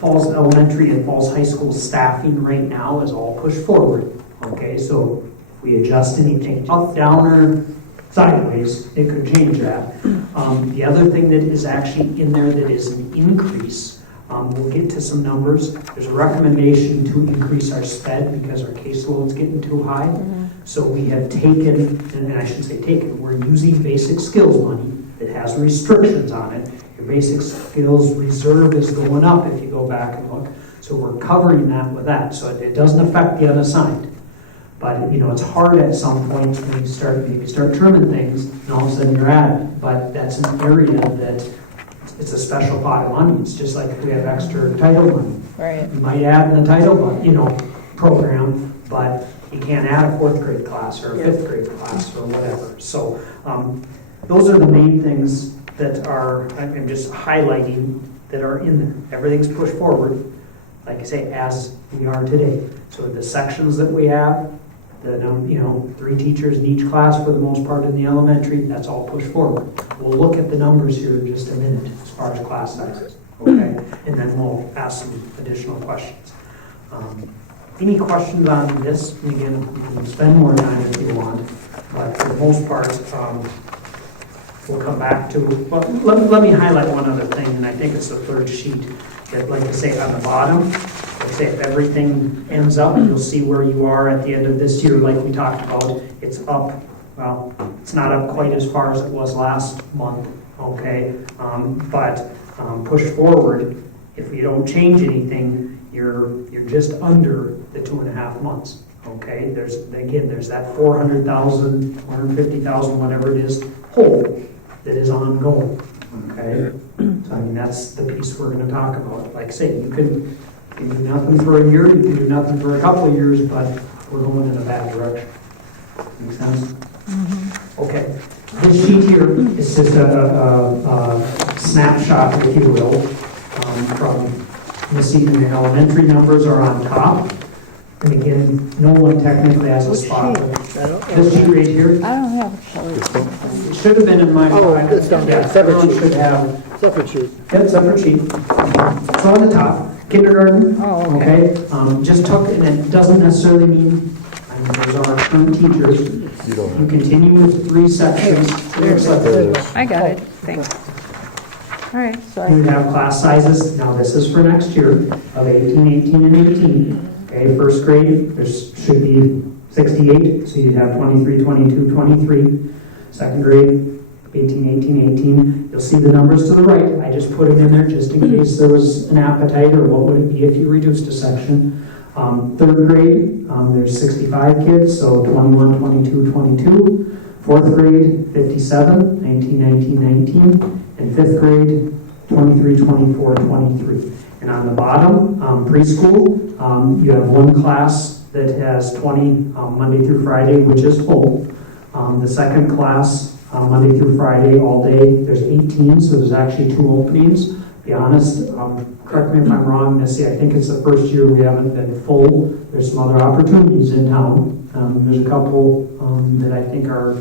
Falls Elementary and Falls High School staffing right now is all pushed forward, okay, so if we adjust anything up, down, or sideways, it could change that. The other thing that is actually in there that is an increase, we'll get to some numbers. There's a recommendation to increase our sped because our caseload's getting too high. So we have taken, and I should say taken, we're using basic skills money that has restrictions on it. Your basic skills reserve is going up if you go back and look. So we're covering that with that. So it doesn't affect the unassigned. But, it's hard at some point when you start trimming things, and all of a sudden you're at it. But that's an area that it's a special pot of money. It's just like if we have extra title money. Right. You might add in the title, program, but you can't add a 4th grade class or a 5th grade class or whatever. So those are the main things that I'm just highlighting that are in there. Everything's pushed forward, like I say, as we are today. So the sections that we have, 3 teachers in each class for the most part in the elementary, that's all pushed forward. We'll look at the numbers here in just a minute as far as class sizes, okay? And then we'll ask some additional questions. Any questions on this? And again, we can spend more time if you want, but for the most part, we'll come back to, well, let me highlight one other thing, and I think it's the third sheet, that, like I say, on the bottom, like I say, if everything ends up, you'll see where you are at the end of this year, like we talked about. It's up, well, it's not up quite as far as it was last month, okay? But push forward, if we don't change anything, you're just under the 2.5 months, okay? There's that 400,000, 450,000, whatever it is, hole that is ongoing, okay? So, I mean, that's the piece we're going to talk about. Like I say, you can do nothing for a year, you can do nothing for a couple of years, but we're going in a bad direction. Make sense? Okay. This sheet here is just a snapshot, if you will, from this evening. The elementary numbers are on top. And again, no one technically has a spot. This sheet right here. I don't have a color. It should have been in my. Oh, it's down there. Separate sheet. Should have. Separate sheet. Yep, separate sheet. So on the top, kindergarten. Oh, okay. Just took, and it doesn't necessarily mean, I mean, those are our current teachers. You continue with 3 sections. I got it, thanks. All right, so You would have class sizes, now this is for next year, of 18, 18, and 18. Okay, first grade, there should be 68, so you'd have 23, 22, 23. Second grade, 18, 18, 18. You'll see the numbers to the right. I just put them in there just in case there was an appetite, or what would it be if you reduced a section. Third grade, there's 65 kids, so 21, 22, 22. Fourth grade, 57, 19, 19, 19. And fifth grade, 23, 24, 23. And on the bottom, preschool, you have one class that has 20 Monday through Friday, which is full. The second class, Monday through Friday, all day, there's 18, so there's actually 2 openings. Be honest, correct me if I'm wrong, Missy, I think it's the first year we haven't been full. There's some other opportunities in town. There's a couple that I think are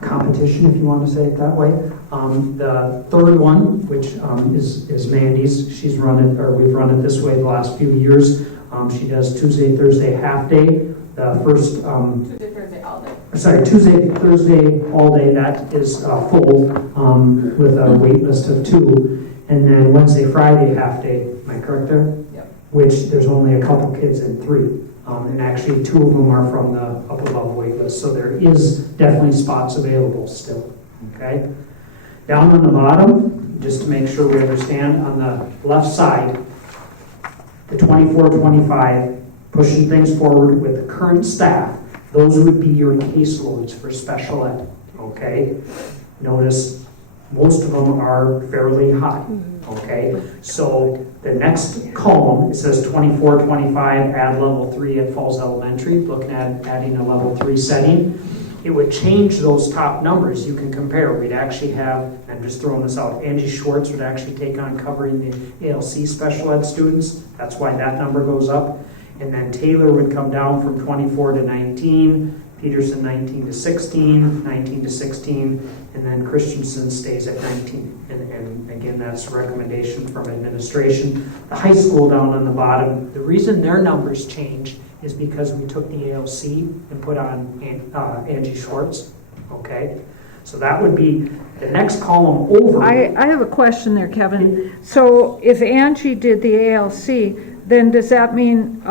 competition, if you want to say it that way. The third one, which is Mandy's, she's run it, or we've run it this way the last few years. She does Tuesday, Thursday, half day. The first Tuesday, Thursday, all day. Sorry, Tuesday, Thursday, all day. That is full with a wait list of 2, and then Wednesday, Friday, half day. Am I correct there? Yep. Which there's only a couple kids in 3. And actually 2 of them are from the up above wait list, so there is definitely spots available still, okay? Down on the bottom, just to make sure we understand, on the left side, the 24-25, pushing things forward with the current staff, those would be your caseloads for special ed, okay? Notice most of them are fairly high, okay? So the next column, it says 24-25, add level 3 at Falls Elementary, looking at adding a level 3 setting. It would change those top numbers. You can compare. We'd actually have, I'm just throwing this out, Angie Schwartz would actually take on covering the ALC special ed students. That's why that number goes up. And then Taylor would come down from 24 to 19, Peterson 19 to 16, 19 to 16, and then Christensen stays at 19. And again, that's a recommendation from administration. The high school down on the bottom, the reason their numbers changed is because we took the ALC and put on Angie Schwartz, okay? So that would be the next column over. I have a question there, Kevin. So if Angie did the ALC, then does that mean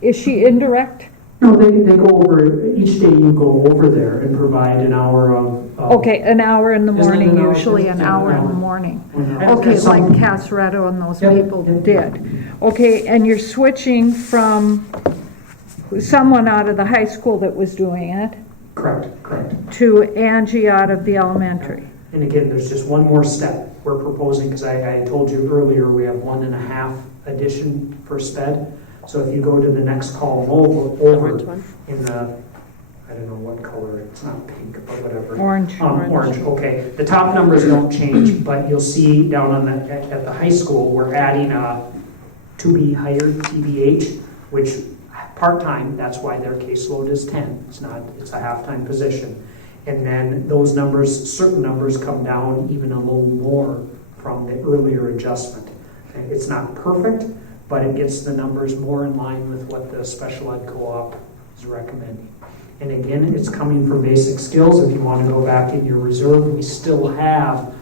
is she indirect? No, they go over, each day you go over there and provide an hour of... Okay, an hour in the morning, an hour? usually an hour in the morning. Okay, like Casaretto and those people did. Okay, and you're switching from someone out of the high school that was doing it. Correct. To Angie out of the elementary. And again, there's just one more step we're proposing, because I told you earlier we have 1.5 addition for SPED. So if you go to the next column over in the, I don't know what color, it's not pink, but whatever. Orange. Orange, okay. The top numbers don't change, but you'll see down on at the high school, we're adding a to be hired TBH, which part-time, that's why their caseload is 10. It's a half-time position. And then those numbers, certain numbers come down even a little more from the earlier adjustment. Okay, it's not perfect, but it gets the numbers more in line with what the special ed co-op is recommending. And again, it's coming from basic skills. If you want to go back in your reserve, we still have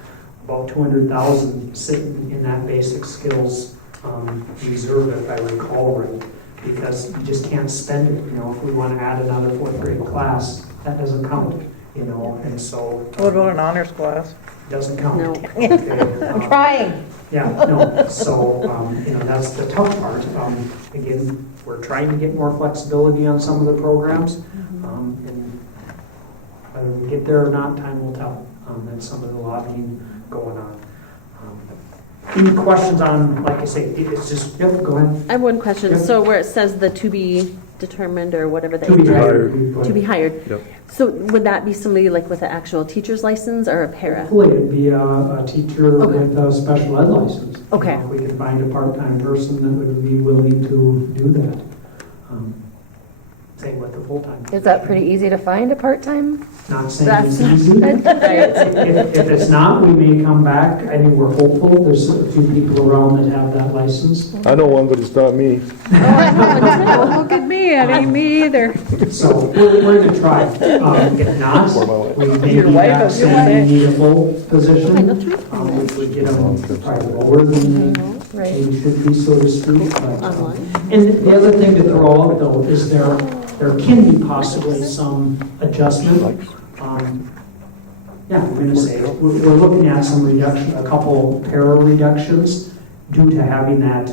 about 200,000 sitting in that basic skills reserve, if I recall right, because you just can't spend it. You know, if we want to add another 4th grade class, that doesn't count. You know, and so What about an honors class? doesn't count. No. Okay, I'm trying. Yeah, no. So you know, that's the tough part. Again, we're trying to get more flexibility on some of the programs, and whether we get there or not, time will tell. That's some of the lobbying going on. Any questions on, like I say, it's just, yep, go ahead. I have one question. Yep. So where it says the to be determined or whatever that To be is, hired. to be hired. Yep. So would that be somebody like with an actual teacher's license or a para? Hopefully it'd be a teacher Okay. with a special ed license. Okay. You know, if we could find a part-time person that would be willing to do that. Same with the full-time. Is that pretty easy to find, a part-time? Not saying That's it's easy. If it's not, we may come back. I mean, we're hopeful. There's a few people around that have that license. I know one, but it's not me. Look at me, it ain't me either. So we're going to try. If not, we may Your be wife back is saying we need a full position. If we get them probably lower than they should be, so to speak. But, and the other thing to throw out, though, is there can be possibly some adjustment. Yeah, I'm going to say, we're looking at some reduction, a couple para reductions due to having that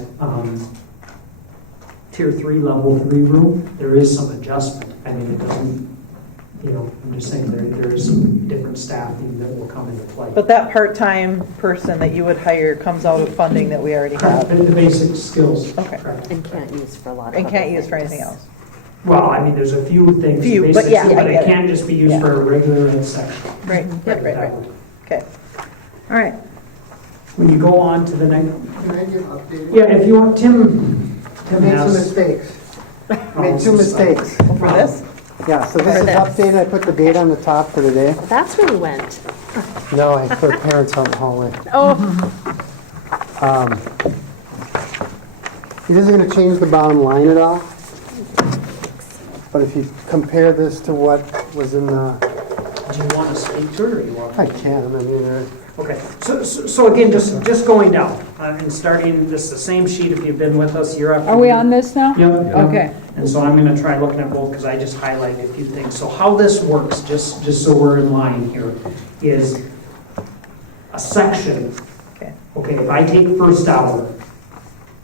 tier 3, level 3 room. There is some adjustment. I mean, it doesn't, you know, I'm just saying there is some different staffing that will come into play. But that part-time person that you would hire comes out of funding that we already have. The basic skills. Okay. Correct. And can't use for a lot of And other can't use for things. anything else. Well, I mean, there's a few things, Few, but basics, yeah, I but it get it. can't just be used Yeah. for a regular ed section. Right. Okay. All right. When you go on to the next, Can I get updated? yeah, if you want, Tim Made some has. mistakes. Oh, Made 2 mistakes. For this? Yeah, so this For is this. updated. I put the date on the top for today. That's where we went. No, I put parents out in the hallway. Oh, It isn't going to change the bottom line at all. But if you compare this to what was in the... Do you want to speak to it, or you want? I can, I mean... Okay, so again, just going down, and starting, this is the same sheet if you've been with us year after year. Are we on this now? Yep. Okay. And so I'm going to try looking at both because I just highlighted a few things. So how this works, just so we're in line here, is a section. Okay, if I take first hour,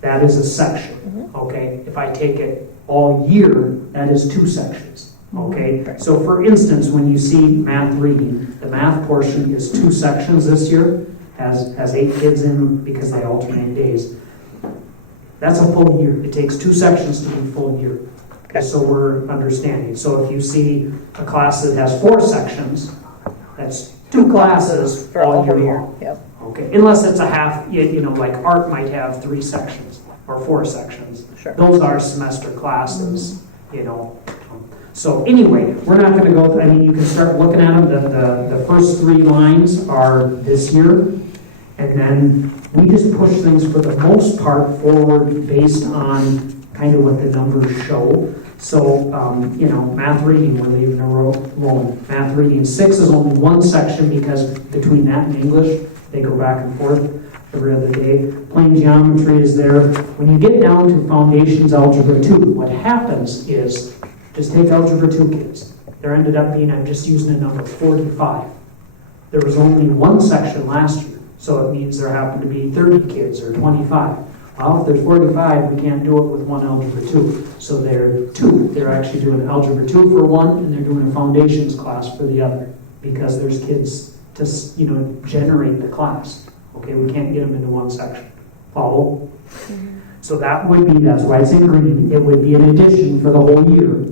that is a section. Okay, if I take it all year, that is 2 sections. Okay, so for instance, when you see math reading, the math portion is 2 sections this year, has 8 kids in because they alternate days. That's a full year. It takes 2 sections to be full year. Okay, so we're understanding. So if you see a class that has 4 sections, that's 2 classes for all a whole year year. long. Yep. Okay, unless it's a half, you know, like art might have 3 sections or 4 sections. Sure. Those are semester classes, you know. So anyway, we're not going to go, I mean, you can start looking at them. The first 3 lines are this year, and then we just push things for the most part forward based on kind of what the numbers show. So, you know, math reading, we're leaving it alone. Math reading 6 is only 1 section because between that and English, they go back and forth every other day. Plain geometry is there. When you get down to foundations algebra 2, what happens is, just take algebra 2 kids. There ended up being, I'm just using the number 45. There was only 1 section last year, so it means there happened to be 30 kids or 25. Well, if there's 45, we can't do it with 1 algebra 2. So they're 2. They're actually doing algebra 2 for 1, and they're doing a foundations class for the other, because there's kids to, you know, generate the class. Okay, we can't get them into 1 section. Follow? So that would be, that's why it's in green. It would be an addition for the whole year.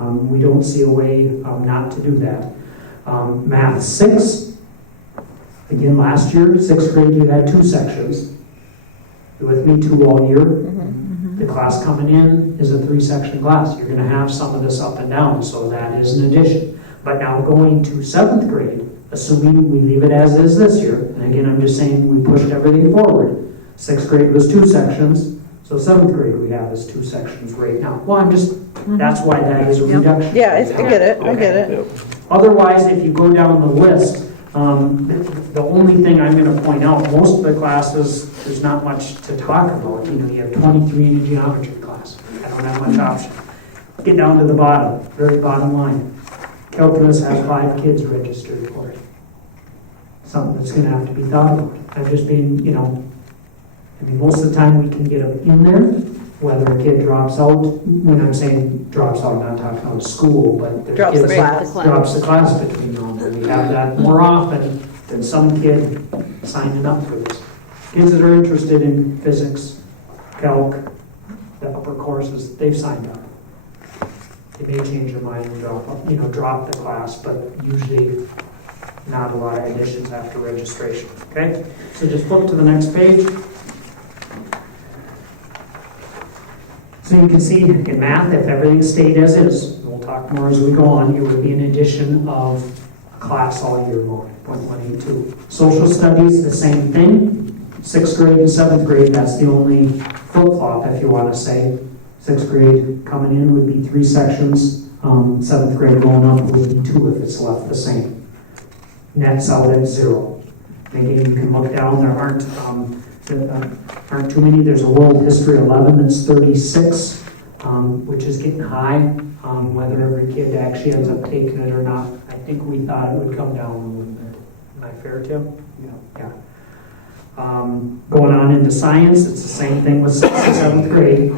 We don't see a way not to do that. Math 6, again, last year, 6th grade, you had 2 sections. You with me, 2 all year. The class coming in is a 3-section class. You're going to have some of this up and down, so that is an addition. But now going to 7th grade, assuming we leave it as is this year, and again, I'm just saying we pushed everything forward. Sixth grade was 2 sections, so seventh grade we have is 2 sections right now. Well, that's why that is a reduction. Yeah, I get it. Otherwise, if you go down the list, the only thing I'm going to point out, most of the classes, there's not much to talk about. You know, you have 23 in a geometry class. I don't have much option. Get down to the bottom, very bottom line. Calculus has 5 kids registered for it. Something that's going to have to be thought about. I'm just being, most of the time we can get them in there, whether a kid drops out. When I'm saying drops out, I'm not talking about school, but there's Drops the kids class. drops the class between them. And we have that more often than some kid signing up for this. Kids that are interested in physics, calc, the upper courses, they've signed up. They may change their mind and drop the class, but usually not a lot of additions after registration. Okay, so just flip to the next page. So you can see in math, if everything stayed as is, and we'll talk more as we go on, it would be an addition of a class all year long, 0.182. Social studies, the same thing. 6th grade and 7th grade, that's the only flip-flop, if you want to say. 6th grade coming in would be 3 sections. 7th grade going up would be 2 if it's left the same. Nets out at 0. And again, you can look down, there aren't too many. There's a world history 11 that's 36, which is getting high. Whether every kid actually ends up taking it or not, I think we thought it would come down a little bit. Am I fair, Tim? Yeah. Going on into science, it's the same thing with 6th and 7th grade.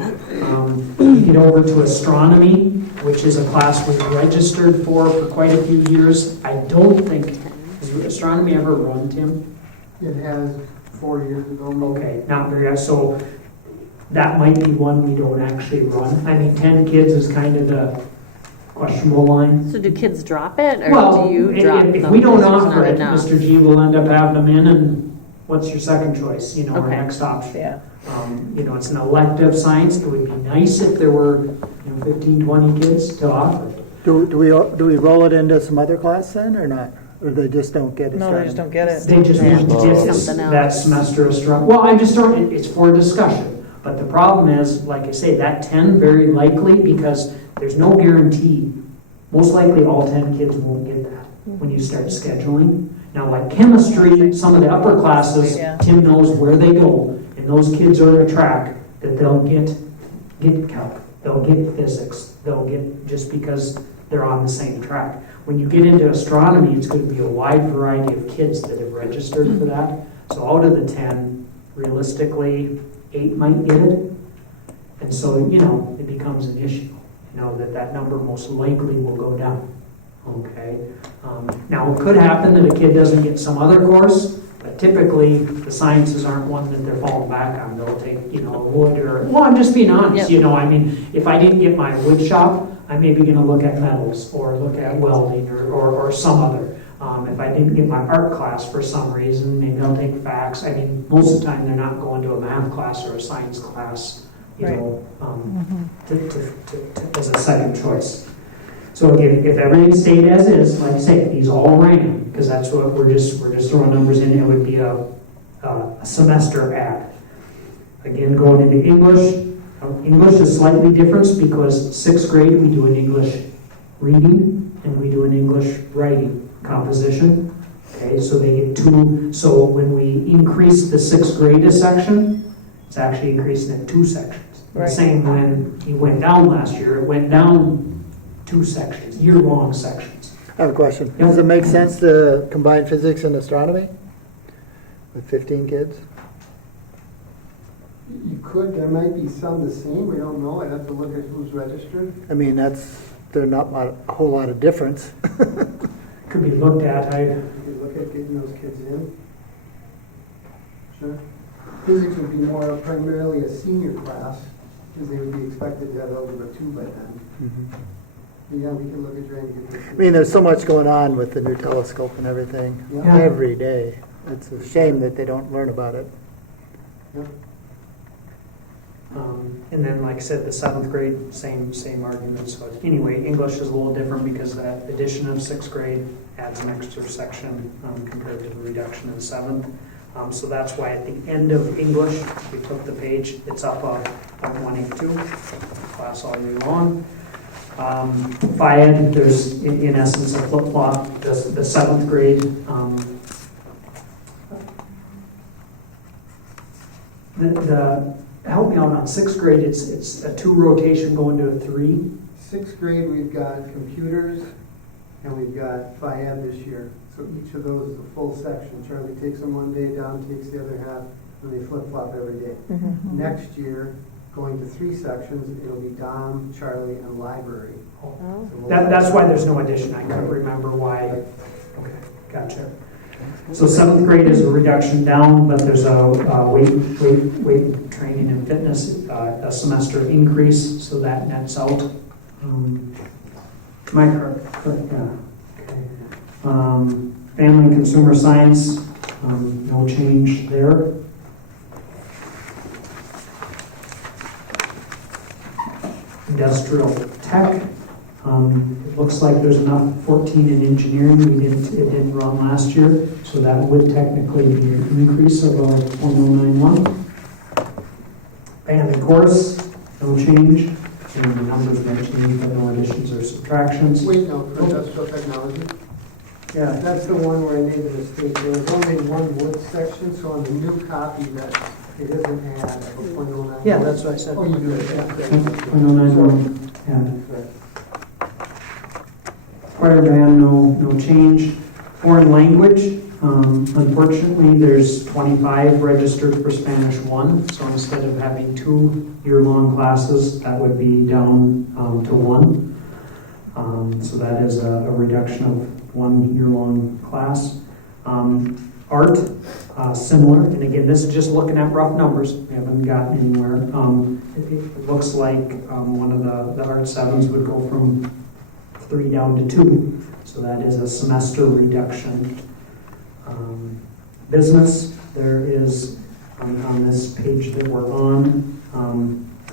You get over to astronomy, which is a class we've registered for quite a few years. I don't think, has astronomy ever run, Tim? It has 4 years ago. Okay, not very, so that might be one we don't actually run. I mean, 10 kids is kind of the questionable line. So do kids drop it, or Well, do you drop if them we don't because there's offer not it, enough? Mr. G will end up having them in, and what's your second choice, our Okay. next option? Yeah. It's an elective science. It would be nice if there were 15, 20 kids to offer it. Do we roll it into some other class then, or not? Or they just don't get it? No, they just don't get it. They just want to get Something that else. semester of strong. Well, I'm just throwing it's for discussion. But the problem is, like I say, that 10 very likely, because there's no guarantee. Most likely all 10 kids won't get that when you start scheduling. Now, like chemistry, some of the upper classes, Yeah. Tim knows where they go, and those kids are in a track that they'll get calc, they'll get physics, they'll get, just because they're on the same track. When you get into astronomy, it's going to be a wide variety of kids that have registered for that. So out of the 10, realistically, 8 might get it. And so, it becomes an issue, that number most likely will go down. Okay. Now, it could happen that a kid doesn't get some other course, but typically the sciences aren't one that they're falling back on. They'll take, wood or, well, I'm just being honest, Yep. If I didn't get my wood shop, I'm maybe going to look at metals or look at welding or some other. If I didn't get my art class for some reason, maybe I'll take facts. Most of the time they're not going to a math class or a science class, Right. As a second choice. So again, if everything stayed as is, like I say, these all ran, because that's what we're just throwing numbers in, it would be a semester add. Again, going into English, English is slightly different because 6th grade we do an English reading and we do an English writing composition. Okay, so they get 2. So when we increase the 6th grade a section, it's actually increasing it 2 sections. Right. Same when he went down last year, it went down 2 sections, year-long sections. I have a question. Yep. Does it make sense to combine physics and astronomy with 15 kids? You could, there might be some the same, we don't know, I'd have to look at who's registered. I mean, there's not a whole lot of difference. Could be looked at. You could look at getting those kids in. Sure. Physics would be more primarily a senior class, because they would be expected to have algebra 2 by then. Yeah, we can look at trying to get this. I mean, there's so much going on with the new telescope and everything Yeah. every day. It's a shame that they don't learn about it. Yeah. And then, like I said, the 7th grade, same argument. So anyway, English is a little different because that addition of 6th grade adds an extra section compared to the reduction in 7th. So that's why at the end of English, we took the page, it's up on 182, class all year long. FIAD, there's in essence a flip-flop. The 7th grade, help me out on 6th grade, it's a 2 rotation going to a 3. 6th grade, we've got computers and we've got FIAD this year. So each of those is a full section. Charlie takes them one day, Don takes the other half, and they flip-flop every day. Mm-hmm. Next year, going to 3 sections, it'll be Dom, Charlie, and library. So that's why there's no addition. I couldn't remember why. Okay, gotcha. So 7th grade is a reduction down, but there's a weight training and fitness, a semester increase, so that nets out. Am I correct? Yeah. Family and consumer science, no change there. Industrial tech, it looks like there's enough 14 in engineering. It didn't run last year, so that would technically be an increase of 0.091. Band and course, no change. And the numbers may change, but no additions or subtractions. Wait, no, for industrial technology. Yeah. That's the one where I made the mistake. There was only one wood section, so on the new copy that it isn't add of a 0.09. Yeah, that's what I said. Oh, you do it, yeah. 0.091, yeah. Choir band, no change. Foreign language, unfortunately, there's 25 registered for Spanish 1, so instead of having 2 year-long classes, that would be down to 1. So that is a reduction of 1 year-long class. Art, similar, and again, this is just looking at rough numbers. We haven't gotten anywhere. It looks like one of the Art 7s would go from 3 down to 2, so that is a semester reduction. Business, there is, on this page that we're on,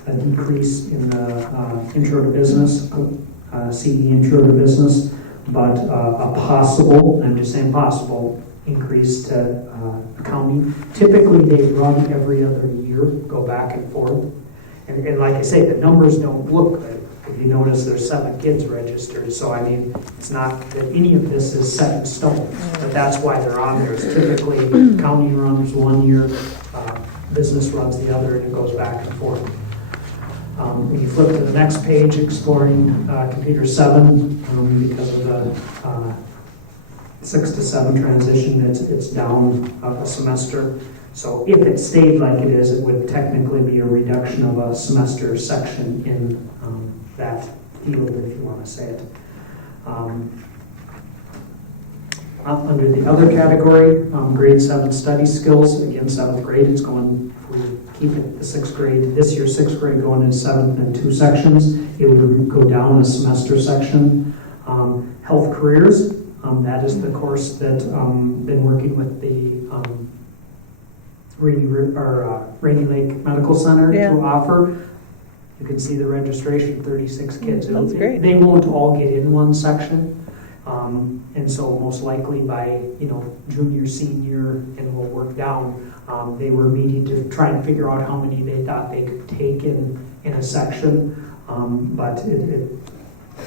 a decrease in the intro to business, CE intro to business, but a possible, I'm just saying possible, increase to accounting. Typically, they run every other year, go back and forth. And like I say, the numbers don't look good. If you notice, there's 7 kids registered. So, I mean, it's not that any of this is set in stone, but that's why they're on there. It's typically accounting runs 1 year, business runs the other, and it goes back and forth. When you flip to the next page, exploring computer 7, because of the 6 to 7 transition, it's down a semester. So if it stayed like it is, it would technically be a reduction of a semester section in that field, if you want to say it. Under the other category, grade 7 study skills, again, 7th grade, it's going, if we keep it the 6th grade, this year 6th grade going in 7th and 2 sections, it would go down a semester section. Health careers, that is the course that been working with the Rainy Lake Medical Center to offer. You can see the registration, 36 kids. That's great. They won't all get in one section. And so most likely by, junior, senior, and we'll work down, they were meeting to try and figure out how many they thought they could take in a section. But it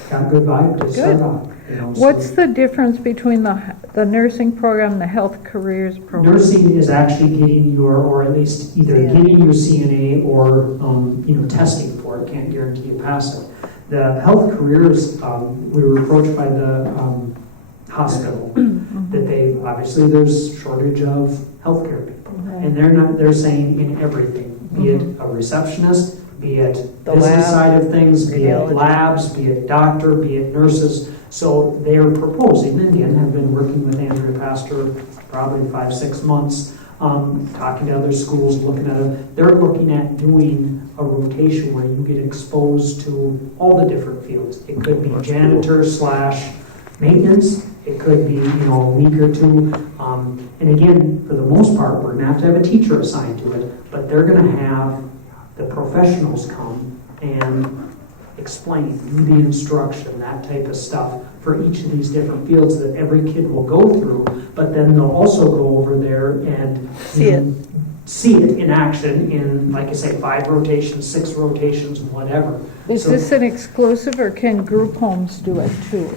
got a good vibe to start off. What's the difference between the nursing program and the health careers program? Nursing is actually getting your, or at least either getting your CNA or, testing for it. Can't guarantee you pass it. The health careers, we were approached by the hospital that they, obviously there's shortage of healthcare people. And they're saying in everything, be it a receptionist, be it The business lab, side of things, be it radiology. labs, be it doctor, be it nurses. So they are proposing, and again, have been working with Andrea Pastor probably 5-6 months, talking to other schools, looking at it. They're looking at doing a rotation where you get exposed to all the different fields. It could be janitor / maintenance. It could be, a week or 2. And again, for the most part, we're going to have a teacher assigned to it, but they're going to have the professionals come and explain, do the instruction, that type of stuff for each of these different fields that every kid will go through, but then they'll also go over there and see it in action in, like I say, 5 rotations, 6 rotations, whatever. Is So- this an exclusive, or can group homes do it too?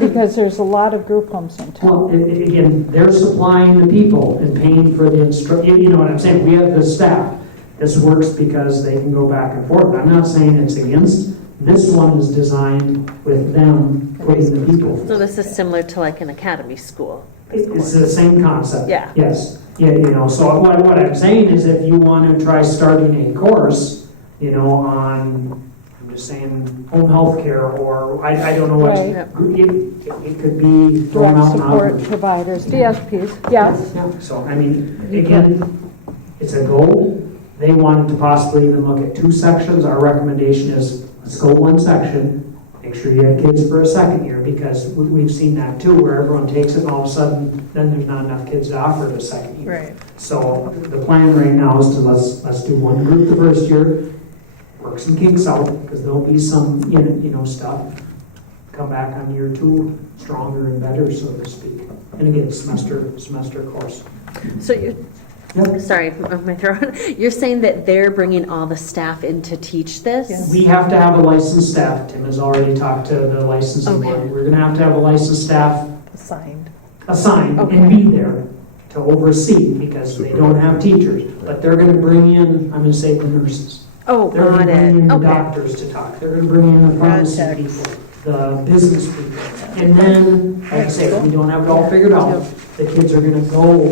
Because there's a lot of group homes in Well, town. again, they're supplying the people and paying for the you know what I'm saying? We have the staff. This works because they can go back and forth. I'm not saying it's against. This one is designed with them putting the people. So this is similar to like an academy school. It's the same concept. Yeah. Yes. Yeah, you know, so what I'm saying is if you want to try starting a course, you know, on, I'm just saying, home health care, or I don't know what, Right. it could be thrown Direct out support now. providers, DSPs, yes. Yeah, so, I mean, again, it's a goal. They wanted to possibly even look at 2 sections. Our recommendation is, let's go 1 section, make sure you have kids for a second year, because we've seen that too, where everyone takes it and all of a sudden, then there's not enough kids to offer the second year. Right. So the plan right now is to let's do 1 group the first year, work some kinks out, because there'll be some, you know, stuff. Come back on year 2 stronger and better, so to speak. And again, semester course. So you, sorry, my throat. You're saying that they're bringing all the staff in to teach this? We have to have a licensed staff. Tim has already talked to the licensing board. We're going to have a licensed staff assigned and be there to oversee, because they don't have teachers. But they're going to bring in, I'm going to say, the nurses. Oh, They're going got to bring it. in the Okay. doctors to talk. They're going to bring in the pharmacy people, the business people. And then, like I say, we don't have it all figured out. The kids are going to go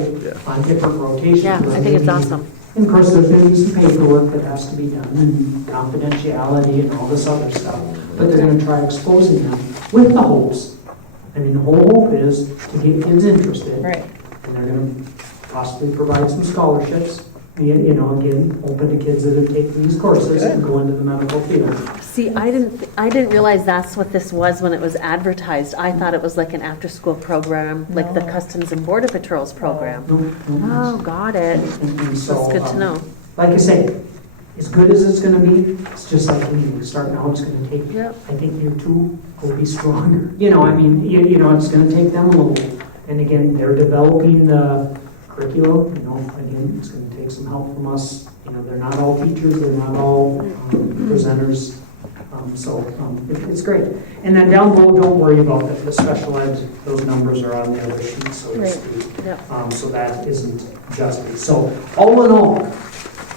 on different rotations. Yeah, I think it's awesome. And of course, there's going to be some paperwork that has to be done, and confidentiality and all this other stuff. But they're going to try exposing them with the hopes. I mean, the whole hope is to get kids interested. Right. And they're going to possibly provide some scholarships. You know, again, open to kids that have taken these courses and go into the medical field. See, I didn't realize that's what this was when it was advertised. I thought it was like an after-school program, like the Customs and Border Patrol's program. Oh, got it. And so, That's good to know. Like I say, as good as it's going to be, it's just like anything. Start now, it's going to take, I think year 2 will be stronger. You know, I mean, you know, it's going to take them a little. And again, they're developing the curriculum. You know, again, it's going to take some help from us. You know, they're not all teachers, they're not all presenters. It's great. And then down below, don't worry about the special ed. Those numbers are on the other sheet, so to speak. So that isn't adjusted. So all in all,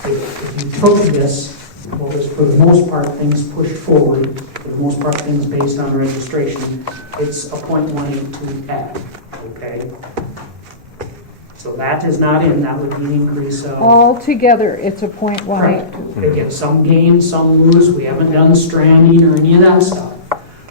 if you took this, what was for the most part things pushed forward, for the most part things based on registration, it's a 0.182 add. Okay? So that is not in, that would be an increase of... Altogether, it's a 0.1. Right. Again, some gain, some lose. We haven't done stranding or any of that stuff.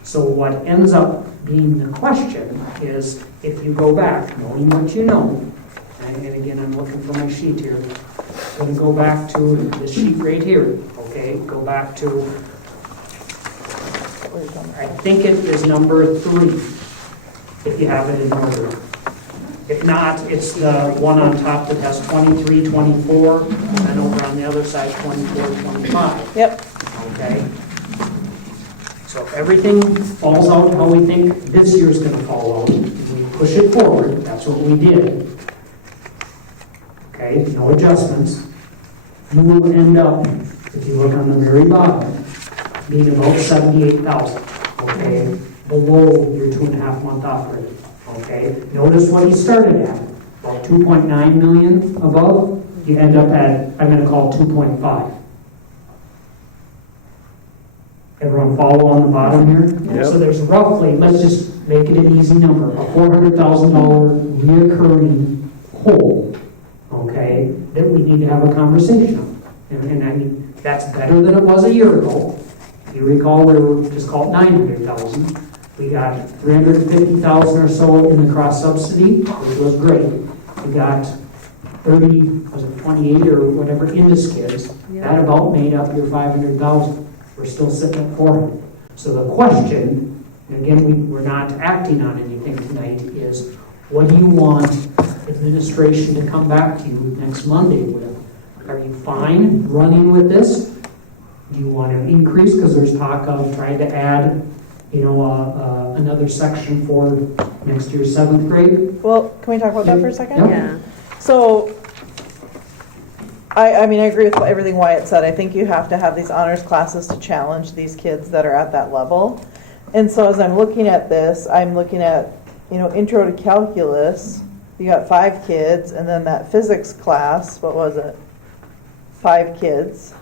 So what ends up being the question is, if you go back, knowing what you know, and again, I'm looking for my sheet here, I'm going to go back to this sheet right here, okay? Go back to, I think it is number 3, if you have it in order. If not, it's the one on top that has 23, 24, and then over on the other side, 24, 25. Yep. Okay? So if everything falls out how we think this year's going to fall out, we push it forward, that's what we did. Okay, no adjustments. You will end up, if you look on the very bottom, being about 78,000, okay? Below your 2.5-month operating. Okay, notice what you started at, about 2.9 million above, you end up at, I'm going to call 2.5. Everyone follow on the bottom here? Yep. So there's roughly, let's just make it an easy number, a $400,000 reoccurring hole, okay, that we need to have a conversation on. And I mean, that's better than it was a year ago. If you recall, we were just called 900,000. We got 350,000 or so in the cross subsidy, which was great. We got 28 or whatever into skids. That about made up your 500,000. We're still sitting at 400. So the question, and again, we're not acting on anything tonight, is what do you want administration to come back to you next Monday with? Are you fine running with this? Do you want to increase? Because there's talk of trying to add another section for next year's 7th grade. Well, can we talk about that for a second? Yeah. So, I mean, I agree with everything Wyatt said. I think you have to have these honors classes to challenge these kids that are at that level. And so as I'm looking at this, I'm looking at, intro to calculus. You got 5 kids, and then that physics class, what was it? 5 kids.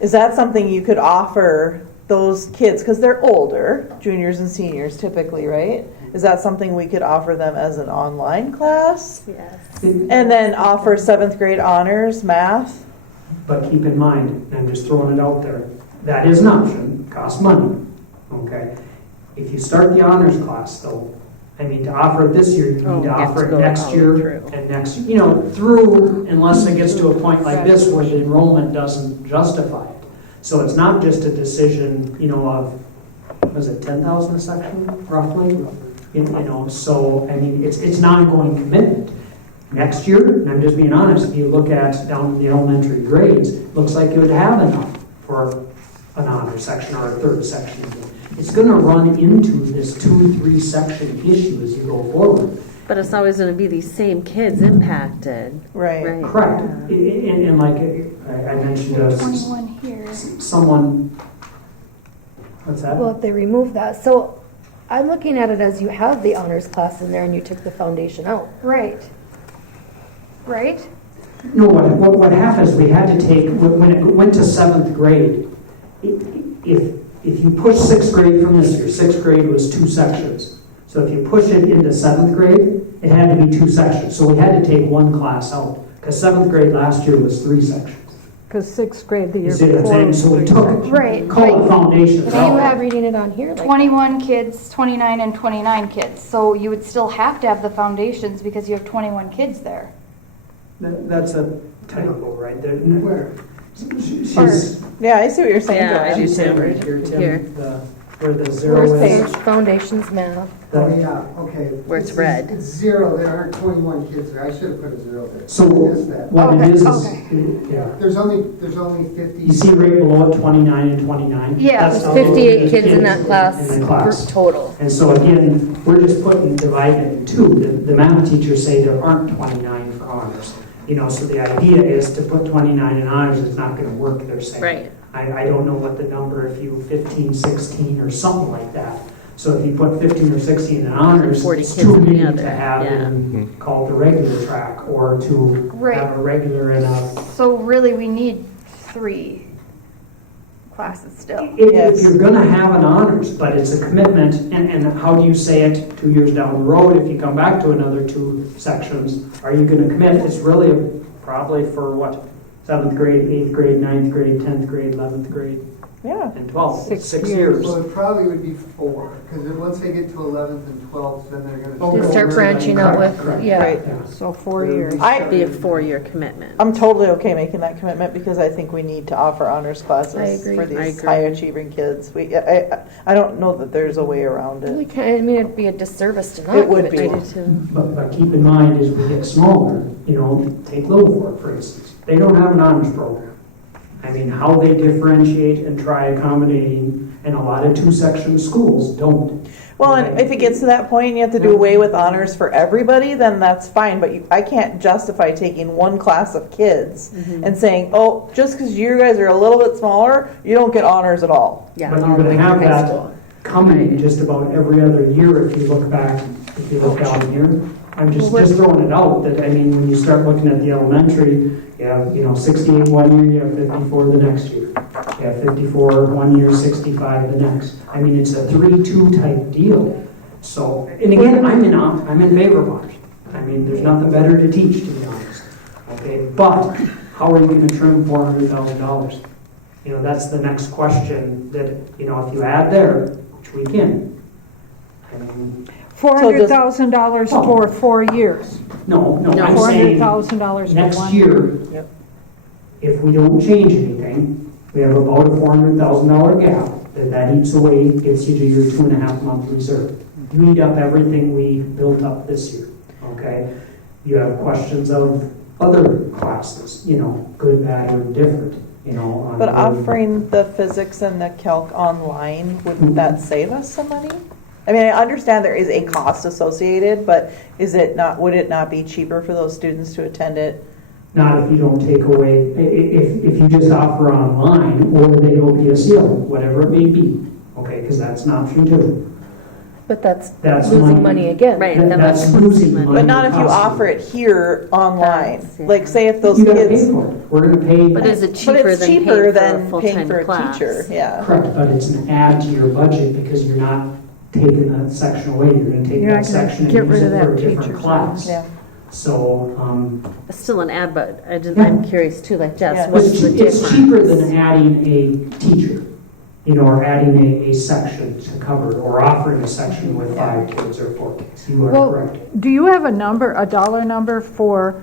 Is that something you could offer those kids, because they're older, juniors and seniors typically, right? Is that something we could offer them as an online class? Yes. And then offer 7th grade honors math? But keep in mind, I'm just throwing it out there, that is an option, costs money, okay? If you start the honors class though, to offer it this year, you need to offer it next year and next, through, unless it gets to a point like this where the enrollment doesn't justify it. So it's not just a decision, of, was it 10,000 a section, roughly? So, it's an ongoing commitment. Next year, and I'm just being honest, if you look at down the elementary grades, looks like you would have enough for an honor section or a 3rd section. It's going to run into this 2-3 section issue as you go forward. But it's always going to be these same kids impacted. Right. Correct. And like I mentioned, 21 here. Someone, what's that? Well, if they remove that, so I'm looking at it as you have the honors class in there and you took the foundation out. Right. Right? No, what happens, we had to take, when it went to 7th grade, if you push 6th grade from this year, 6th grade was 2 sections. So if you push it into 7th grade, it had to be 2 sections. So we had to take 1 class out, because 7th grade last year was 3 sections. Because 6th grade the year You see what I'm saying? before. So we took it. Right. Call it foundations But you out. have reading it on here. 21 kids, 29 and 29 kids. So you would still have to have the foundations because you have 21 kids there. That's a typo right there. Where? She's, Yeah, I see what you're saying. Yeah, I Joanne. do she's saying too. right here, Tim, Here. where the 0 First is. page, foundations math. Oh, yeah, okay. Where it's red. It's 0, there aren't 21 kids there. I should have put a 0 there. So What is that? what Okay, it is, okay. yeah. There's only 50. You see right below it, 29 and 29? Yeah. That's There's the 58 total kids in that class in the class. total. And so again, we're just dividing it in 2. The math teachers say there aren't 29 for honors. So the idea is to put 29 in honors, it's not going to work, they're saying. Right. I don't know what the number, if you 15, 16 or something like that. So if you put 15 or 16 in honors, 40 it's kids too in the many other, to have yeah. in called the regular track or to Right. have a regular in a. So really we need 3 classes still. If you're going to have an honors, but it's a commitment, and how do you say it 2 years down the road if you come back to another 2 sections? Are you going to commit? It's really probably for what? 7th grade, 8th grade, 9th grade, 10th grade, 11th grade, Yeah. and 12th. 6 years. Well, it probably would be 4, because once they get to 11th and 12th, then they're going to. Okay. You start branching out with, Correct. yeah. Right. So 4 years. It'd be a 4-year commitment. I'm totally okay making that commitment because I think we need to offer honors classes I agree. for I these agree. high achieving kids. I don't know that there's a way around it. It'd be a disservice to not. It would give be. to I them. do too. But keep in mind, as we get smaller, take Littlefork, for instance. They don't have an honors program. How they differentiate and try accommodating, and a lot of 2-section schools don't. Well, and if it gets to that point and you have to do away with honors for everybody, then that's fine. But I can't justify taking 1 class of kids and saying, oh, just because you guys are a little bit smaller, you don't get honors at all. Yeah. But you're going to have that coming just about every other year if you look back, if you look down here. I'm just throwing it out that, when you start looking at the elementary, you have, 68 one year, you have 54 the next year. You have 54 one year, 65 the next. It's a 3-2 type deal. So, and again, I'm in favor of honors. There's nothing better to teach, to be honest. Okay, but how are you going to trim $400,000? That's the next question that, if you add there, which we can. $400,000 for 4 years. No, I'm saying $400,000 for next 1 year, if we don't change anything, we have about a $400,000 gap. That eats away, gets you to your 2.5-month reserve. You eat up everything we built up this year, okay? You have questions of other classes, good, bad, or different, on But the- offering the physics and the calc online, wouldn't that save us some money? I mean, I understand there is a cost associated, but would it not be cheaper for those students to attend it? Not if you don't take away, if you just offer online, or they go PSEO, whatever it may be, okay, because that's an option too. But that's That's losing money again. Right, That- then that's that's losing money. But not if you Cost. offer it here online. That's- yeah. Like, say if those You gotta pay kids. for it. We're gonna pay. But is it But cheaper it's than cheaper paying for a than paying full-time for a class? teacher, yeah. Correct, but it's an add to your budget because you're not taking that section away. You're gonna take You're that not gonna section and get use rid it of for a that different teacher's class. Yeah. So, It's still an ad, but Yeah. I'm curious too, like Jess, Yeah. what's it's the difference? it's cheaper than adding a teacher, or adding a section to cover, or offering a section with 5 kids or 4 kids. You are Well, correct. do you have a dollar number for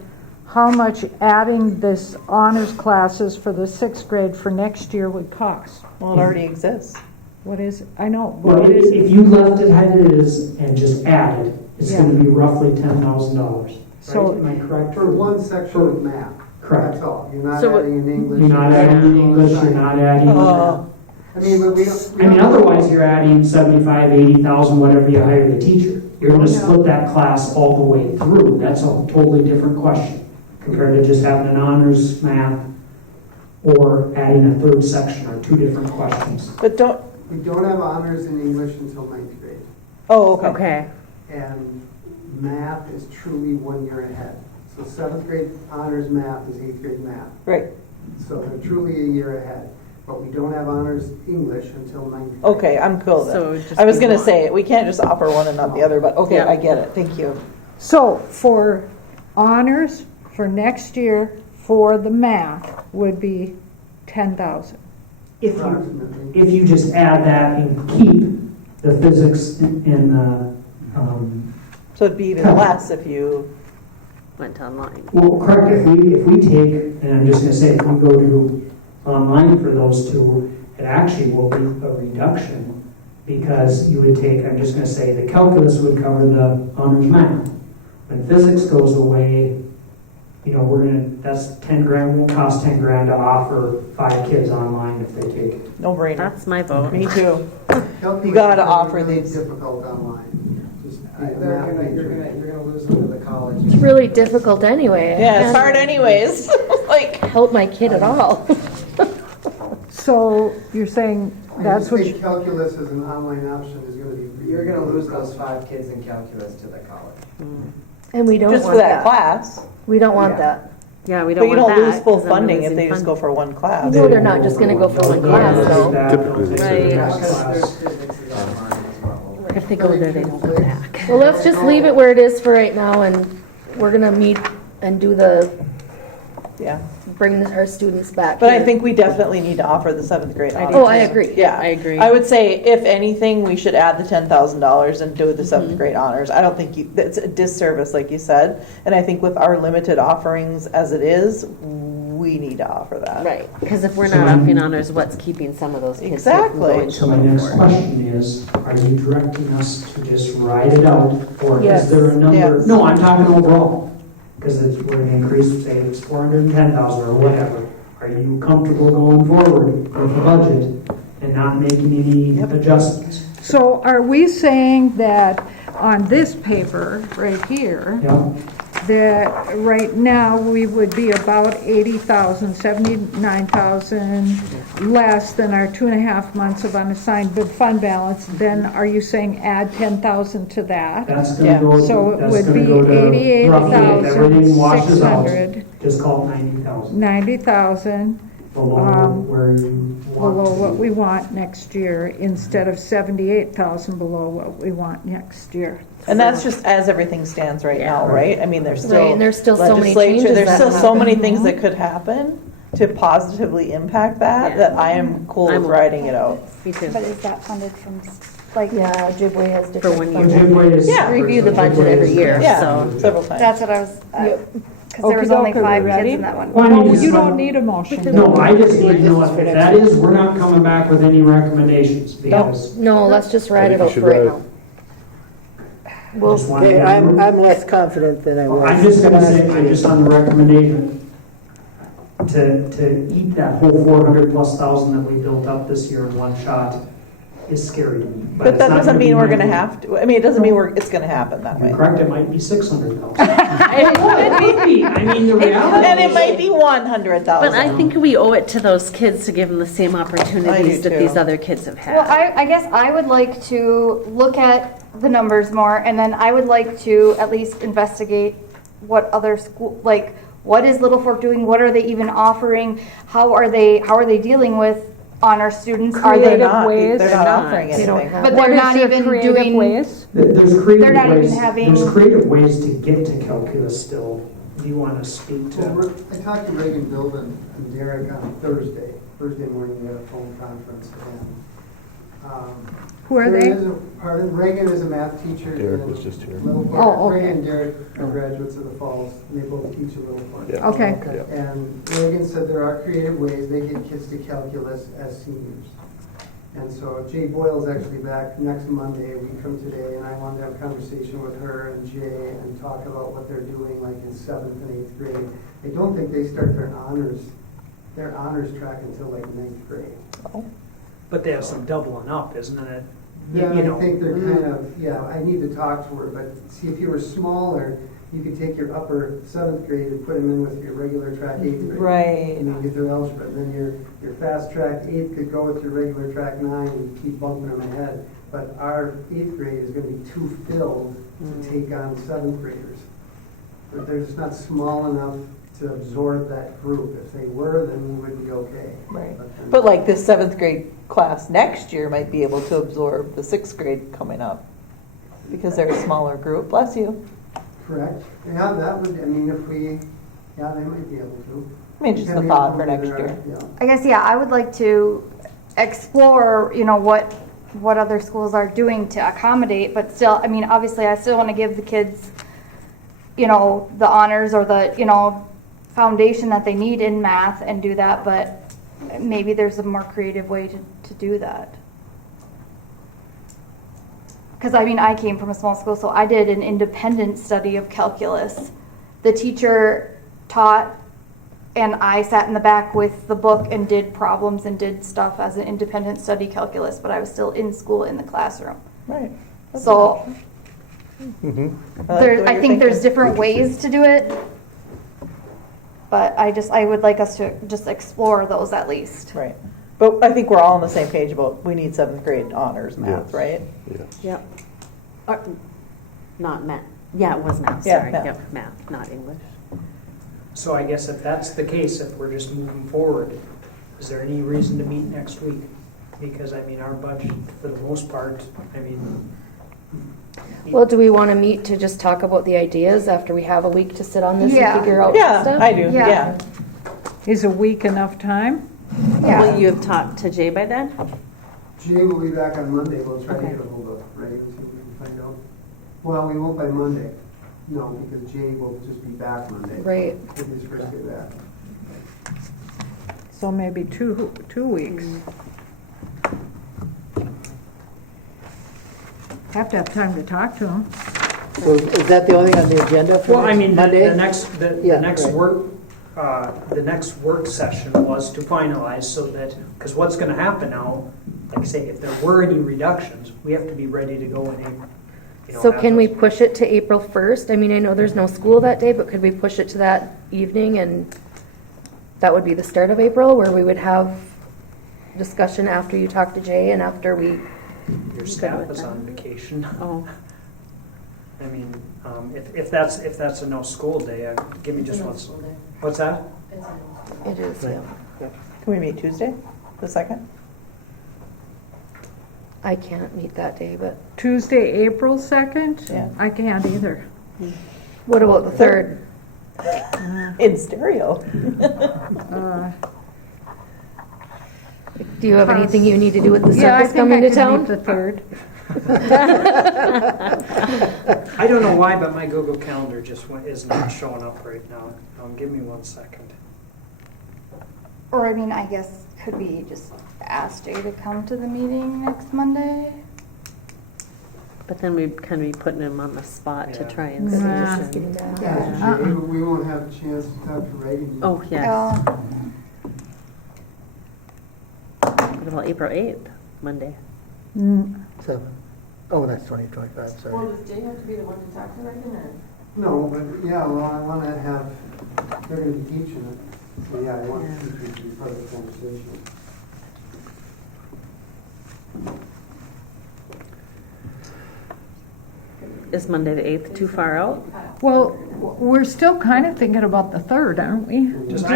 how much adding this honors classes for the 6th grade for next year would cost? Well, it already exists. What is, I know, Well, what is it? if you left it as it is and just added, it's Yeah. gonna be roughly $10,000. So- Right? Am I correct? For one section of math. Correct. That's all. You're not So what- adding in English. You're not adding in English, you're not adding. Oh. I mean, but we don't. Otherwise, you're adding 75, 80,000, whatever you hire the teacher. You're gonna split that class all the way through. That's a totally different question compared to just having an honors math or adding a third section, or 2 different questions. But We don't have honors in English until 9th grade. oh, okay. Okay, And math is truly 1 year ahead. So 7th grade honors math is 8th grade math. Right. So they're truly a year ahead. But we don't have honors English until 9th grade. Okay, I'm cool then. So it would just I was be going to one. say, we can't just offer one and not the other, but okay, Yeah. I get it. Thank you. So for honors for next year for the math would be 10,000. Approximately. If you just add that and keep the physics in the, So it'd be even less if you. went online. well, correct, if we take, and I'm just gonna say, if we go to online for those 2, it actually will be a reduction, because you would take, I'm just gonna say, the calculus would cover the honors math. When physics goes away, that's 10 grand, won't cost 10 grand to offer 5 kids online if they take it. No brainer. That's my vote. Me too. Calculus You gotta is offer really these. difficult online. Just the You're math major. gonna lose them to the college. It's really difficult anyway. Yeah, it's hard anyways. Like, Help my kid at all. So you're saying I that's just what think you, calculus as an online option is going to be. You're gonna lose those 5 kids in calculus to the college. And we don't just for want that that. class. We don't want Yeah. that. Yeah, we But don't you want don't that. lose full 'cause then we're funding if losing they just go funding. for one class. No, they're not just gonna go for one class, though. Typically, Right. There's physics is online as well. If they go there, they don't come back. Well, let's just leave it where it is for right now, and we're gonna meet and do Yeah. bring our students back. But I here. think we definitely need to offer the 7th grade honors. Oh, I agree. Yeah. I agree. I would say, if anything, we should add the $10,000 and do the 7th grade honors. I don't think that's a disservice, like you said. And I think with our limited offerings as it is, we need to offer that. Right, because if we're not upping honors, what's keeping some of those kids from Exactly. going to So my level next 4? question is, are you directing us to just write it out, or Yes. is there a number? Yes. No, I'm talking overall, because we're gonna increase, say it's 410,000 or whatever. Are you comfortable going forward with the budget and not making any adjustments? so are we saying that on this paper right here, Yeah, that right now we would be about 80,000, 79,000 less than our 2.5 months of unassigned fund balance, then are you saying add 10,000 to that? that's Yeah. gonna go, So it that's would gonna be go to roughly, if everything washes out, 88,600, just call it 90,000. 90,000 Below where you want. below what we want next year, instead of 78,000 below what we want next year. And that's just as everything stands right now, right? I mean, there's still Right, and there's still so many legislature, changes there's that still so happen. many things that could happen to positively impact that, Yeah. that I am cool with writing it out. Me too. But is that funded from, like, Yeah, Ojibwe has different. 1 funding. year. Ojibwe is- Yeah. Review the budget every year, Yeah, so. several times. that's what I was, because there was only Okey-doke, are we 5 ready? kids in that one. Well, I mean, Oh, it's you fine. don't need a motion. No, I just need to know if that is, we're not coming back with any recommendations, because No, let's just write I it think out you should for right write- now. Just wanted Okay, to- I'm less confident than I was. I'm just going to say, I'm just on the recommendation to eat that whole 400 plus thousand that we built up this year in one shot is scary to me. But it's that not doesn't gonna be mean we're my going to goal. have to. I mean, it doesn't mean it's going to happen that way. You're correct, it might be 600,000. It could be. I mean, the reality And it is- might be 100,000. But I think we owe it to those kids to give them the same opportunities that too. these other kids have had. Well, I guess I would like to look at the numbers more, and then I would like to at least investigate what other school, like, what is Little Fork doing? What are they even offering? How are they dealing with honor students? Are they Creative ways. They're not offering They don't anything. have. But What they're is not their even creative doing. ways? There's creative They're not even ways. having- There's creative ways to get to calculus still. Do you want to speak to? Well, I talked to Reagan, Bill, and Derek on Thursday morning at a phone conference, and Who are there they? is Reagan is a math teacher. Derek in was just here. Little Fork. Oh, okay. Reagan and Derek are graduates of the Falls, and they both teach at Little Fork. Yeah. Okay. Yeah. And Reagan said there are creative ways they get kids to calculus as seniors. And so Jay Boyle's actually back next Monday, a week from today, and I wanted to have a conversation with her and Jay and talk about what they're doing like in 7th and 8th grade. I don't think they start their honors track until like 9th grade. But they have some doubling up, isn't it? Yeah, You know. I think they're kind of, I need to talk to her, but see, if you were smaller, you could take your upper 7th grade and put them in with your regular track 8th grade. Right. And you get their algebra, and then your fast track 8 could go with your regular track 9 and keep bumping them ahead. But our 8th grade is going to be too filled to take on 7th graders. But they're just not small enough to absorb that group. If they were, then we would be okay. Right. then- But like this 7th grade class next year might be able to absorb the 6th grade coming up because they're a smaller group. Bless you. Correct. Yeah, that would, I mean, if we, they might be able to. I mean, just the Depending thought on for who next they are, year. yeah. I guess, I would like to explore, what other schools are doing to accommodate, but still, I mean, obviously, I still want to give the kids, the honors or the, foundation that they need in math and do that, but maybe there's a more creative way to do that. Because, I mean, I came from a small school, so I did an independent study of calculus. The teacher taught, and I sat in the back with the book and did problems and did stuff as an independent study calculus, but I was still in school in the classroom. Right. So I I think there's different ways to do it, but I would like us to just explore those at least. Right. But I think we're all on the same page about we need 7th grade honors math, Yes. right? Yes. Yep. Not math. Yeah, it was math, Yeah, sorry. math. Yep, math, not English. So I guess if that's the case, if we're just moving forward, is there any reason to meet next week? Because, I mean, our budget, for the most part, I mean. Well, do we want to meet to just talk about the ideas after we have a week to sit on this Yeah. and figure out Yeah, stuff? I do, yeah. Is a week enough time? Will you have talked to Jay by then? Jay will be back on Monday. We'll try to Okay. get a hold of Ray and see if we can find out. Well, we won't by Monday. No, because Jay will just be back Monday. Right. He'll be his first day back. So maybe two weeks. Have to have time to talk to them. So is that the only on the agenda for Well, I mean, Monday? the next work session was to finalize so that, because what's going to happen now, like I say, if there were any reductions, we have to be ready to go in April. So can we push it to April 1st? I mean, I know there's no school that day, but could we push it to that evening and that would be the start of April where we would have discussion after you talk to Jay and after we. Your staff is on vacation. Oh. I mean, if that's a no school day, give me just one. What's that? It is, yeah. Can we meet Tuesday, the 2nd? I can't meet that day, but Tuesday, April 2nd? Yeah. I can't either. what about the 3rd? In stereo. Do you have anything you need to do with the Yeah, I circus think coming I to can town? meet the 3rd. I don't know why, but my Google Calendar just is not showing up right now. Give me 1 second. Or, I mean, I guess, could we just ask Jay to come to the meeting next Monday? But then we'd kind of be putting him on the spot to try and Nah. see. Yeah, we won't have a chance to talk to writing. Oh, yes. What about April 8th, Monday? Seven. Oh, that's 2025, sorry. does Jay have to be the one to talk to Reagan, or? No, but yeah, well, I want to have, they're going to be teaching it. So yeah, I want the teachers to be part of the conversation. Is Monday the 8th too far out? Well, we're still kind of thinking about the 3rd, aren't we? Just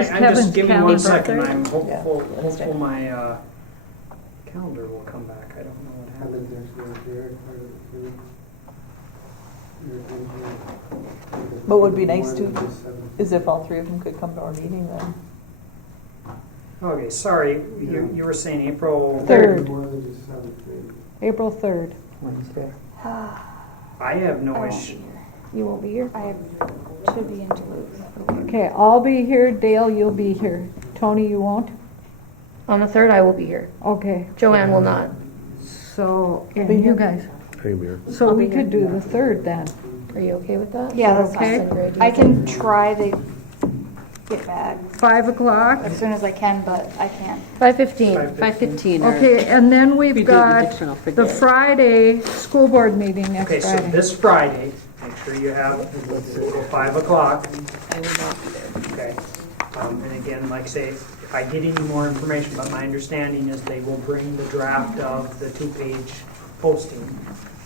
give me one calendar. second. I'm hopeful my calendar will come back. I don't know what I happened. live next door to Derek, part of it, too. What would be nice too is if all three of them could come to our meeting then. Okay, sorry. You were saying April 3rd. More than just 7th grade. April 3rd. Wednesday. I have no issue. You won't be here? I should be in Duluth. Okay, I'll be here. Dale, you'll be here. Tony, you won't? On the 3rd, I will be here. Okay. Joanne will not. So, and you guys. Hey, Mayor. So we could do the 3rd then. Are you okay with that? Yeah, that's Okay. fine. I can try to get back 5 o'clock. as soon as I can, but I can't. 5:15. 5:15. Okay, and then We we've do the got additional for the Dale. Friday school board meeting next Okay, so Friday. this Friday, make sure you have it, we'll go 5 o'clock. Okay. And again, like I say, if I get any more information, but my understanding is they will bring the draft of the 2-page posting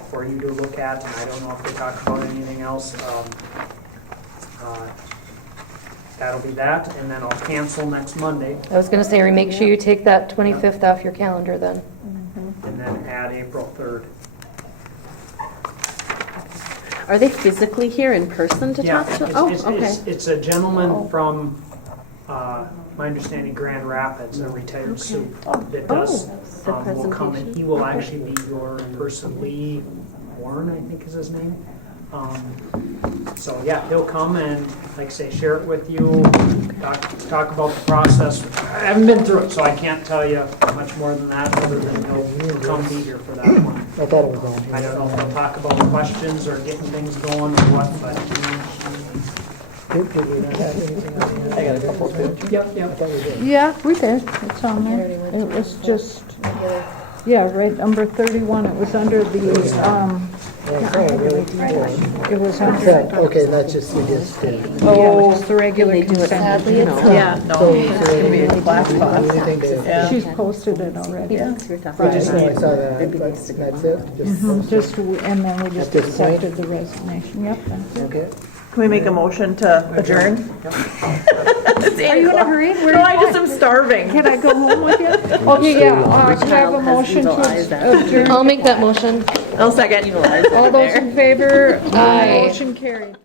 for you to look at, and I don't know if they talk about anything else. That'll be that, and then I'll cancel next Monday, I was going to say, make sure you take that 25th off your calendar then. and then add April 3rd. Are they physically here in person to Yeah, talk to? Oh, okay. it's a gentleman from, my understanding, Grand Rapids, a retired soup that does, the will come and presentation. he will actually be your person, Lee Warren, I think is his name. So yeah, he'll come and, like I say, share it with you, talk about the process. I haven't been through it, so I can't tell you much more than that, other than he'll come be here for that one. I thought it was on I here. don't know if they'll talk about questions or getting things going or what, but. I got a couple too. Yep. Yeah, we did. It's on there. It was just, yeah, right, number 31. It was under the, it was under, Okay, that's just, we just did. yeah, just the regular They do it consent. sadly, you know. Yeah, no, it's gonna be a class cost. Yeah. She's posted it already. Yeah, so we're talking Right, about- I saw that, but that's it? Just, and then we just At this point? accepted the resignation. Yep, that's it. Okay. Can we make a motion to adjourn? Are you in a hurry? Where No, are I you just going? am starving. Can I go home with you? Okay, yeah, can I have a Child has motion evil to eyes after adjourn? I'll make that motion. I'll second. All those in favor? Aye. Motion carried.